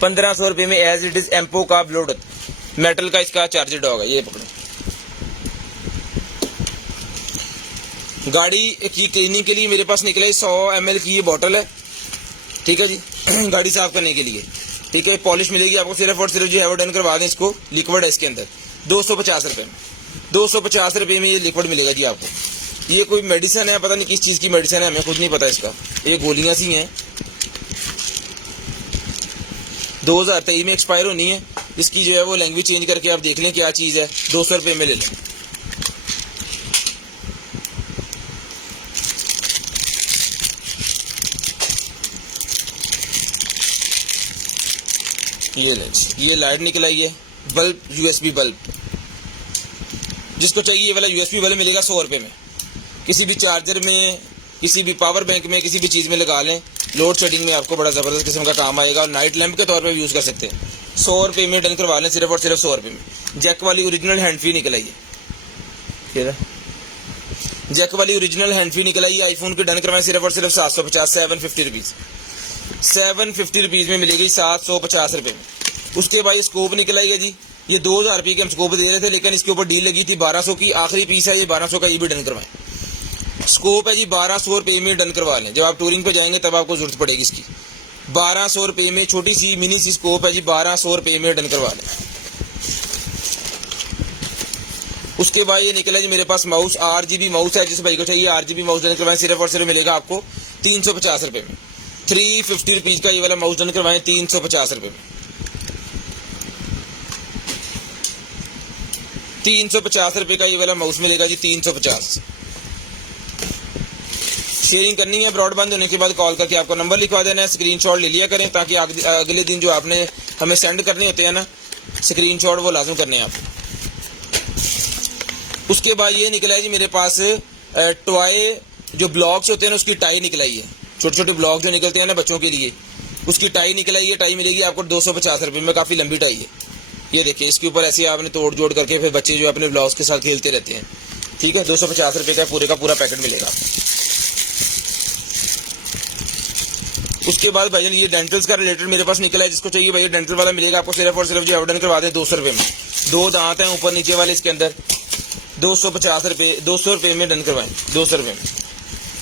1500 रुपये में एज इट इज एम्पो का ब्लूटूथ मेटल का इसका चार्जर होगा। ये पकड़े, गाड़ी की क्लीनिंग के लिए मेरे पास निकला 100 ml की ये बॉटल है। ठीक है जी गाड़ी साफ करने के लिए। ठीक है, पॉलिश मिलेगी आपको सिर्फ और सिर्फ जो है वो, डन करवा दें इसको। लिक्विड है इसके अंदर 250 रुपये में। 250 रुपये में ये लिक्विड मिलेगा जी आपको। ये कोई मेडिसिन है, पता नहीं किस चीज़ की मेडिसिन है, हमें खुद नहीं पता इसका। ये गोलियां सी हैं, 2023 में एक्सपायर होनी है। इसकी जो है वो लैंग्वेज चेंज करके आप देख लें क्या चीज़ है। 200 रुपये में ले लें। ये लें, ये लाइट निकल आई है, बल्ब यूएसबी बल्ब। जिसको चाहिए ये वाला यूएसबी बल्ब मिलेगा 100 रुपये में। किसी भी चार्जर में, किसी भी पावर बैंक में, किसी भी चीज़ में लगा लें। लोड शेडिंग में आपको बड़ा ज़बरदस्त किस्म का काम आएगा और नाइट लैंप के तौर पर भी यूज़ कर सकते हैं। 100 रुपये में डन करवा लें सिर्फ और सिर्फ 100 रुपये में। जैक वाली ओरिजिनल हैंड फ्री निकल आई है, जैक वाली ओरिजिनल हैंड फ्री निकल आई है। आईफोन के डन करवाएं सिर्फ और सिर्फ 750, 750 रुपीज़। 750 रुपीज़ में मिलेगी 750 रुपये में। उसके बाद स्कोप निकल आई है जी। ये 2000 रुपये के हम स्कोप दे रहे थे, लेकिन इसके ऊपर डील लगी थी 1200 की। आखिरी पीस है ये 1200 का, ये भी डन करवाएं। स्कोप है जी 1200 रुपये में डन करवा लें। जब आप टूरिंग पे जाएंगे तब आपको जरूरत पड़ेगी इसकी। 1200 रुपये में छोटी सी मिनी सी स्कोप है जी, 1200 रुपये में डन करवा लें। उसके बाद ये निकला जी मेरे पास माउस, RGB माउस है। जिस भाई को चाहिए RGB माउस डन करवाएं सिर्फ और सिर्फ मिलेगा आपको 350 रुपये में। 350 रुपीज़ का ये वाला माउस डन करवाएं 350 रुपये में। 350 रुपये का ये वाला माउस मिलेगा जी, 350। शेयरिंग करनी है ब्रॉडबैंड होने के बाद कॉल करके आपको नंबर लिखवा देना है, स्क्रीनशॉट ले लिया करें ताकि अगले दिन जो आपने हमें सेंड करने होते हैं ना स्क्रीनशॉट, वो लाजम करने हैं आपको। उसके बाद ये निकला है जी मेरे पास टॉय जो ब्लॉक्स होते हैं ना, उसकी टाई निकलाई है। छोटे छोटे ब्लॉक जो निकलते हैं ना बच्चों के लिए, उसकी टाई निकलाई है। टाई मिलेगी आपको 250 रुपये में। काफ़ी लंबी टाई है। ये देखिए, इसके ऊपर ऐसे आपने तोड़ जोड़ करके फिर बच्चे जो अपने ब्लॉग्स के साथ खेलते रहते हैं। ठीक है, 250 रुपये का पूरा पैकेट मिलेगा। उसके बाद भाईजान ये डेंटल्स का रिलेटेड मेरे पास निकला है। जिसको चाहिए भैया डेंटल वाला मिलेगा आपको सिर्फ और सिर्फ जो ऑर्डर करवा दें 200 रुपये में। 2 दांत हैं ऊपर नीचे वाले इसके अंदर। 250 रुपये, 200 रुपये में डन करवाएं, 200 रुपये में।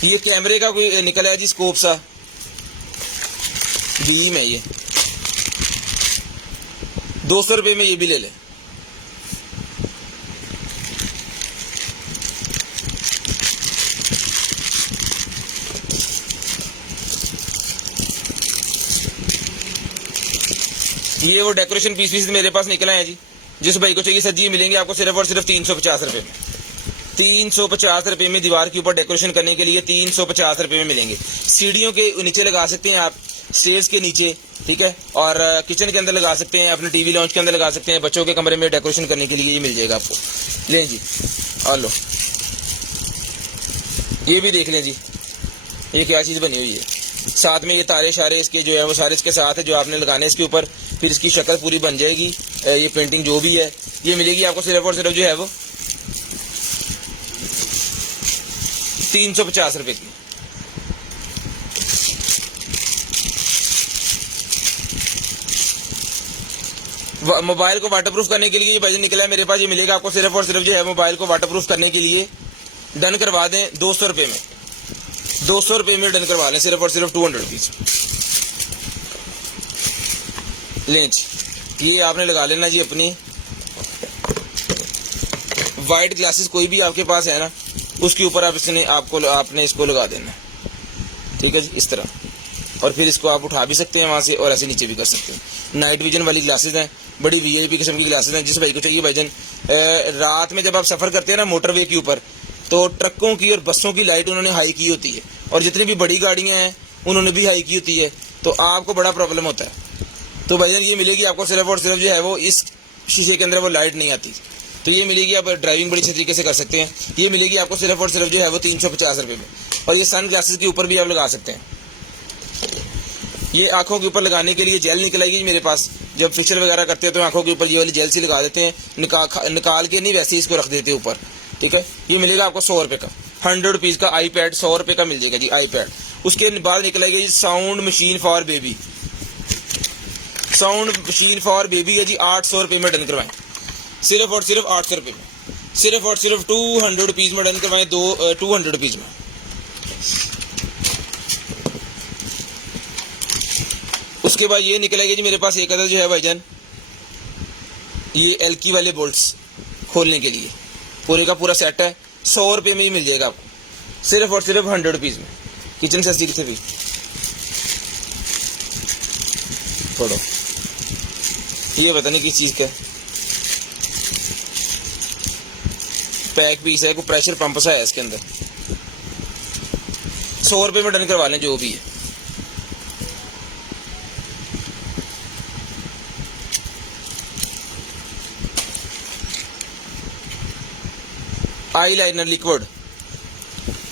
ये कैमरे का कोई निकला है जी स्कोप सा, बीम है ये, 200 रुपये में ये भी ले लें। ये वो डेकोरेशन पीस मेरे पास निकला है जी। जिस भाई को चाहिए सर जी मिलेंगे आपको सिर्फ और सिर्फ 350 रुपये में। 350 रुपये में दीवार के ऊपर डेकोरेशन करने के लिए 350 रुपये में मिलेंगे। सीढ़ियों के नीचे लगा सकते हैं आप, स्टेज के नीचे, ठीक है, और किचन के अंदर लगा सकते हैं, अपने टीवी लॉन्च के अंदर लगा सकते हैं। बच्चों के कमरे में डेकोरेशन करने के लिए ये मिल जाएगा आपको। लें जी, आ लो, ये भी देख लें जी, ये क्या चीज़ बनी हुई है। साथ में ये तारे शारे इसके जो है वो सारे इसके साथ है, जो आपने लगाने इसके ऊपर, फिर इसकी शक्ल पूरी बन जाएगी। ये पेंटिंग जो भी है ये मिलेगी आपको सिर्फ और सिर्फ जो है वो 350 रुपये की। मोबाइल को वाटरप्रूफ करने के लिए ये भाई निकला है मेरे पास। ये मिलेगा आपको सिर्फ और सिर्फ जो है मोबाइल को वाटरप्रूफ करने के लिए, डन करवा दें 200 रुपये में। 200 रुपये में डन करवा लें, सिर्फ और सिर्फ 200 रुपीज़। लेंच ये आपने लगा लेना जी अपनी वाइट ग्लासेस कोई भी आपके पास है ना, उसके ऊपर आप आपने इसको लगा देना है, ठीक है जी, इस तरह। और फिर इसको आप उठा भी सकते हैं वहाँ से और ऐसे नीचे भी कर सकते हैं। नाइट विजन वाली ग्लासेस हैं, बड़ी वीआईपी किस्म की ग्लासेस हैं। जिस भाई को चाहिए भाईजान, रात में जब आप सफ़र करते हैं ना मोटरवे के ऊपर, तो ट्रकों की और बसों की लाइट उन्होंने हाई की होती है, और जितनी भी बड़ी गाड़ियाँ हैं उन्होंने भी हाई की होती है, तो आपको बड़ा प्रॉब्लम होता है। तो भाईजान ये मिलेगी आपको सिर्फ और सिर्फ जो है वो इस शीशे के अंदर वो लाइट नहीं आती, तो ये मिलेगी। आप ड्राइविंग बड़ी अच्छी तरीके से कर सकते हैं। ये मिलेगी आपको सिर्फ और सिर्फ जो है वो 350 रुपये में। और ये सन ग्लासेस के ऊपर भी आप लगा सकते हैं। ये आंखों के ऊपर लगाने के लिए जेल निकल आएगी मेरे पास, जब फेशियल वगैरह करते हैं तो आंखों के ऊपर ये वाली जेल से लगा देते हैं, निकाल के नहीं, वैसे ही इसको रख देते हैं ऊपर, ठीक है। ये मिलेगा आपको 100 रुपये का, 100 रुपीज़ का iPad 100 रुपये का मिल जाएगा जी iPad। उसके बाद निकल आएगी जी sound machine for baby. Sound machine for baby है जी 800 रुपये में डन करवाएं, सिर्फ और सिर्फ 800 रुपये में, सिर्फ और सिर्फ 200 रुपीज़ में डन करवाएं, 200 रुपीज़ में। उसके बाद ये निकलेगा जी मेरे पास एक अदर जो है भाईजान, ये एल्की वाले बोल्ट्स खोलने के लिए पूरे का पूरा सेट है, 100 रुपये में ही मिल जाएगा आपको, सिर्फ और सिर्फ 100 रुपीज़ में। किचन से सीखते भी छोड़ो, ये पता नहीं किस चीज़ का पैक पीस है, कोई प्रेशर पंप सा है इसके अंदर। 100 रुपये में डन करवा लें जो भी है। Eye liner liquid,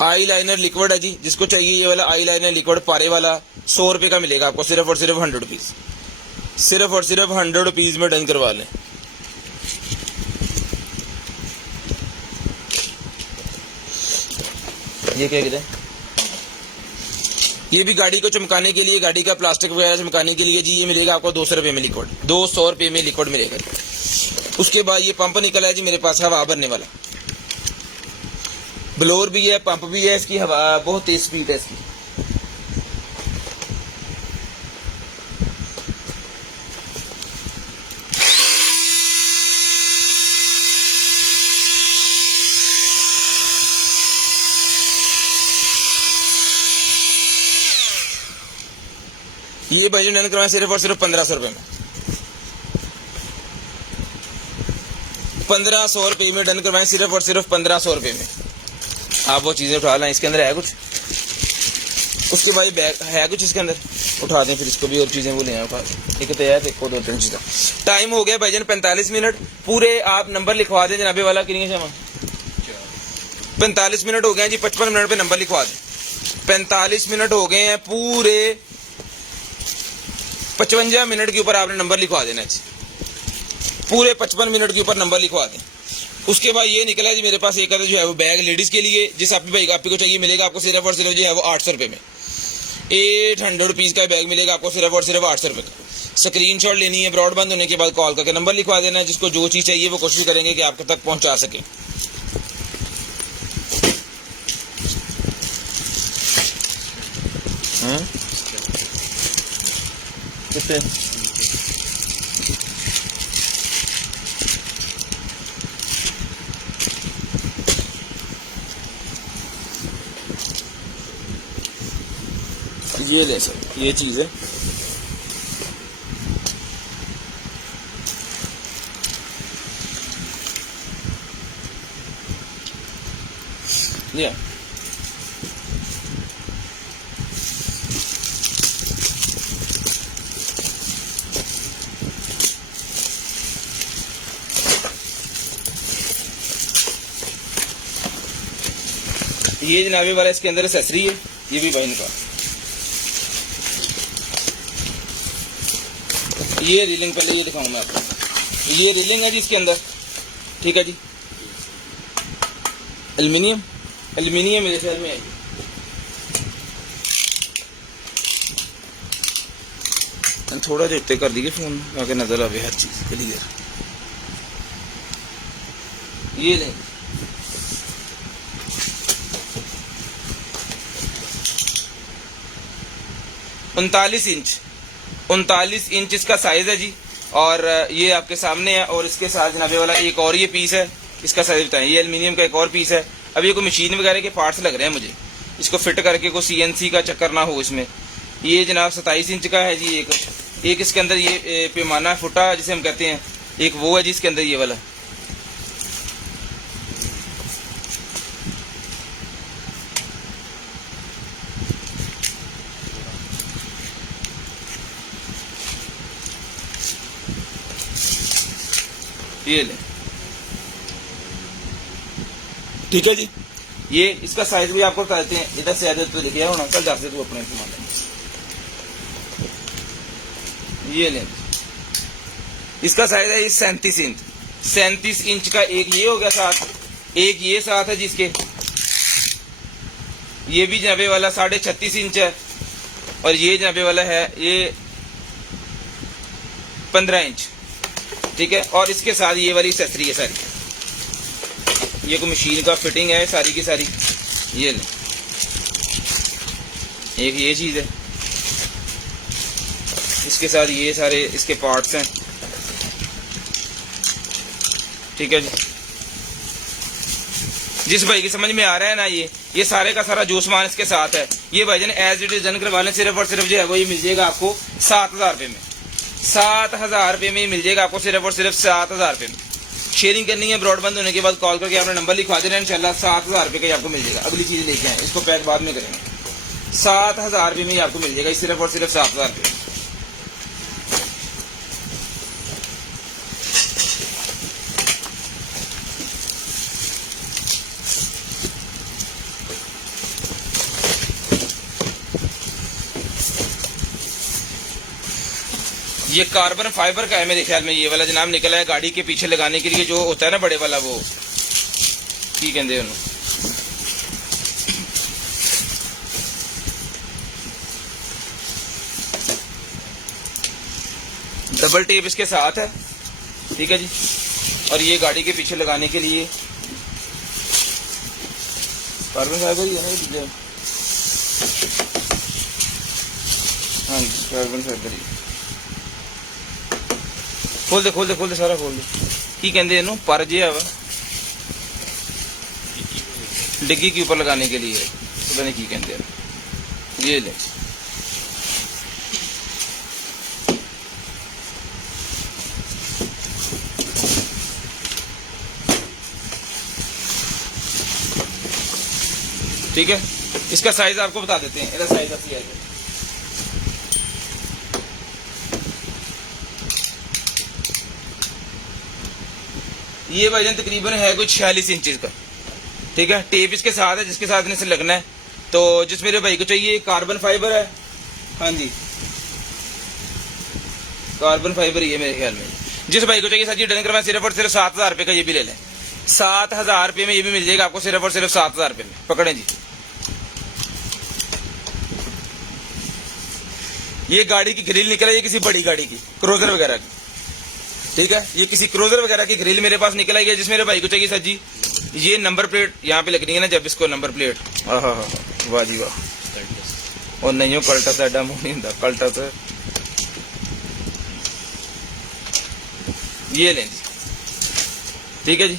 eye liner liquid है जी, जिसको चाहिए ये वाला आई लाइनर लिक्विड पारे वाला 100 रुपये का मिलेगा आपको, सिर्फ और सिर्फ 100 रुपीज़, सिर्फ और सिर्फ 100 रुपीज़ में डन करवा लें। ये क्या कहते हैं, ये भी गाड़ी को चमकाने के लिए, गाड़ी का प्लास्टिक वगैरह चमकाने के लिए जी। ये मिलेगा आपको 200 रुपये में लिक्विड, 200 रुपये में लिक्विड मिलेगा। उसके बाद ये पंप निकला है जी मेरे पास, हवा भरने वाला। ब्लोअर भी है, पंप भी है, इसकी हवा बहुत तेज स्पीड है इसकी। ये भाई डन करवाएं सिर्फ और सिर्फ 1500 रुपये में, 1500 रुपये में डन करवाएं, सिर्फ और सिर्फ 1500 रुपये में। आप वो चीज़ें उठा लें, इसके अंदर है कुछ, उसके बाद बैग है कुछ इसके अंदर, उठा दें फिर इसको भी, और चीज़ें वो ले आए उठा दें। एक तो है, एक दो तीन चीज़ें। टाइम हो गया भाईजान 45 मिनट पूरे। आप नंबर लिखवा दें जनाबे वाला, कितनी है 45 मिनट हो गए हैं जी, 55 मिनट पे नंबर लिखवा दें। 45 मिनट हो गए हैं पूरे, 55 मिनट के ऊपर आपने नंबर लिखवा देना जी, पूरे 55 मिनट के ऊपर नंबर लिखवा दें। उसके बाद ये निकला जी मेरे पास एक जो है वो बैग लेडीज़ के लिए, जिस आप को चाहिए मिलेगा आपको सिर्फ और सिर्फ जो है वो 800 रुपये में, 800 रुपीज़ का बैग मिलेगा आपको सिर्फ और सिर्फ 800 रुपये का। स्क्रीनशॉट लेनी है, ब्रॉडबैंड होने के बाद कॉल करके नंबर लिखवा देना है। जिसको जो चीज़ चाहिए वो कोशिश करेंगे कि आपके तक पहुँचा सके। कितने ये ले सर, ये चीज़ है। लिया ये जनाबे वाला इसके अंदर एक्सेसरी है, ये भी बहन का। ये रीलिंग पहले ये दिखाऊं मैं आपको, ये रीलिंग है जी इसके अंदर, ठीक है जी। एल्युमिनियम, एल्युमिनियम मेरे ख्याल में है। थोड़ा देखते कर दिए फोन आगे नजर आवे हर चीज क्लियर। ये नहीं 39 इंच, 39 इंच इसका साइज है जी। और ये आपके सामने है। और इसके साथ जनाबे वाला एक और ये पीस है, इसका साइज बताएं। ये एल्युमिनियम का एक और पीस है। अब ये कोई मशीन वगैरह के पार्ट्स लग रहे हैं मुझे, इसको फिट करके कोई CNC का चक्कर ना हो इसमें। ये जनाब 27 इंच का है जी। एक इसके अंदर ये पैमाना फुटा जिसे हम कहते हैं, एक वो है जी इसके अंदर ये वाला। ये ले, ठीक है जी। ये इसका साइज भी आपको बता देते हैं। इधर से आदत तो लिखे होना, कल जाते तू अपने सामान ये ले। इसका साइज है 37 इंच। 37 इंच का एक ये हो गया साथ, एक ये साथ है जिसके, ये भी जनाबे वाला 36.5 इंच है। और ये जनाबे वाला है ये 15 इंच, ठीक है। और इसके साथ ये वाली एक्सेसरी है सारी, ये कोई मशीन का फिटिंग है सारी की सारी। ये ले, एक ये चीज है, इसके साथ ये सारे इसके पार्ट्स हैं, ठीक है जी। जिस भाई की समझ में आ रहा है ना, ये सारे का सारा जो सामान इसके साथ है, ये भाईजान एज इट इज डन करवा लें। सिर्फ और सिर्फ जो है वो ये मिल जाएगा आपको 7,000 रुपये में। 7,000 रुपये में ही मिल जाएगा आपको, सिर्फ और सिर्फ 7,000 रुपये में। शेयरिंग करनी है ब्रॉडबैंड होने के बाद कॉल करके आपने नंबर लिखवा देना, इंशाल्लाह 7,000 रुपये का आपको मिल जाएगा। अगली चीज लेके आए, इसको पैक बाद में करेंगे। 7,000 रुपये में ही आपको मिल जाएगा, सिर्फ और सिर्फ 7,000 रुपये। ये कार्बन फाइबर का है मेरे ख्याल में, ये वाला जनाब निकला है गाड़ी के पीछे लगाने के लिए, जो होता है ना बड़े वाला, वो की कहते हैं उन्होंने। डबल टेप इसके साथ है, ठीक है जी। और ये गाड़ी के पीछे लगाने के लिए कार्बन फाइबर ही है ना, हाँ जी कार्बन फाइबर ही। खोल दे खोल दे खोल दे सारा खोल दे। की कहते हैं पर जे है डिग्गी के ऊपर लगाने के लिए, पता नहीं की कहते हैं। ये ले, ठीक है। इसका साइज आपको बता देते हैं, इसका साइज ऐसी है। ये भाईजान तकरीबन है कुछ 46 इंचेस का, ठीक है। टेप इसके साथ है जिसके साथ इसे लगना है। तो जिस मेरे भाई को चाहिए कार्बन फाइबर है, हाँ जी कार्बन फाइबर ही है मेरे ख्याल में। जिस भाई को चाहिए सर जी डन करवाएं, सिर्फ और सिर्फ 7,000 रुपये का ये भी ले लें। 7,000 रुपये में ये भी मिल जाएगा आपको, सिर्फ और सिर्फ 7,000 रुपये में। पकड़ें जी, ये गाड़ी की ग्रिल निकला, ये किसी बड़ी गाड़ी की, क्रोजर वगैरह की, ठीक है। ये किसी क्रोजर वगैरह की ग्रिल मेरे पास निकल आई है। जिस मेरे भाई को चाहिए सर जी, ये नंबर प्लेट यहाँ पे लगनी है ना जब इसको नंबर प्लेट, वाह जी वाह। और नहीं हो कल्टा से एडा मुंह नहीं होता, कल्टा से ये लें जी, ठीक है जी।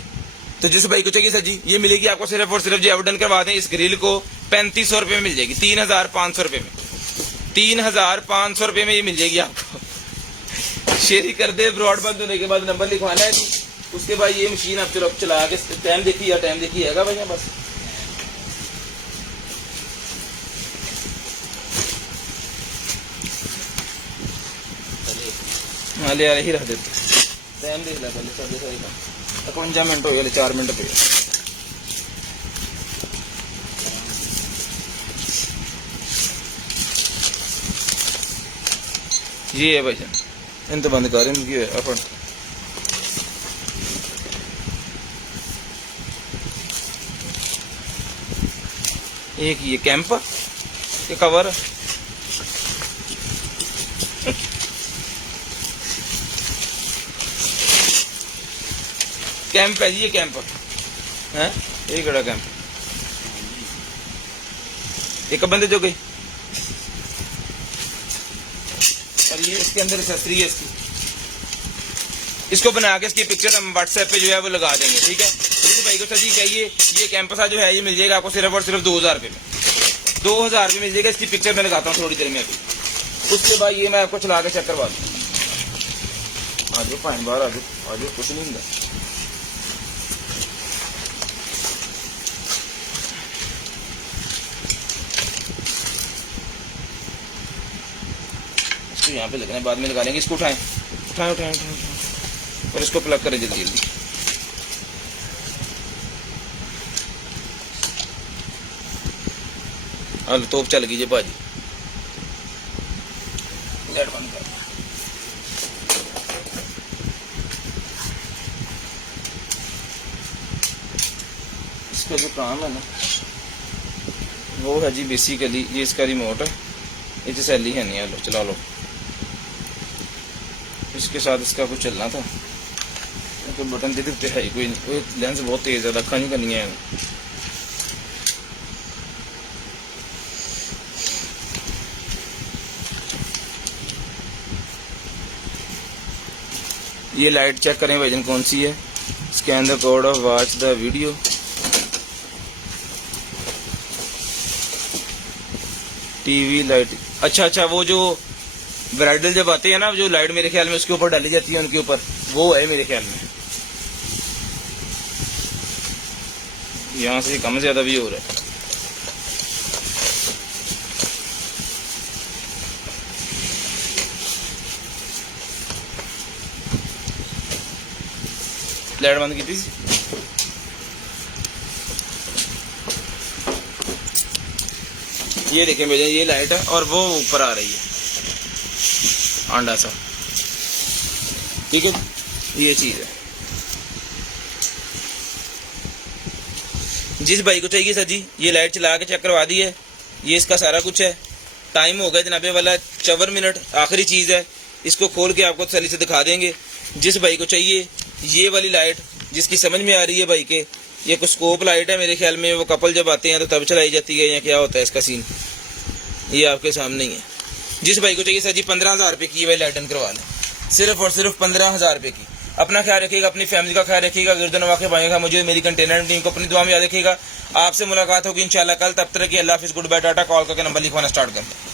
तो जिस भाई को चाहिए सर जी, ये मिलेगी आपको सिर्फ और सिर्फ जी आवेदन करवा दें। इस ग्रिल को 3500 रुपये में मिल जाएगी, 3,500 रुपये में। 3,500 रुपये में ये मिल जाएगी आपको। शेयर कर दे, ब्रॉडबैंड होने के बाद नंबर लिखवाना है जी। उसके बाद ये मशीन आप चला के टाइम देखिए, टाइम देखिएगा भैया बस। हाँ ले ही रख देते, टाइम देख ला पहले, 55 मिनट हो गए, 4 मिनट पे। ये है भाई इन तो बंद कर इनकी अपन। एक ये कैंप ये कवर कैंप है जी, ये कैंप है, ये कड़ा कैंप। एक बंदे जो गई रही है, इसके अंदर एक्सेसरी है इसकी। इसको बना के इसकी पिक्चर हम व्हाट्सएप पे जो है वो लगा देंगे, ठीक है। जिस भाई को सर जी चाहिए ये कैंपसा जो है ये मिल जाएगा आपको सिर्फ और सिर्फ 2000 रुपये में, 2000 रुपये मिल जाएगा। इसकी पिक्चर मैं लगाता हूँ थोड़ी देर में अभी। उसके बाद ये मैं आपको चला के चेक करवा दूँ। आ जाओ पानी बाहर, आ जाओ, कुछ नहीं होगा। इसको यहाँ पे लगना है, बाद में लगा लेंगे। इसको उठाएं उठाएं उठाएं उठाएं और इसको प्लग करें जल्दी जल्दी। हल तोप चल गई जी भाजी, लाइट बंद कर। इसका जो काम है ना वो है जी बेसिकली ये इसका रिमोट है, ये तसल्ली है नहीं है। लो चला लो, इसके साथ इसका कुछ चलना था, तो बटन दे देते है कोई नहीं। वो लेंस बहुत तेज है, रखा नहीं करनी है। ये लाइट चेक करें भाईजान कौन सी है। Scan the code of watch the video. TV light, अच्छा वो जो ब्राइडल जब आते हैं ना, जो लाइट मेरे ख्याल में उसके ऊपर डाली जाती है, उनके ऊपर वो है मेरे ख्याल में। यहाँ से कम ज्यादा भी हो रहा है। लाइट बंद की थी। ये देखें भैया, ये लाइट है और वो ऊपर आ रही है आंडा सा, ठीक है। ये चीज है। जिस भाई को चाहिए सर जी ये लाइट चला के चेक करवा दी है। ये इसका सारा कुछ है। टाइम हो गया जनाबे वाला 54 मिनट, आखिरी चीज है। इसको खोल के आपको तसल्ली से दिखा देंगे। जिस भाई को चाहिए ये वाली लाइट, जिसकी समझ में आ रही है भाई के, ये कुछ स्कोप लाइट है मेरे ख्याल में। वो कपल जब आते हैं तो तब चलाई जाती है, या क्या होता है इसका सीन, ये आपके सामने ही है। जिस भाई को चाहिए सर जी 15,000 रुपये की वाली लाइटन करवा लें, सिर्फ और सिर्फ 15,000 रुपये की। अपना ख्याल रखिएगा, अपनी फैमिली का ख्याल रखिएगा। गिरदन वाक़ भाईगा मुझे मेरी कंटेनर टीम को अपनी दुआ में याद रखिएगा। आपसे मुलाकात होगी इंशाल्लाह कल। तब तक की अल्लाह हाफिज़, गुड बाय, टाटा। कॉल करके नंबर लिखवाना स्टार्ट कर दें।